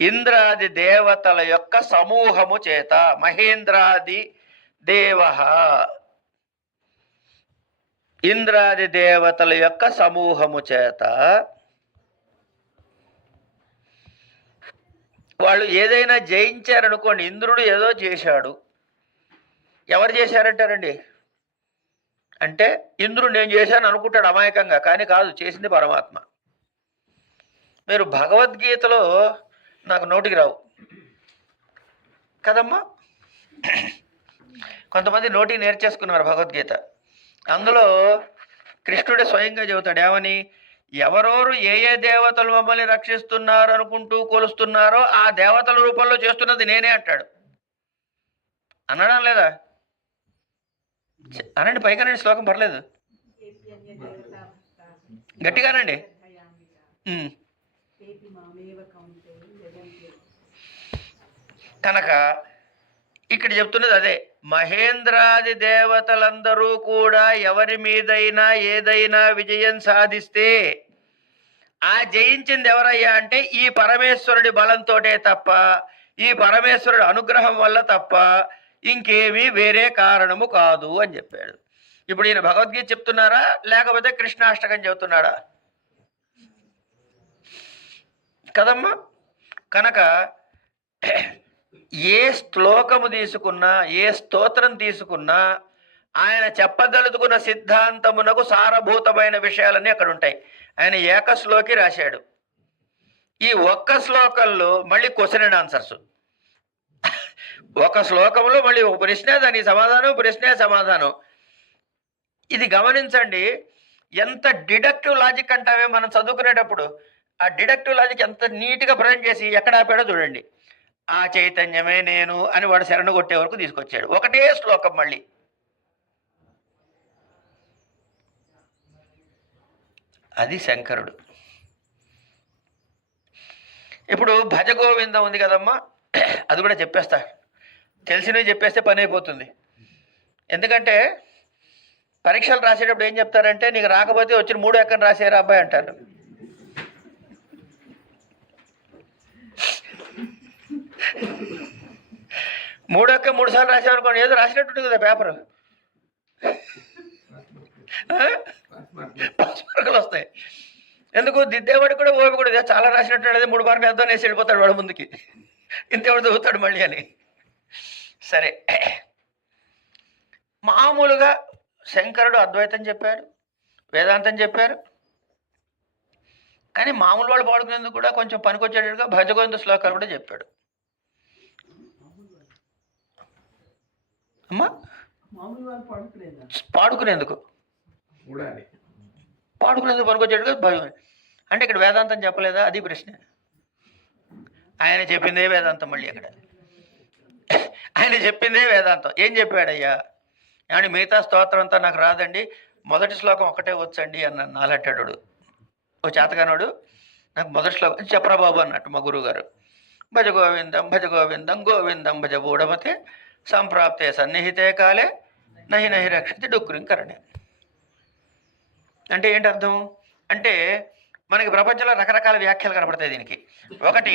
ఇంద్రాది దేవతల యొక్క సమూహము చేత, మహేంద్రాది దేవ, ఇంద్రాది దేవతల యొక్క సమూహము చేత వాళ్ళు ఏదైనా జయించారనుకోండి. ఇంద్రుడు ఏదో చేశాడు, ఎవరు చేశారంటారండి? అంటే ఇంద్రుడు నేను చేశాను అనుకుంటాడు అమాయకంగా, కానీ కాదు, చేసింది పరమాత్మ. మీరు భగవద్గీతలో నాకు నోటికి రావు కదమ్మా, కొంతమంది నోటికి నేర్చేసుకున్నారు భగవద్గీత. అందులో కృష్ణుడే స్వయంగా చెబుతాడు ఏమని, ఎవరెవరు ఏ ఏ దేవతలు మమ్మల్ని రక్షిస్తున్నారు అనుకుంటూ కొలుస్తున్నారో ఆ దేవతల రూపంలో చేస్తున్నది నేనే అంటాడు. అనడం లేదా? అనండి, పైకనండి, శ్లోకం పర్లేదు, గట్టిగానండి. కనుక ఇక్కడ చెప్తున్నది అదే, మహేంద్రాది దేవతలందరూ కూడా ఎవరి మీదైనా ఏదైనా విజయం సాధిస్తే ఆ జయించింది ఎవరయ్యా అంటే ఈ పరమేశ్వరుడి బలంతోటే తప్ప, ఈ పరమేశ్వరుడి అనుగ్రహం వల్ల తప్ప ఇంకేమీ వేరే కారణము కాదు అని చెప్పాడు. ఇప్పుడు ఈయన భగవద్గీత చెప్తున్నారా లేకపోతే కృష్ణాష్టకం చెబుతున్నాడా? కదమ్మా. కనుక ఏ శ్లోకము తీసుకున్నా, ఏ స్తోత్రం తీసుకున్నా ఆయన చెప్పదలుచుకున్న సిద్ధాంతమునకు సారభూతమైన విషయాలన్నీ అక్కడ ఉంటాయి. ఆయన ఏకశ్లోకి రాశాడు. ఈ ఒక్క శ్లోకంలో మళ్ళీ క్వశ్చన్ అండ్ ఆన్సర్స్. ఒక శ్లోకంలో మళ్ళీ ఒక ప్రశ్న, దానికి సమాధానం, ప్రశ్నే సమాధానం. ఇది గమనించండి, ఎంత డిడక్టివ్ లాజిక్ అంటామే మనం చదువుకునేటప్పుడు. ఆ డిడక్టివ్ లాజిక్ ఎంత నీట్గా ప్రజెంట్ చేసి ఎక్కడ ఆపాడో చూడండి. ఆ చైతన్యమే నేను అని వాడు శరణు కొట్టే వరకు తీసుకొచ్చాడు. ఒకటే శ్లోకం మళ్ళీ. అది శంకరుడు. ఇప్పుడు భజ గోవిందం ఉంది కదమ్మా, అది కూడా చెప్పేస్తా, తెలిసినవి చెప్పేస్తే పని అయిపోతుంది. ఎందుకంటే పరీక్షలు రాసేటప్పుడు ఏం చెప్తారంటే నీకు రాకపోతే వచ్చిన 3 ఎక్కడ రాసేరా అబ్బాయి అంటారు. మూడు సార్లు రాసామనుకోండి, ఏదో రాసినట్టు కదా పేపరు, పాస్ మార్కులు వస్తాయి. ఎందుకు? దిద్దేవాడికి కూడా ఓపి కూడా చాలా రాసినట్టు, అదే 3 మార్కులు ఎంతో వేసి వెళ్ళిపోతాడు వాడు ముందుకి, ఇంతేవాడు చదువుతాడు మళ్ళీ అని. సరే, మామూలుగా శంకరుడు అద్వైతం చెప్పారు, వేదాంతం చెప్పారు. కానీ మామూలు వాళ్ళు పాడుకునేందుకు కూడా కొంచెం పనికొచ్చేటట్టుగా భజగోవింద శ్లోకాలు కూడా చెప్పాడు. అమ్మా పాడుకునేందుకు పనికొచ్చేట్టుగా భజన అంటే ఇక్కడ వేదాంతం చెప్పలేదా? అది ప్రశ్న. ఆయన చెప్పిందే వేదాంతం. మళ్ళీ అక్కడ ఆయన చెప్పిందే వేదాంతం. ఏం చెప్పాడయ్యా? ఏమంటే మిగతా స్తోత్రం అంతా నాకు రాదండి, మొదటి శ్లోకం ఒకటే వచ్చండి అన్న నాలంటాడు ఓ చేతగానోడు. నాకు మొదటి శ్లోకం చెప్పరా బాబు అన్నట్టు మా గురువు గారు. భజ గోవిందం భజ గోవిందం గోవిందం భజ బూఢమతే సంప్రాప్తే సన్నిహితే కాలే నహి నహి రక్షతి డుక్రింకరణే. అంటే ఏంటి అర్థం? అంటే మనకి ప్రపంచంలో రకరకాల వ్యాఖ్యలు కనపడతాయి దీనికి. ఒకటి,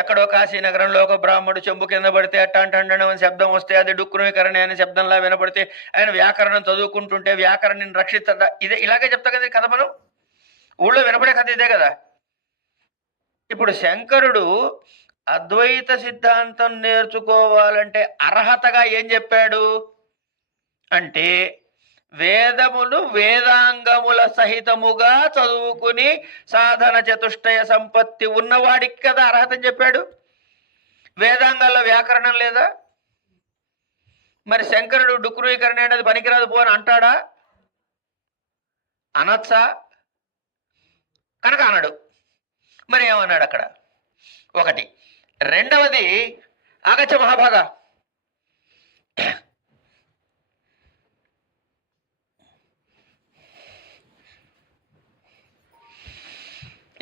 ఎక్కడో కాశీ నగరంలో ఒక బ్రాహ్మడు చెంబు కింద పడితే అట్టాంటండడం అని శబ్దం వస్తే అది డుక్కునీకరణే అనే శబ్దంలా వినపడితే ఆయన వ్యాకరణం చదువుకుంటుంటే వ్యాకరణని రక్షిస్తుందా? ఇదే ఇలాగే చెప్తా కదా కథ. మనం ఊళ్ళో వినపడే కథ ఇదే కదా. ఇప్పుడు శంకరుడు అద్వైత సిద్ధాంతం నేర్చుకోవాలంటే అర్హతగా ఏం చెప్పాడు అంటే, వేదములు వేదాంగముల సహితముగా చదువుకుని సాధన చతుష్టయ సంపత్తి ఉన్నవాడికి కదా అర్హత అని చెప్పాడు. వేదాంగాల్లో వ్యాకరణం లేదా? మరి శంకరుడు డుక్రీకరణ అనేది పనికిరాదు పో అని అంటాడా? అనొచ్చా? కనుక అనడు. మరి ఏమన్నాడు అక్కడ? ఒకటి. రెండవది, ఆగచ్చ మహాభాగా,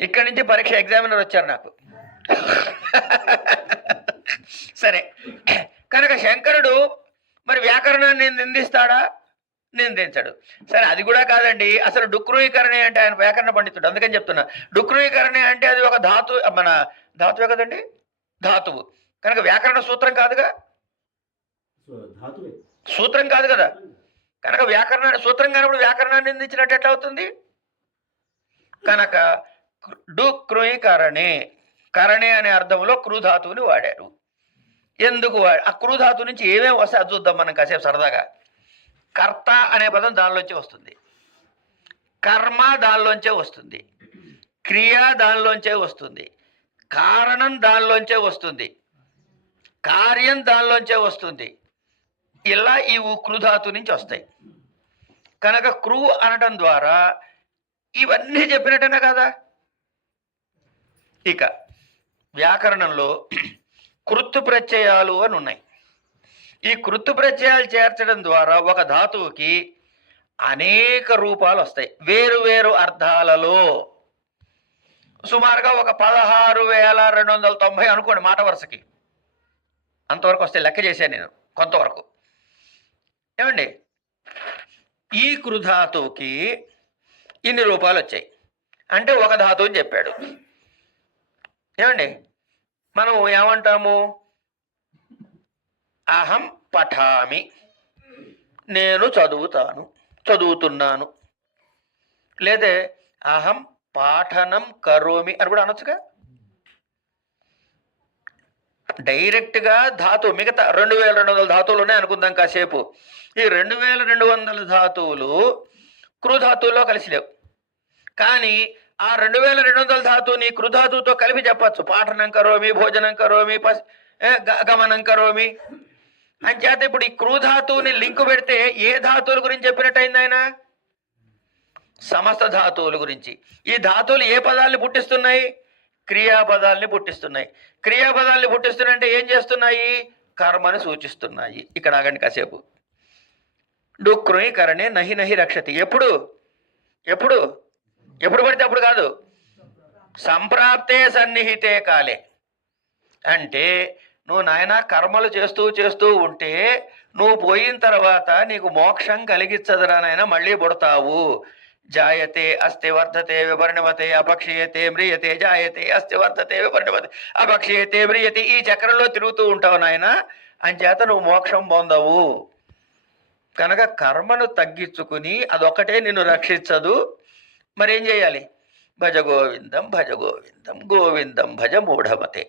ఇక్కడి నుంచి పరీక్ష ఎగ్జామినర్ వచ్చారు నాకు. సరే, కనుక శంకరుడు మరి వ్యాకరణాన్ని నిందిస్తాడా? నిందించడు. సరే, అది కూడా కాదండి, అసలు డుక్రీకరణే అంటే ఆయన వ్యాకరణ పండితుడు, అందుకని చెప్తున్నా. డుక్రీకరణే అంటే అది ఒక ధాతు, మన ధాతువే కదండి, ధాతువు. కనుక వ్యాకరణ సూత్రం కాదుగా, సూత్రం కాదు కదా. కనుక వ్యాకరణ సూత్రం కానప్పుడు వ్యాకరణాన్ని నిందించినట్టు ఎట్లా అవుతుంది? కనుక డుక్రీకరణే, కరణే అనే అర్థంలో క్రూధాతువుని వాడారు. ఎందుకు ఆ క్రూధాతువు నుంచి ఏమేమి వస్తే అది చూద్దాం మనం కాసేపు సరదాగా. కర్త అనే పదం దానిలోంచే వస్తుంది, కర్మ దానిలోంచే వస్తుంది, క్రియ దానిలోంచే వస్తుంది, కారణం దానిలోంచే వస్తుంది, కార్యం దానిలోంచే వస్తుంది. ఇలా ఈ క్రుధాతు నుంచి వస్తాయి. కనుక క్రూ అనటం ద్వారా ఇవన్నీ చెప్పినట్టేనా కదా. ఇక వ్యాకరణంలో కృత్తు ప్రత్యయాలు అని ఉన్నాయి. ఈ కృత్తు ప్రత్యయాలు చేర్చడం ద్వారా ఒక ధాతువుకి అనేక రూపాలు వస్తాయి, వేరు వేరు అర్థాలలో. సుమారుగా ఒక 16,290 అనుకోండి మాట వరుసకి, అంతవరకు వస్తే లెక్క చేశాను నేను కొంతవరకు. ఏమండి, ఈ కృధాతువుకి ఇన్ని రూపాలు వచ్చాయి అంటే ఒక ధాతువు అని చెప్పాడు. ఏమండి, మనం ఏమంటాము? అహం పఠామి, నేను చదువుతాను, చదువుతున్నాను. లేదే అహం పాఠనం కరోమి అని కూడా అనొచ్చుగా. డైరెక్ట్గా ధాతువు మిగతా 2,200 ధాతువులు ఉన్నాయి అనుకుందాం కాసేపు. ఈ 2,200 ధాతువులు క్రూధాతువులో కలిసి లేవు. కానీ ఆ 2,200 ధాతువుని క్రుధాతువుతో కలిపి చెప్పచ్చు. పాఠనం కరోమి, భోజనం కరోమి, గమనం కరోమి అని చేత ఇప్పుడు ఈ క్రూధాతువుని లింకు పెడితే ఏ ధాతువుల గురించి చెప్పినట్టయింది ఆయన? సమస్త ధాతువుల గురించి. ఈ ధాతువులు ఏ పదాలని పుట్టిస్తున్నాయి? క్రియాపదాలని పుట్టిస్తున్నాయి. క్రియాపదాలని పుట్టిస్తున్నాయంటే ఏం చేస్తున్నాయి? కర్మని సూచిస్తున్నాయి. ఇక్కడ ఆగండి కాసేపు. డుక్రీకరణే నహి నహి రక్షతి. ఎప్పుడు ఎప్పుడు ఎప్పుడు పడితే అప్పుడు కాదు, సంప్రాప్తే సన్నిహితే కాలే. అంటే నువ్వు నాయన కర్మలు చేస్తూ చేస్తూ ఉంటే నువ్వు పోయిన తర్వాత నీకు మోక్షం కలిగించదురా నాయన, మళ్ళీ పుడతావు. జాయతే అస్తి వర్ధతే విపరిణమతే అపక్షీయతే మ్రియతే, జాయతే అస్తి వర్ధతే విపరిణమతే అపక్షీయతే మ్రియతే. ఈ చక్రంలో తిరుగుతూ ఉంటావు నాయన, అంచేత నువ్వు మోక్షం పొందవు. కనుక కర్మను తగ్గించుకుని అదొకటే నిన్ను రక్షించదు. మరేం చేయాలి? భజ గోవిందం భజ గోవిందం గోవిందం భజ మూఢమతే.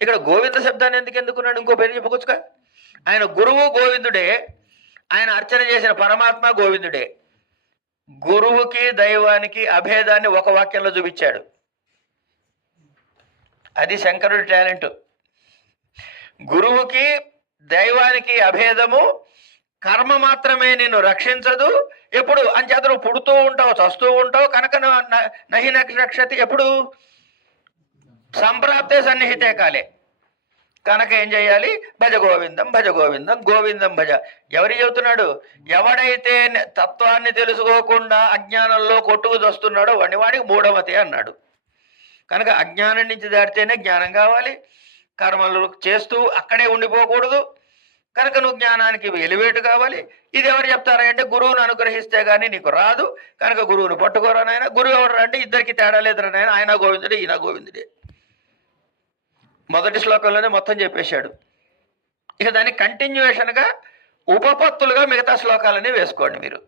ఇక్కడ గోవింద శబ్దాన్ని ఎందుకున్నాడు? ఇంకో పేరు చెప్పుకోవచ్చుగా. ఆయన గురువు గోవిందుడే, ఆయన అర్చన చేసిన పరమాత్మ గోవిందుడే. గురువుకి దైవానికి అభేదాన్ని ఒక వాక్యంలో చూపించాడు. అది శంకరుడి టాలెంట్. గురువుకి దైవానికి అభేదము, కర్మ మాత్రమే నిన్ను రక్షించదు. ఎప్పుడు అంచేత నువ్వు పుడుతూ ఉంటావు, చస్తూ ఉంటావు. కనుక నహి రక్షతి, ఎప్పుడు సంప్రాప్తే సన్నిహితే కాలే. కనుక ఏం చేయాలి? భజ గోవిందం, భజ గోవిందం, గోవిందం భజ. ఎవరు చెబుతున్నాడు? ఎవడైతే తత్వాన్ని తెలుసుకోకుండా అజ్ఞానంలో కొట్టుకు వస్తున్నాడో వాడికి మూఢమతి అన్నాడు. కనుక అజ్ఞానం నుంచి దాటితేనే జ్ఞానం కావాలి. కర్మలు చేస్తూ అక్కడే ఉండిపోకూడదు. కనుక నువ్వు జ్ఞానానికి ఎలివేటు కావాలి. ఇది ఎవరు చెప్తారా అంటే గురువును అనుగ్రహిస్తే కానీ నీకు రాదు. కనుక గురువును పట్టుకోరా నాయన. గురువు ఎవరు అంటే ఇద్దరికి తేడా లేదురా నాయన, ఆయన గోవిందుడే ఈయన గోవిందుడే. మొదటి శ్లోకంలోనే మొత్తం చెప్పేశాడు. ఇక దాన్ని కంటిన్యూషన్గా ఉపపత్తులుగా మిగతా శ్లోకాలన్నీ వేసుకోండి మీరు.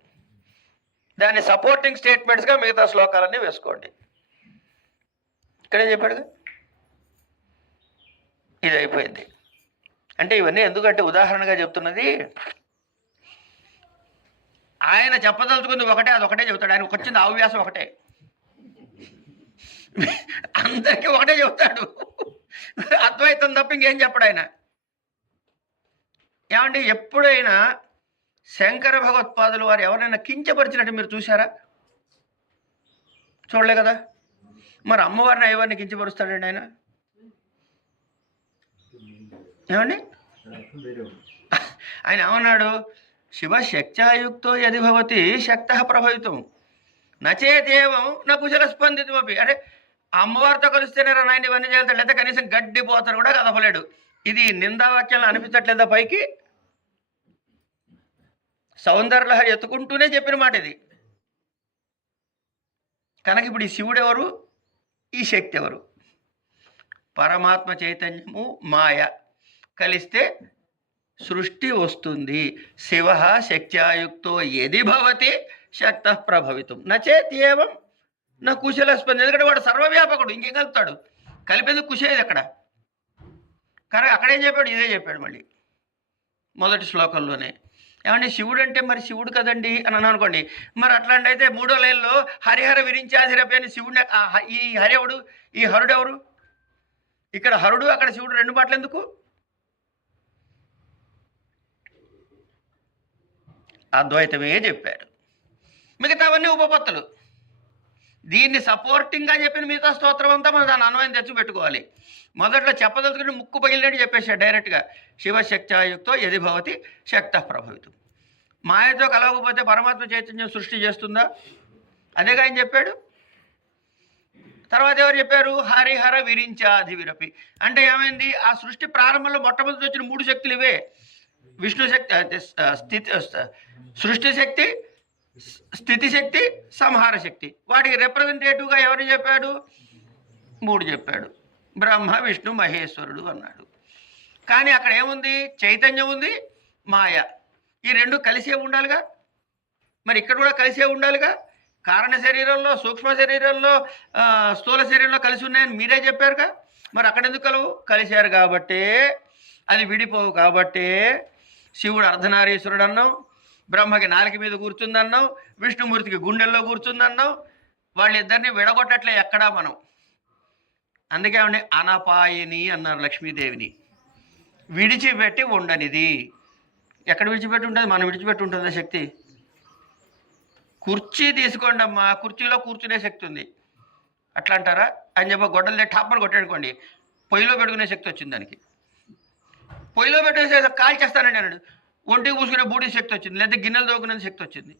దాన్ని సపోర్టింగ్ స్టేట్మెంట్స్గా మిగతా శ్లోకాలన్నీ వేసుకోండి. ఇక్కడే చెప్పాడుగా. ఇది అయిపోయింది. అంటే ఇవన్నీ ఎందుకంటే ఉదాహరణగా చెప్తున్నది, ఆయన చెప్పదలుచుకుంది ఒకటే, అదొకటే చెబుతాడు. ఆయనకు వచ్చింది ఆవ్యాసం ఒకటే, అందరికీ ఒకటే చెబుతాడు. అద్వైతం తప్ప ఇంకేం చెప్పడు ఆయన. ఏమండి, ఎప్పుడైనా శంకర భగవత్పాదులు వారు ఎవరైనా కించపరిచినట్టు మీరు చూసారా? చూడలే కదా. మరి అమ్మవారిని ఎవరిని కించపరుస్తాడండి ఆయన? ఏమండి, ఆయన ఏమన్నాడు? శివ శక్త్యాయుక్తో యది భవతి శక్త ప్రభవితం నచేదేవం నా కుశల స్పందితమపి. అరే, అమ్మవారితో కలిస్తేనే నాయన ఇవన్నీ చేస్తాడు, లేదా కనీసం గడ్డిపోతారు కూడా కదపలేడు. ఇది నిందావాక్యాలు అనిపించట్లేదా పైకి? సౌందర్యలహరి ఎత్తుకుంటూనే చెప్పిన మాట ఇది. కనుక ఇప్పుడు ఈ శివుడు ఎవరు, ఈ శక్తి ఎవరు? పరమాత్మ చైతన్యము మాయ కలిస్తే సృష్టి వస్తుంది. శివ శక్త్యాయుక్తో యది భవతి శక్త ప్రభవితం నచేత్ ఏవం నా కుశల స్పంది. ఎందుకంటే వాడు సర్వవ్యాపకుడు, ఇంకేం కలుపుతాడు? కలిపేందుకు కుశేది అక్కడ. కానీ అక్కడేం చెప్పాడు? ఇదే చెప్పాడు మళ్ళీ మొదటి శ్లోకంలోనే. ఏమంటే శివుడు అంటే మరి శివుడు కదండి అని అనుకోండి. మరి అట్లాంటి అయితే మూడో లైన్లో హరిహర విరించాధిరపి అని శివుడిని, ఈ హరివుడు, ఈ హరుడెవరు? ఇక్కడ హరుడు, అక్కడ శివుడు, రెండు మాటలు ఎందుకు? అద్వైతమే చెప్పాడు. మిగతావన్నీ ఉపపత్తులు. దీన్ని సపోర్టింగ్గా చెప్పిన మిగతా స్తోత్రం అంతా మనం దాన్ని అన్వయం తెచ్చి పెట్టుకోవాలి. మొదట్లో చెప్పదలుచుకుంటే ముక్కు పగిలినట్టు చెప్పేశాడు డైరెక్ట్గా. శివశక్త్యాయుక్తో యది భవతి శక్త ప్రభవితం. మాయతో కలవకపోతే పరమాత్మ చైతన్యం సృష్టి చేస్తుందా? అదేగా ఆయన చెప్పాడు. తర్వాత ఎవరు చెప్పారు? హరిహర విరించాధివిరపి. అంటే ఏమైంది? ఆ సృష్టి ప్రారంభంలో మొట్టమొదటి వచ్చిన మూడు శక్తులు ఇవే. విష్ణు శక్తి, స్థితి, సృష్టి శక్తి, స్థితి శక్తి, సంహార శక్తి. వాటికి రిప్రజెంటేటివ్గా ఎవరు చెప్పాడు? మూడు చెప్పాడు. బ్రహ్మ విష్ణు మహేశ్వరుడు అన్నాడు. కానీ అక్కడ ఏముంది? చైతన్యం ఉంది, మాయ. ఈ రెండు కలిసే ఉండాలిగా. మరి ఇక్కడ కూడా కలిసే ఉండాలిగా. కారణ శరీరంలో, సూక్ష్మ శరీరంలో, స్థూల శరీరంలో కలిసి ఉన్నాయని మీరే చెప్పారుగా. మరి అక్కడ ఎందుకు కలవు? కలిశారు కాబట్టే అది విడిపోవు. కాబట్టే శివుడు అర్ధనారీశ్వరుడు అన్నావు, బ్రహ్మకి నాలుక మీద కూర్చుందన్నావు, విష్ణుమూర్తికి గుండెల్లో కూర్చుందన్నావు. వాళ్ళిద్దరిని విడగొట్టట్లే ఎక్కడా మనం. అందుకే ఆవిడ అనపాయిని అన్నారు లక్ష్మీదేవిని. విడిచిపెట్టి ఉండనిది. ఎక్కడ విడిచిపెట్టి ఉంటుంది? మనం విడిచిపెట్టి ఉంటుందా శక్తి? కుర్చీ తీసుకోండి అమ్మా, కుర్చీలో కూర్చునే శక్తి ఉంది. అట్లా అంటారా? అని చెప్పి గొడ్డలు టాపర్ కొట్టాడుకోండి, పొయ్యిలో పెట్టుకునే శక్తి వచ్చింది దానికి. పొయ్యిలో పెట్టేసే కాల్ చేస్తానండి అన్నాడు, ఒంటికి పూసుకునే బూడి శక్తి వచ్చింది, లేదా గిన్నెలు దోకునే శక్తి వచ్చింది.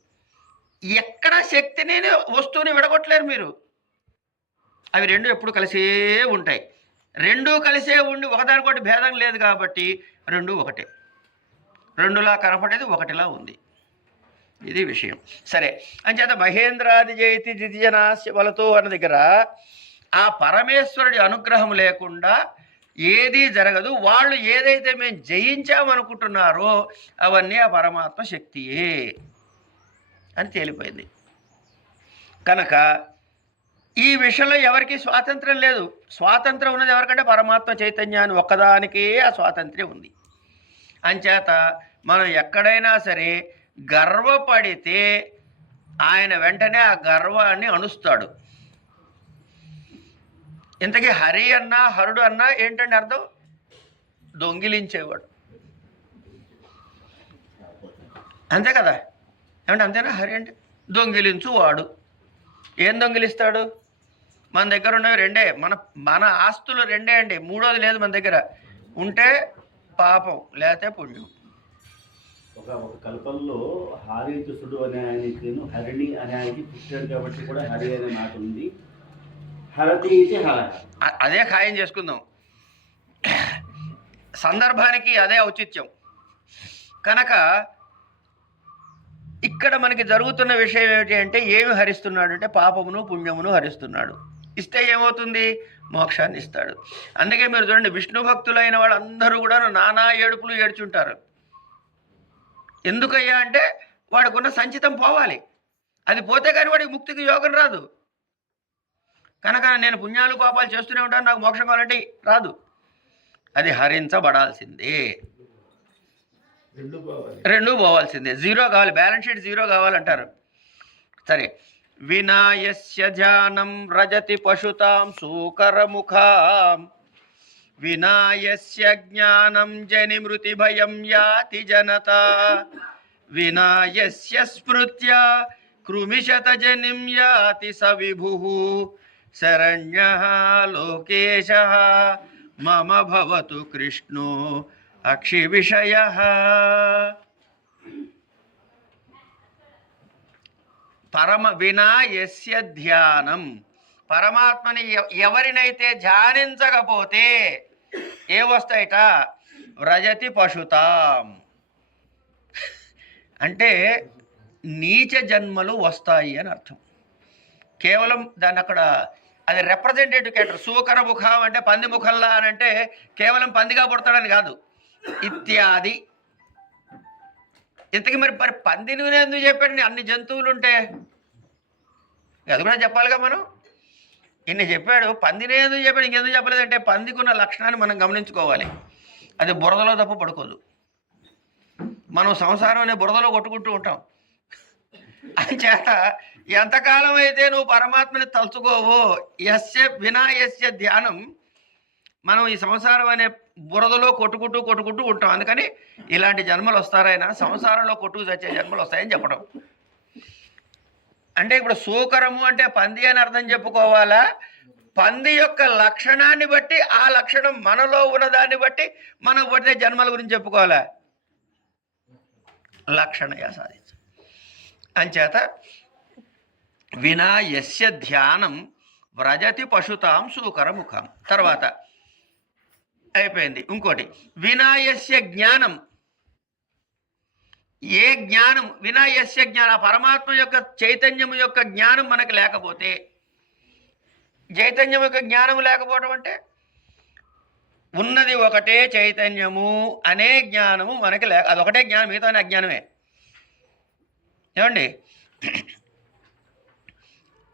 ఎక్కడ శక్తిని వస్తువుని విడగొట్టలేరు మీరు. అవి రెండు ఎప్పుడు కలిసే ఉంటాయి. రెండూ కలిసే ఉండి ఒకదానికొకటి భేదం లేదు కాబట్టి రెండు ఒకటే. రెండులా కనపడేది ఒకటిలా ఉంది. ఇది విషయం. సరే, అంచేత మహేంద్రాది జయతి దితిజన శివలతో అన్న దగ్గర ఆ పరమేశ్వరుడి అనుగ్రహం లేకుండా ఏదీ జరగదు. వాళ్ళు ఏదైతే మేము జయించామనుకుంటున్నారో అవన్నీ ఆ పరమాత్మ శక్తియే అని తేలిపోయింది. కనుక ఈ విషయంలో ఎవరికి స్వాతంత్రం లేదు. స్వాతంత్రం ఉన్నది ఎవరికంటే పరమాత్మ చైతన్యాన్ని ఒక్కదానికే ఆ స్వాతంత్ర్యం ఉంది. అంచేత మనం ఎక్కడైనా సరే గర్వపడితే ఆయన వెంటనే ఆ గర్వాన్ని అణుస్తాడు. ఇంతకీ హరి అన్నా హరుడు అన్నా ఏంటండి అర్థం? దొంగిలించేవాడు, అంతే కదా? ఏమంటే అంతేనా? హరి అంటే దొంగిలించువాడు. ఏం దొంగిలిస్తాడు? మన దగ్గర ఉన్నవి రెండే, మన ఆస్తులు రెండే అండి, మూడోది లేదు మన దగ్గర. ఉంటే పాపం, లేకపోతే పుణ్యం. ఒక కల్పంలో హారీతుసుడు అనే ఆయనకి హరిణి అనే ఆయనకి పుట్టాడు కాబట్టి కూడా హరి అనే మాట ఉంది. హరతి అదే ఖాయం చేసుకుందాం, సందర్భానికి అదే ఔచిత్యం. కనుక ఇక్కడ మనకి జరుగుతున్న విషయం ఏమిటి అంటే, ఏమి హరిస్తున్నాడు అంటే పాపమును పుణ్యమును హరిస్తున్నాడు. ఇస్తే ఏమవుతుంది? మోక్షాన్ని ఇస్తాడు. అందుకే మీరు చూడండి, విష్ణు భక్తులైన వాళ్ళందరూ కూడా నానా ఏడుపులు ఏడ్చుంటారు. ఎందుకయ్యా అంటే వాడికున్న సంచితం పోవాలి, అది పోతే కానీ వాడికి ముక్తికి యోగం రాదు. కనుక నేను పుణ్యాలు పాపాలు చేస్తూనే ఉంటాను, నాకు మోక్షం కావాలంటే రాదు, అది హరించబడాల్సిందే. రెండు పోవాల్సిందే, జీరో కావాలి, బ్యాలెన్స్ షీట్ జీరో కావాలంటారు. సరే, వినాయస్య ధ్యానం రజతి పశుతాం సూకరముఖాం, వినాయస్య జ్ఞానం జని మృతి భయం యాతి జనత, వినాయస్య స్మృత్య కృమిశత జనిం యాతి స విభుః, శరణ్యః లోకేశః మమ భవతు కృష్ణో అక్షి విషయః. పరమ వినాయస్య ధ్యానం, పరమాత్మని ఎవరినైతే ధ్యానించకపోతే ఏ వస్తాయిట? వ్రజతి పశుతాం, అంటే నీచ జన్మలు వస్తాయి అని అర్థం. కేవలం దాన్ని అక్కడ అది రిప్రజెంటేటివ్ క్యారెక్టర్. సూకర ముఖం అంటే పంది ముఖంలా అని అంటే కేవలం పందిగా పుడతాడని కాదు, ఇత్యాది. ఇంతకీ మరి పందిని ఎందుకు చెప్పాడు? అన్ని జంతువులు ఉంటే అది కూడా చెప్పాలిగా మనం. ఇన్ని చెప్పాడు, పందిని ఎందుకు చెప్పాడు, ఇంకెందుకు చెప్పలేదంటే పందికి ఉన్న లక్షణాన్ని మనం గమనించుకోవాలి. అది బురదలో తప్ప పడుకోదు. మనం సంసారం అనే బురదలో కొట్టుకుంటూ ఉంటాం. అంచేత ఎంతకాలం అయితే నువ్వు పరమాత్మని తలుచుకోవో, వినాయస్య ధ్యానం, మనం ఈ సంసారం అనే బురదలో కొట్టుకుంటూ ఉంటాం. అందుకని ఇలాంటి జన్మలు వస్తారైనా సంసారంలో కొట్టుకు చచ్చే జన్మలు వస్తాయని చెప్పడం. అంటే ఇప్పుడు సూకరము అంటే పంది అని అర్థం చెప్పుకోవాలా? పంది యొక్క లక్షణాన్ని బట్టి, ఆ లక్షణం మనలో ఉన్నదాన్ని బట్టి మనం పడితే జన్మల గురించి చెప్పుకోవాలా? లక్షణయా సాధించ. అంచేత వినాయస్య ధ్యానం వ్రజతి పశుతాం సూకరముఖం. తర్వాత అయిపోయింది. ఇంకోటి వినాయస్య జ్ఞానం. ఏ జ్ఞానం? వినాయస్య జ్ఞానం, పరమాత్మ యొక్క చైతన్యం యొక్క జ్ఞానం మనకు లేకపోతే, చైతన్యం యొక్క జ్ఞానం లేకపోవడం అంటే ఉన్నది ఒకటే చైతన్యము అనే జ్ఞానము మనకి అదొకటే జ్ఞానం, మిగతా అజ్ఞానమే. ఏమండి?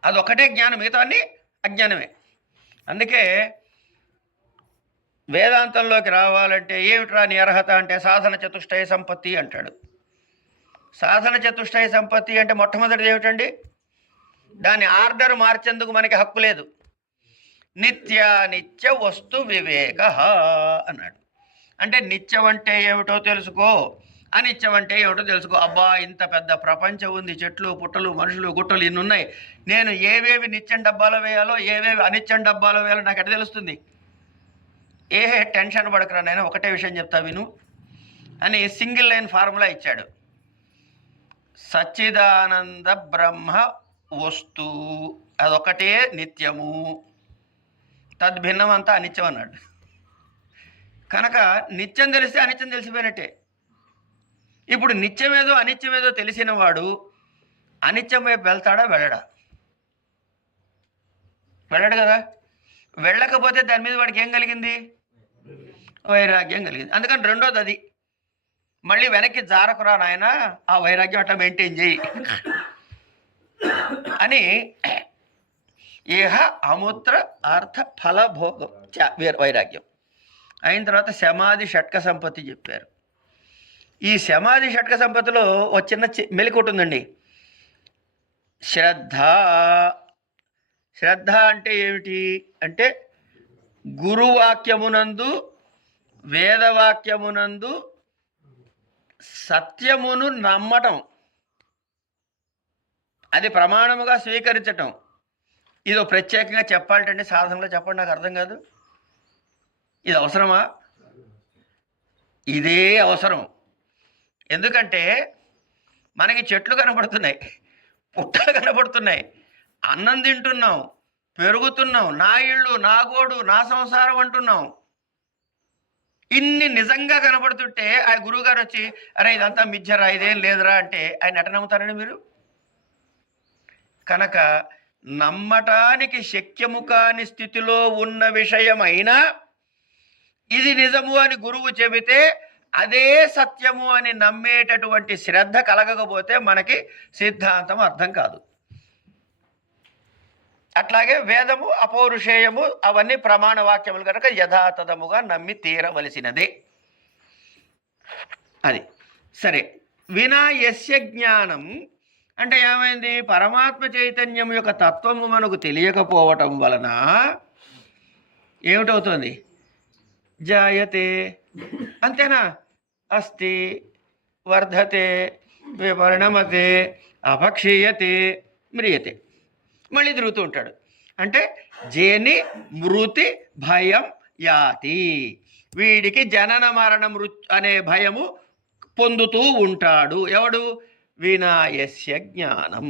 అదొకటే జ్ఞానం, మిగతా అన్ని అజ్ఞానమే. అందుకే వేదాంతంలోకి రావాలంటే ఏమిట్రా నీ అర్హత అంటే సాధన చతుష్టయ సంపత్తి అంటాడు. సాధన చతుష్టయ సంపత్తి అంటే మొట్టమొదటిది ఏమిటండి? దాని ఆర్డర్ మార్చేందుకు మనకి హక్కు లేదు. నిత్య వస్తు వివేక అన్నాడు. అంటే నిత్యం అంటే ఏమిటో తెలుసుకో, అనిత్యం అంటే ఏమిటో తెలుసుకో. అబ్బా, ఇంత పెద్ద ప్రపంచం ఉంది, చెట్లు పుట్టలు మనుషులు గుట్టలు ఇన్ని ఉన్నాయి, నేను ఏవేవి నిత్యం డబ్బాలో వేయాలో ఏవేవి అనిత్యం డబ్బాలో వేయాలో నాకు ఎట్లా తెలుస్తుంది? ఏ టెన్షన్ పడకరా నాయనా, ఒకటే విషయం చెప్తా విను అని సింగిల్ లైన్ ఫార్ములా ఇచ్చాడు. సచ్చిదానంద బ్రహ్మ వస్తు అదొకటే నిత్యము, తద్భిన్నం అంతా అనిత్యం అన్నాడు. కనుక నిత్యం తెలిస్తే అనిత్యం తెలిసిపోయినట్టే. ఇప్పుడు నిత్యమేదో అనిత్యమేదో తెలిసిన వాడు అనిత్యం వైపు వెళ్తాడా? వెళ్ళడు కదా. వెళ్ళకపోతే దాని మీద వాడికి ఏం కలిగింది? వైరాగ్యం కలిగింది. అందుకని రెండోది అది, మళ్ళీ వెనక్కి జారకురా నాయన, ఆ వైరాగ్యం అట్లా మెయింటైన్ చేయి అని ఏహ అమూత్ర అర్థ ఫల భోగం వైరాగ్యం అయిన తర్వాత సమాధి షట్క సంపత్తి చెప్పారు. ఈ సమాధి షట్క సంపత్తిలో ఒక చిన్న మెలికొట్టు ఉందండి. శ్రద్ధ. శ్రద్ధ అంటే ఏమిటి అంటే గురువాక్యమునందు వేదవాక్యమునందు సత్యమును నమ్మటం, అది ప్రమాణముగా స్వీకరించటం. ఇదో ప్రత్యేకంగా చెప్పాలంటే సాధనలో చెప్పండి, నాకు అర్థం కాదు. ఇది అవసరమా? ఇదే అవసరం. ఎందుకంటే మనకి చెట్లు కనపడుతున్నాయి, పుట్టలు కనపడుతున్నాయి, అన్నం తింటున్నాం, పెరుగుతున్నాం, నా ఇళ్ళు నా గోడు నా సంసారం అంటున్నాం. ఇన్ని నిజంగా కనపడుతుంటే ఆ గురువుగారు వచ్చి అరే ఇదంతా మిథ్యరా, ఇదేం లేదురా అంటే ఆయన ఎట నమ్ముతారండి మీరు? కనుక నమ్మటానికి శక్యము కాని స్థితిలో ఉన్న విషయమైనా ఇది నిజము అని గురువు చెబితే అదే సత్యము అని నమ్మేటటువంటి శ్రద్ధ కలగకపోతే మనకి సిద్ధాంతం అర్థం కాదు. అట్లాగే వేదము అపౌరుషేయము అవన్నీ ప్రమాణ వాక్యములు కనుక యథాతథముగా నమ్మి తీరవలసినదే. అది సరే. వినా యస్య జ్ఞానం అంటే ఏమైంది? పరమాత్మ చైతన్యం యొక్క తత్వము మనకు తెలియకపోవటం వలన ఏమిటవుతుంది? జాయతే, అంతేనా? అస్తి, వర్ధతే, విపరిణమతే, అపక్షీయతే, మ్రియతే, మళ్ళీ తిరుగుతూ ఉంటాడు. అంటే జేని మృతి భయం యాతి, వీడికి జనన మరణ అనే భయము పొందుతూ ఉంటాడు. ఎవడు? వినాయస్య జ్ఞానం.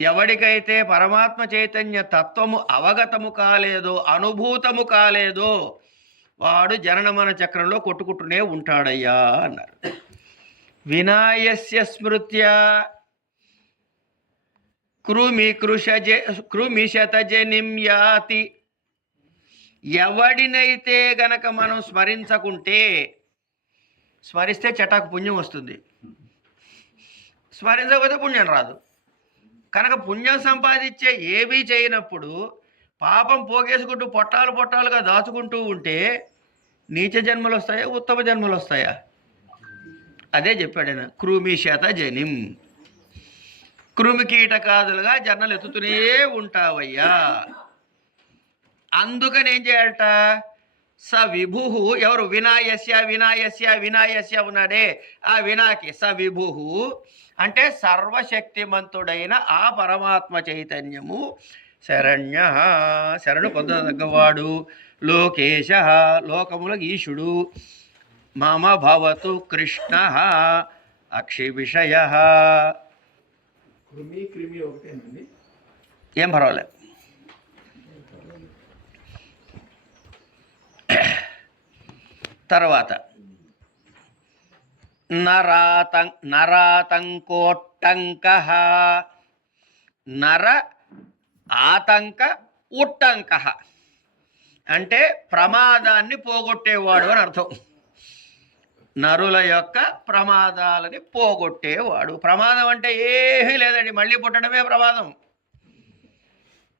ఎవడికైతే పరమాత్మ చైతన్య తత్వము అవగతము కాలేదో, అనుభూతము కాలేదో, వాడు జననమన చక్రంలో కొట్టుకుంటూనే ఉంటాడయ్యా అన్నారు. వినాయస్య స్మృత్య కృమిశతజనిం యాతి. ఎవడినైతే గనక మనం స్మరించకుంటే, స్మరిస్తే చటాకు పుణ్యం వస్తుంది, స్మరించకపోతే పుణ్యం రాదు. కనుక పుణ్యం సంపాదించే ఏమీ చేయనప్పుడు పాపం పోగేసుకుంటూ పొట్టాలు పొట్టాలుగా దాచుకుంటూ ఉంటే నీచ జన్మలు వస్తాయా, ఉత్తమ జన్మలు వస్తాయా? అదే చెప్పాడు ఆయన. కృమిశతజనిం, కృమి కీటకాదులుగా జన్మలు ఎత్తుతూనే ఉంటావయ్యా. అందుకని ఏం చేయాలట? స విభు. ఎవరు? వినాయస్య వినాయస్య వినాయస్య ఉన్నాడే ఆ వినాకి స విభు అంటే సర్వశక్తిమంతుడైన ఆ పరమాత్మ చైతన్యము శరణ్య, శరణు పొందదగ్గవాడు, లోకేశ, లోకముల ఈశుడు, మమ భవతు కృష్ణ అక్షి విషయ. ఏం పర్వాలేదు. తర్వాత నరాతంకోట్టంక, నర ఆతంక ఉట్టంక అంటే ప్రమాదాన్ని పోగొట్టేవాడు అని అర్థం. నరుల యొక్క ప్రమాదాలని పోగొట్టేవాడు. ప్రమాదం అంటే ఏమీ లేదండి, మళ్ళీ పుట్టడమే ప్రమాదం.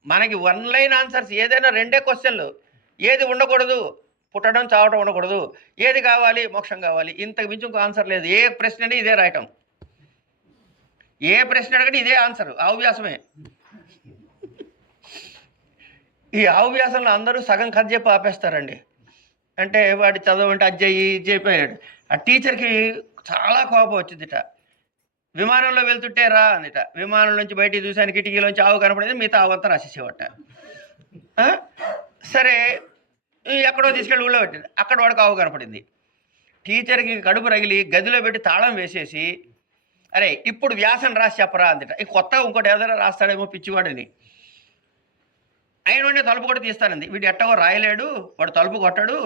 మనకి వన్ లైన్ ఆన్సర్స్, ఏదైనా రెండే క్వశ్చన్లు. ఏది ఉండకూడదు? పుట్టడం చావటం ఉండకూడదు. ఏది కావాలి? మోక్షం కావాలి. ఇంతకు మించి ఇంకో ఆన్సర్ లేదు. ఏ ప్రశ్నని ఇదే రాయటం, ఏ ప్రశ్న అడగండి ఇదే ఆన్సర్. ఆవ్యాసమే. ఈ ఆవ్యాసంలో అందరూ సగం కథ చెప్పి ఆపేస్తారండి. అంటే వాడి చదువు అంటే అజ్జయ్యి చెప్పాడు. ఆ టీచర్కి చాలా కోపం వచ్చిందిట. విమానంలో వెళ్తుంటే రా అందిట. విమానం నుంచి బయటికి చూసాను, కిటికీలోంచి ఆవు కనపడేది, మిగతా ఆవు అంతా రాసేసేవట. సరే ఎక్కడో తీసుకెళ్ళి ఊళ్ళో పెట్టింది. అక్కడ వాడికి ఆవు కనపడింది. టీచర్కి కడుపు రగిలి గదిలో పెట్టి తాళం వేసేసి, అరే ఇప్పుడు వ్యాసం రాసి చెప్పరా అందిట. కొత్తగా ఇంకోటి ఏదైనా రాస్తాడేమో పిచ్చివాడని. ఆయన ఉండే తలుపు కూడా తీస్తానంది. వీడు ఎట్టగో రాయలేడు, వాడు తలుపు కొట్టాడు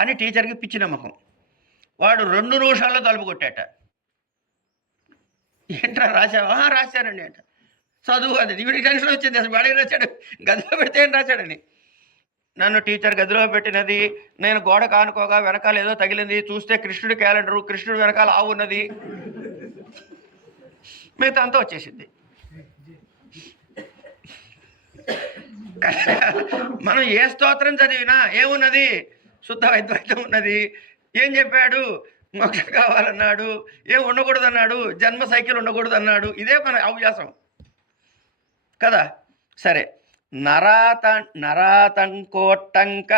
అని టీచర్కి పిచ్చి నమ్మకం. వాడు 2 నిమిషాల్లో తలుపు కొట్టాట. ఏంట్రా రాశావా? రాశానండి అంట. చదువు అది. వీడికి టెన్షన్ వచ్చింది, అసలు వాడే రాశాడు, గదిలో పెడితే ఏం రాశాడని. నన్ను టీచర్ గదిలో పెట్టినది, నేను గోడ కానుకోగా వెనకాల ఏదో తగిలింది, చూస్తే కృష్ణుడి క్యాలెండరు, కృష్ణుడి వెనకాల ఆవు ఉన్నది, మిగతా అంతా వచ్చేసింది. మనం ఏ స్తోత్రం చదివినా ఏమున్నది? శుద్ధ వైద్యం ఉన్నది, ఏం చెప్పాడు? మోక్షం కావాలన్నాడు, ఏం ఉండకూడదన్నాడు, జన్మ సైకిల్ ఉండకూడదన్నాడు. ఇదే మన అవ్యాసం కదా. సరే, నరాతంకోట్టంక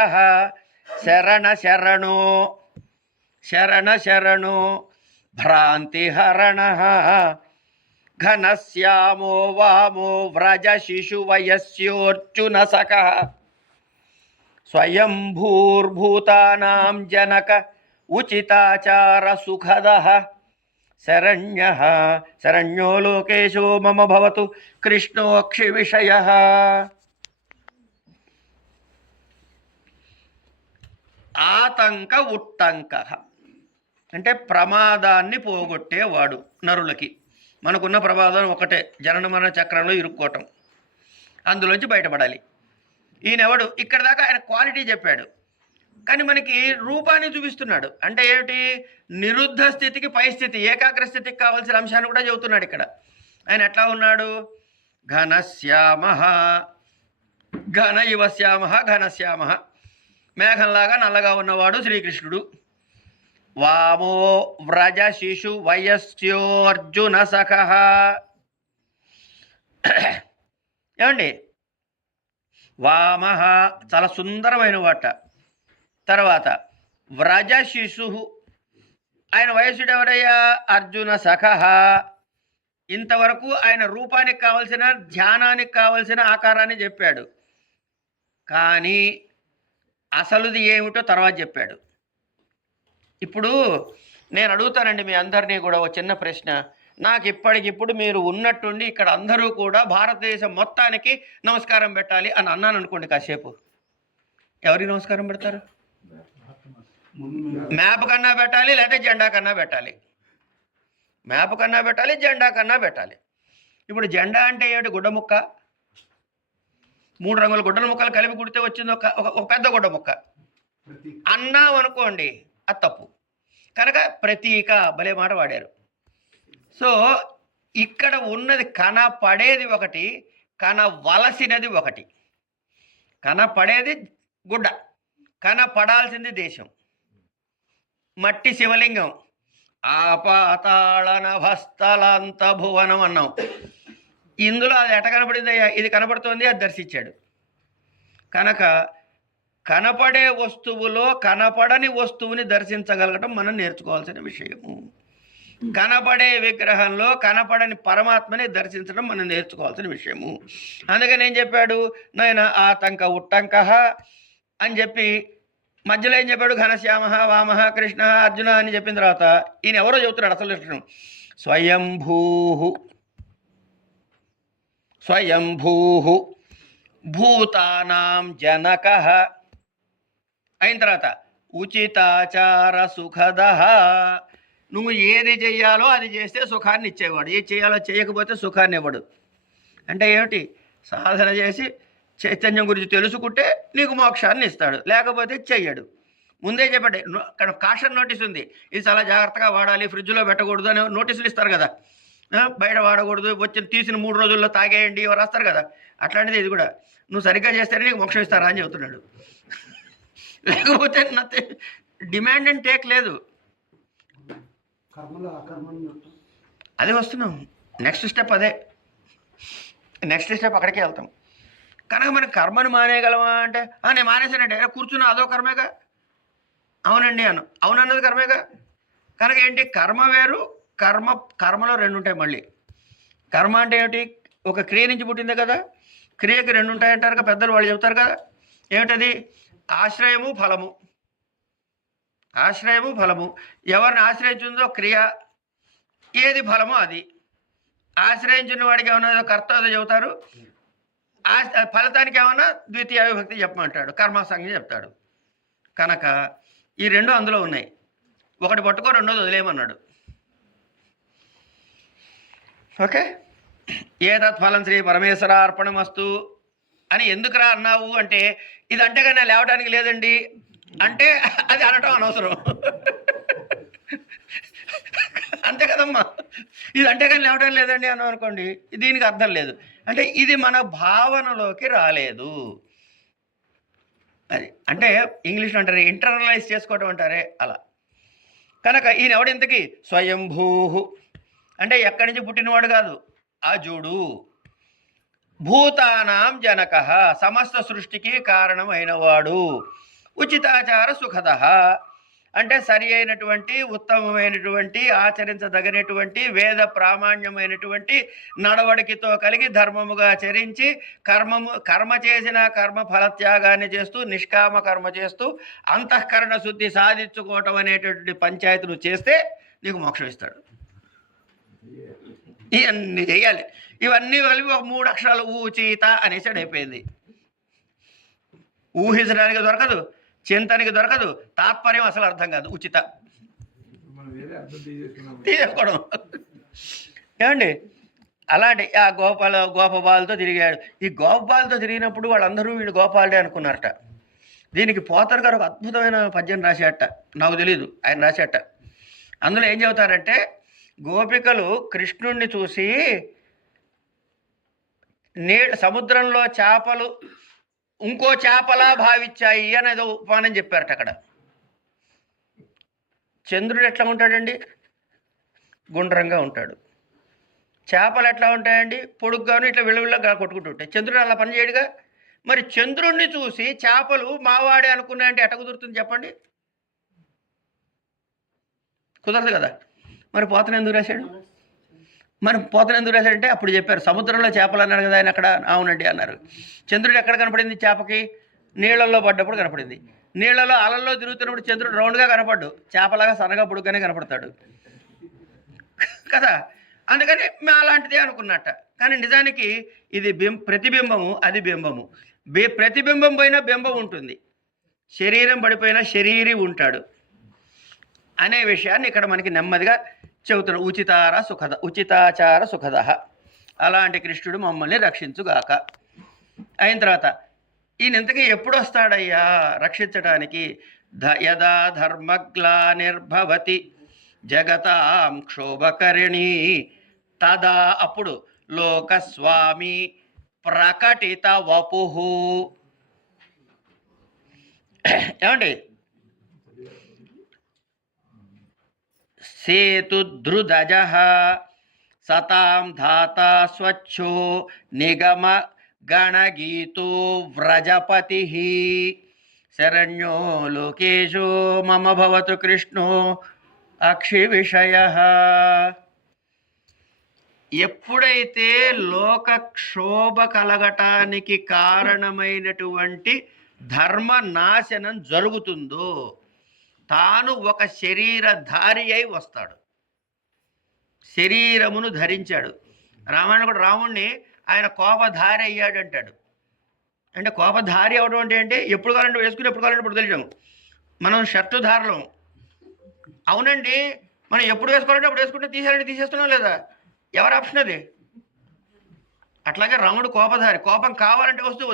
శరణ శరణో శరణ శరణో భ్రాంతిహరణ ఘనశ్యామో వామో వ్రజ శిశువయస్యోర్జున సఖ స్వయంభూర్భూతానాం జనక ఉచితాచార సుఖదః శరణ్యః శరణ్యో లోకేశో మమ భవతు కృష్ణోక్షి విషయః. ఆతంక ఉట్టంక అంటే ప్రమాదాన్ని పోగొట్టేవాడు. నరులకి మనకున్న ప్రమాదం ఒకటే, జనన మరణ చక్రంలో ఇరుక్కోవటం, అందులోంచి బయటపడాలి. ఈయనెవడు? ఇక్కడ దాకా ఆయన క్వాలిటీ చెప్పాడు, కానీ మనకి రూపాన్ని చూపిస్తున్నాడు. అంటే ఏమిటి? నిరుద్ధ స్థితికి పై స్థితి, ఏకాగ్ర స్థితికి కావాల్సిన అంశాన్ని కూడా చెబుతున్నాడు ఇక్కడ. ఆయన ఎట్లా ఉన్నాడు? ఘనశ్యామ, ఘన ఇవ శ్యామ, ఘనశ్యామ, మేఘంలాగా నల్లగా ఉన్నవాడు శ్రీకృష్ణుడు. వామో వ్రజ శిశు వయస్యోర్జున సఖ. ఏమండి? వామ చాలా సుందరమైన వాట. తర్వాత వ్రజ శిశు, ఆయన వయస్సుడు ఎవరయ్యా? అర్జున సఖ. ఇంతవరకు ఆయన రూపానికి కావలసిన, ధ్యానానికి కావలసిన ఆకారాన్ని చెప్పాడు, కానీ అసలుది ఏమిటో తర్వాత చెప్పాడు. ఇప్పుడు నేను అడుగుతానండి మీ అందరినీ కూడా ఒక చిన్న ప్రశ్న. నాకు ఇప్పటికిప్పుడు మీరు ఉన్నట్టుండి ఇక్కడ అందరూ కూడా భారతదేశం మొత్తానికి నమస్కారం పెట్టాలి అని అన్నాను అనుకోండి, కాసేపు ఎవరికి నమస్కారం పెడతారు? మ్యాప్ కన్నా పెట్టాలి, లేకపోతే జెండా కన్నా పెట్టాలి. మ్యాప్ కన్నా పెట్టాలి, జెండా కన్నా పెట్టాలి. ఇప్పుడు జెండా అంటే ఏమిటి? గుడ్డ ముక్క, 3 రంగుల గుడ్డల ముక్కలు కలిపి కుడితే వచ్చింది ఒక పెద్ద గుడ్డ ముక్క. అన్నాం అనుకోండి, అది తప్పు. కనుక ప్రతీక, భలే మాట వాడారు. సో ఇక్కడ ఉన్నది కనపడేది ఒకటి, కనవలసినది ఒకటి. కనపడేది గుడ్డ, కనపడాల్సింది దేశం. మట్టి శివలింగం, ఆపాతాళ నభస్థలాంత భువనం అన్నాం. ఇందులో అది ఎట కనపడిందయ్యా? ఇది కనపడుతోంది, అది దర్శించాడు. కనుక కనపడే వస్తువులో కనపడని వస్తువుని దర్శించగలగటం మనం నేర్చుకోవాల్సిన విషయము. కనపడే విగ్రహంలో కనపడని పరమాత్మని దర్శించడం మనం నేర్చుకోవాల్సిన విషయము. అందుకని ఏం చెప్పాడు? నాయన ఆతంక ఉట్టంక అని చెప్పి మధ్యలో ఏం చెప్పాడు? ఘనశ్యామ, వామ, కృష్ణ, అర్జున అని చెప్పిన తర్వాత ఈయన ఎవరో చెబుతున్నాడు అసలు లక్షణం. స్వయంభూ భూతానాం జనక అయిన తర్వాత ఉచితాచార సుఖద. నువ్వు ఏది చెయ్యాలో అది చేస్తే సుఖాన్ని ఇచ్చేవాడు, ఏది చేయాలో చేయకపోతే సుఖాన్ని ఇవ్వడు. అంటే ఏమిటి? సాధన చేసి చైతన్యం గురించి తెలుసుకుంటే నీకు మోక్షాన్ని ఇస్తాడు, లేకపోతే చెయ్యడు. ముందే చెప్పండి, అక్కడ కాషన్ నోటీస్ ఉంది, ఇది చాలా జాగ్రత్తగా వాడాలి, ఫ్రిడ్జ్లో పెట్టకూడదు అని నోటీసులు ఇస్తారు కదా. బయట వాడకూడదు, వచ్చిన తీసిన 3 రోజుల్లో తాగేయండి రాస్తారు కదా. అట్లాంటిది ఇది కూడా. నువ్వు సరిగ్గా చేస్తేనే నీకు మోక్షం ఇస్తారా అని చెబుతున్నాడు. లేకపోతే డిమాండ్ అండ్ టేక్ లేదు. అది వస్తున్నాం, నెక్స్ట్ స్టెప్ అదే. నెక్స్ట్ స్టెప్ అక్కడికే వెళ్తాం. కనుక మనం కర్మను మానేయగలమా అంటే, నేను మానేసానంటే కూర్చున్నా అదో కర్మేగా. అవునండి అను, అవునన్నది కర్మేగా. కనుక ఏంటి? కర్మ వేరు, కర్మలో 2 ఉంటాయి. మళ్ళీ కర్మ అంటే ఏమిటి? ఒక క్రియ నుంచి పుట్టిందే కదా. క్రియకి 2 ఉంటాయంటారు కదా పెద్దలు, వాళ్ళు చెబుతారు కదా. ఏమిటది? ఆశ్రయము, ఫలము. ఆశ్రయము, ఫలము. ఎవరిని ఆశ్రయించిందో క్రియ, ఏది ఫలమో అది. ఆశ్రయించిన వాడికి ఏమన్నా కర్త అదో చెబుతారు, ఫలితానికి ఏమన్నా ద్వితీయ విభక్తి చెప్పమంటాడు, కర్మసంజ్ఞ చెప్తాడు. కనుక ఈ 2 అందులో ఉన్నాయి. ఒకటి పట్టుకో, రెండోది వదిలేయమన్నాడు. ఓకే. ఏతత్ ఫలం శ్రీ పరమేశ్వరార్పణమస్తు అని ఎందుకురా అన్నావు అంటే, ఇది అంటే కానీ లేవడానికి లేదండి అంటే అది అనటం అనవసరం. అంతే కదమ్మా. ఇది అంటే కానీ లేవడం లేదండి అన్నాం అనుకోండి, దీనికి అర్థం లేదు. అంటే ఇది మన భావనలోకి రాలేదు. అది అంటే ఇంగ్లీష్లో అంటారు ఇంటర్నలైజ్ చేసుకోవటం అంటారే, అలా. కనుక ఈయన ఎవడింతకి స్వయంభూ అంటే ఎక్కడి నుంచి పుట్టినవాడు కాదు, అజుడు. భూతానాం జనక సమస్త సృష్టికి కారణమైనవాడు. ఉచితాచార సుఖద అంటే సరి అయినటువంటి ఉత్తమమైనటువంటి ఆచరించదగినటువంటి వేద ప్రామాణ్యమైనటువంటి నడవడికతో కలిగి ధర్మముగా చరించి కర్మ చేసిన కర్మ ఫలత్యాగాన్ని చేస్తూ నిష్కామ కర్మ చేస్తూ అంతఃకరణ శుద్ధి సాధించుకోవటం అనేటువంటి పంచాయతీ నువ్వు చేస్తే నీకు మోక్షం ఇస్తాడు. ఇవన్నీ చేయాలి. ఇవన్నీ కలిపి ఒక 3 అక్షరాలు ఊచిత అనేసాడు అయిపోయింది. ఊహించడానికి దొరకదు, చింతనకి దొరకదు, తాత్పర్యం అసలు అర్థం కాదు. ఉచిత తీసుకోవడం ఏమండి. అలాంటి ఆ గోపబాలతో తిరిగాడు. ఈ గోపబాలతో తిరిగినప్పుడు వాళ్ళందరూ వీడు గోపాలుడే అనుకున్నారట. దీనికి పోతర్ గారు ఒక అద్భుతమైన పద్యం రాసేట, నాకు తెలియదు, ఆయన రాసేట. అందులో ఏం చెబుతారంటే, గోపికలు కృష్ణుణ్ణి చూసి సముద్రంలో చేపలు ఇంకో చేపలా భావించాయి అనేది ఉపమానం చెప్పారట అక్కడ. చంద్రుడు ఎట్లా ఉంటాడండి? గుండ్రంగా ఉంటాడు. చేపలు ఎట్లా ఉంటాయండి? పొడుగ్గాను ఇట్లా విళ్ళవిళ్ళగా కొట్టుకుంటూ ఉంటాయి. చంద్రుడు అలా పనిచేయడుగా. మరి చంద్రుణ్ణి చూసి చేపలు మావాడే అనుకున్నాయంటే ఎట్ట కుదురుతుంది చెప్పండి? కుదరదు కదా. మరి పోతన ఎందుకు రాశాడు? రాశాడంటే అప్పుడు చెప్పారు సముద్రంలో చేపలు అన్నారు కదా ఆయన. అక్కడ అవునండి అన్నారు. చంద్రుడు ఎక్కడ కనపడింది చేపకి? నీళ్ళల్లో పడ్డప్పుడు కనపడింది. నీళ్ళలో అలల్లో తిరుగుతున్నప్పుడు చంద్రుడు రౌండ్గా కనపడ్డు, చేపలాగా సన్నగా పొడుగ్గానే కనపడతాడు కదా. అందుకని అలాంటిదే అనుకున్నట్ట. కానీ నిజానికి ఇది ప్రతిబింబము, అది బింబము. ప్రతిబింబం పోయినా బింబం ఉంటుంది, శరీరం పడిపోయినా శరీరి ఉంటాడు అనే విషయాన్ని ఇక్కడ మనకి నెమ్మదిగా చెబుతున్నాడు. ఉచితాచార సుఖద. అలాంటి కృష్ణుడు మమ్మల్ని రక్షించుగాక. అయిన తర్వాత ఈయన ఇంతకీ ఎప్పుడు వస్తాడయ్యా రక్షించడానికి? యదా ధర్మగ్లానిర్భవతి జగతాం క్షోభకరిణి తదా అప్పుడు లోకస్వామి ప్రకటిత వపుహు. ఏమండి? సేతుధృదజ సతాం ధాతా స్వచ్ఛో నిగమ గణగీతో వ్రజపతి శరణ్యో లోకేశో మమ భవతు కృష్ణో అక్షి విషయ. ఎప్పుడైతే లోకక్షోభ కలగటానికి కారణమైనటువంటి ధర్మ నాశనం జరుగుతుందో తాను ఒక శరీరధారి అయి వస్తాడు. శరీరమును ధరించాడు. రామాయణుడు రాముణ్ణి ఆయన కోపధారి అయ్యాడు అంటాడు. అంటే కోపధారి అవడం అంటే ఎప్పుడు కావాలంటే వేసుకుని ఎప్పుడు కావాలంటే ఇప్పుడు తెలియడం. మనం షర్టు ధారలం అవునండి, మనం ఎప్పుడు వేసుకోవాలంటే అప్పుడు వేసుకుంటే తీసేయాలంటే తీసేస్తున్నాం లేదా? ఎవరి ఆప్షన్ అది? అట్లాగే రాముడు కోపధారి. కోపం కావాలంటే వస్తూ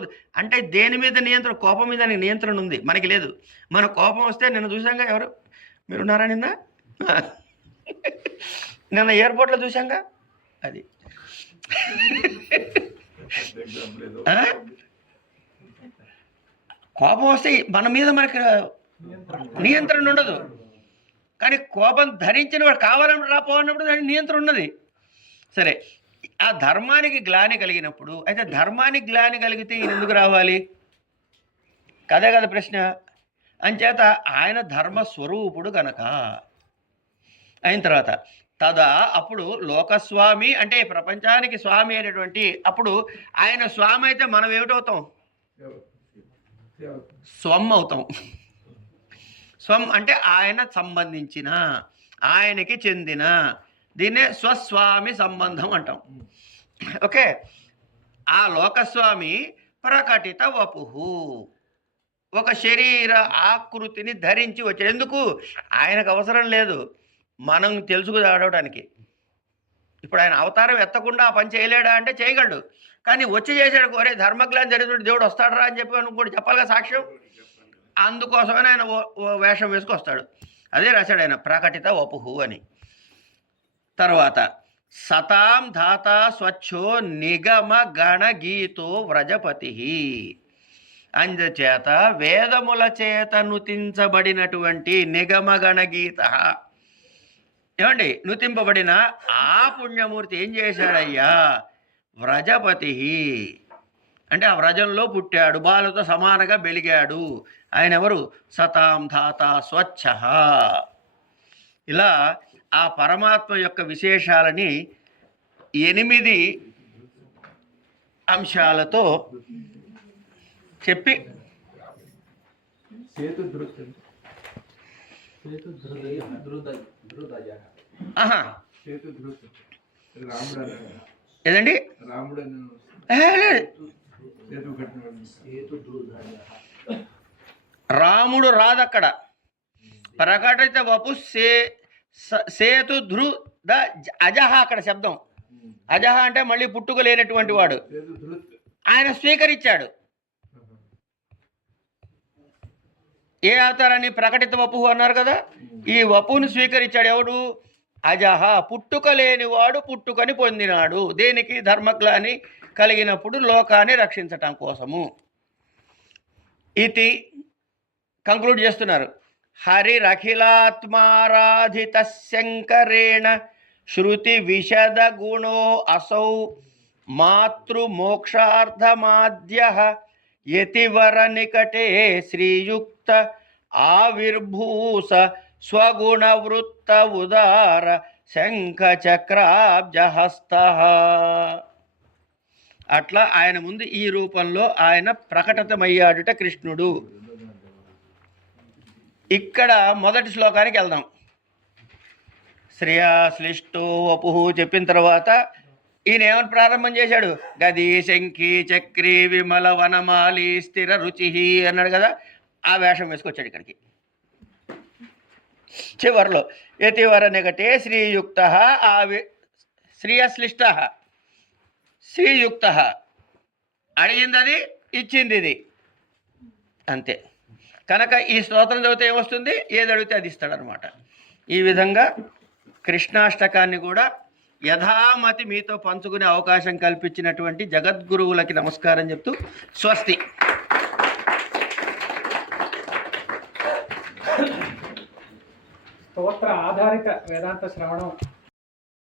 అంటే దేని మీద నియంత్రణ? కోపం మీద నియంత్రణ ఉంది, మనకి లేదు. మన కోపం వస్తే నిన్న చూసాంగా, ఎవరు మీరున్నారా? నిన్న ఎయిర్పోర్ట్లో చూసాంగా. అది కోపం వస్తే మన మీద మనకి నియంత్రణ ఉండదు. కానీ కోపం ధరించిన వాడు కావాలన్నప్పుడు రాపోవన్నప్పుడు దానికి నియంత్రణ ఉన్నది. సరే, ఆ ధర్మానికి గ్లాని కలిగినప్పుడు, అయితే ధర్మానికి గ్లాని కలిగితే ఈయన ఎందుకు రావాలి? కదే కదా ప్రశ్న. అంచేత ఆయన ధర్మస్వరూపుడు కనుక. అయిన తర్వాత తదా అప్పుడు లోకస్వామి అంటే ప్రపంచానికి స్వామి అయినటువంటి అప్పుడు ఆయన స్వామి అయితే మనం ఏమిటవుతాం? స్వం అవుతాం. స్వం అంటే ఆయన సంబంధించిన, ఆయనకి చెందిన, దీన్నే స్వస్వామి సంబంధం అంటాం. ఓకే. ఆ లోకస్వామి ప్రకటిత వపుహు ఒక శరీర ఆకృతిని ధరించి వచ్చాడు. ఎందుకు? ఆయనకు అవసరం లేదు, మనం తెలుసుకురావడానికి. ఇప్పుడు ఆయన అవతారం ఎత్తకుండా ఆ పని చేయలేడా అంటే చేయగలడు. కానీ వచ్చి చేశాడు. కోరే ధర్మగ్లాన్ని జరిగినట్టు దేవుడు వస్తాడరా అని చెప్పి అనుకోండి, చెప్పాలిగా సాక్ష్యం. అందుకోసమని ఆయన వేషం వేసుకొస్తాడు. అదే రాశాడు ఆయన ప్రకటిత వపుహు అని. తర్వాత సతాం ధాతా స్వచ్ఛో నిగమ గణగీతో వ్రజపతి. అందుచేత వేదముల చేత నుతించబడినటువంటి నిగమ గణగీత ఏమండి నుతింపబడిన ఆ పుణ్యమూర్తి ఏం చేశాడయ్యా? వ్రజపతి అంటే ఆ వ్రజంలో పుట్టాడు, బాలతో సమానంగా వెలిగాడు. ఆయన ఎవరు? సతాం ధాత స్వచ్ఛ. ఇలా ఆ పరమాత్మ యొక్క విశేషాలని 8 అంశాలతో చెప్పి ఆహా ఏదండి లేదు, రాముడు రాదక్కడ. ప్రకటిత వపు సేతు ధృ ద అజహ అక్కడ శబ్దం. అజహ అంటే మళ్ళీ పుట్టుక లేనటువంటి వాడు. ఆయన స్వీకరించాడు. ఏ అవతారాన్ని? ప్రకటిత వపు అన్నారు కదా, ఈ వపుని స్వీకరించాడు. ఎవడు? అజహ, పుట్టుక లేనివాడు పుట్టుకని పొందినాడు. దేనికి? ధర్మగ్లాని కలిగినప్పుడు లోకాన్ని రక్షించటం కోసము. ఇది కంక్లూడ్ చేస్తున్నారు. హరిరఖిలాత్మారాధిత శంకరేణ శృతి విశద గుణో అసౌ మాతృమోక్షార్థమాద్య యతివర నికటే శ్రీయుక్త ఆవిర్భూస స్వగుణవృత్త ఉదార శంఖచక్రాబ్జహస్త. అట్లా ఆయన ముందు ఈ రూపంలో ఆయన ప్రకటితమయ్యాడుట కృష్ణుడు. ఇక్కడ మొదటి శ్లోకానికి వెళ్దాం. శ్రేయాశ్లిష్టో వపు చెప్పిన తర్వాత ఈయన ఏమని ప్రారంభం చేశాడు? గది శంఖి చక్రి విమల వనమాలి స్థిర రుచి అన్నాడు కదా, ఆ వేషం వేసుకొచ్చాడు ఇక్కడికి. చివరిలో యతివర నికటే శ్రీయుక్త శ్రీయశ్లిష్ట శ్రీయుక్త, అడిగింది అది, ఇచ్చింది ఇది, అంతే. కనుక ఈ స్తోత్రం చదివితే ఏమొస్తుంది? ఏది అడిగితే అది ఇస్తాడనమాట. ఈ విధంగా కృష్ణాష్టకాన్ని కూడా యథామతి మీతో పంచుకునే అవకాశం కల్పించినటువంటి జగద్గురువులకి నమస్కారం చెప్తూ స్వస్తి. స్తోత్ర ఆధారిత వేదాంత శ్రవణం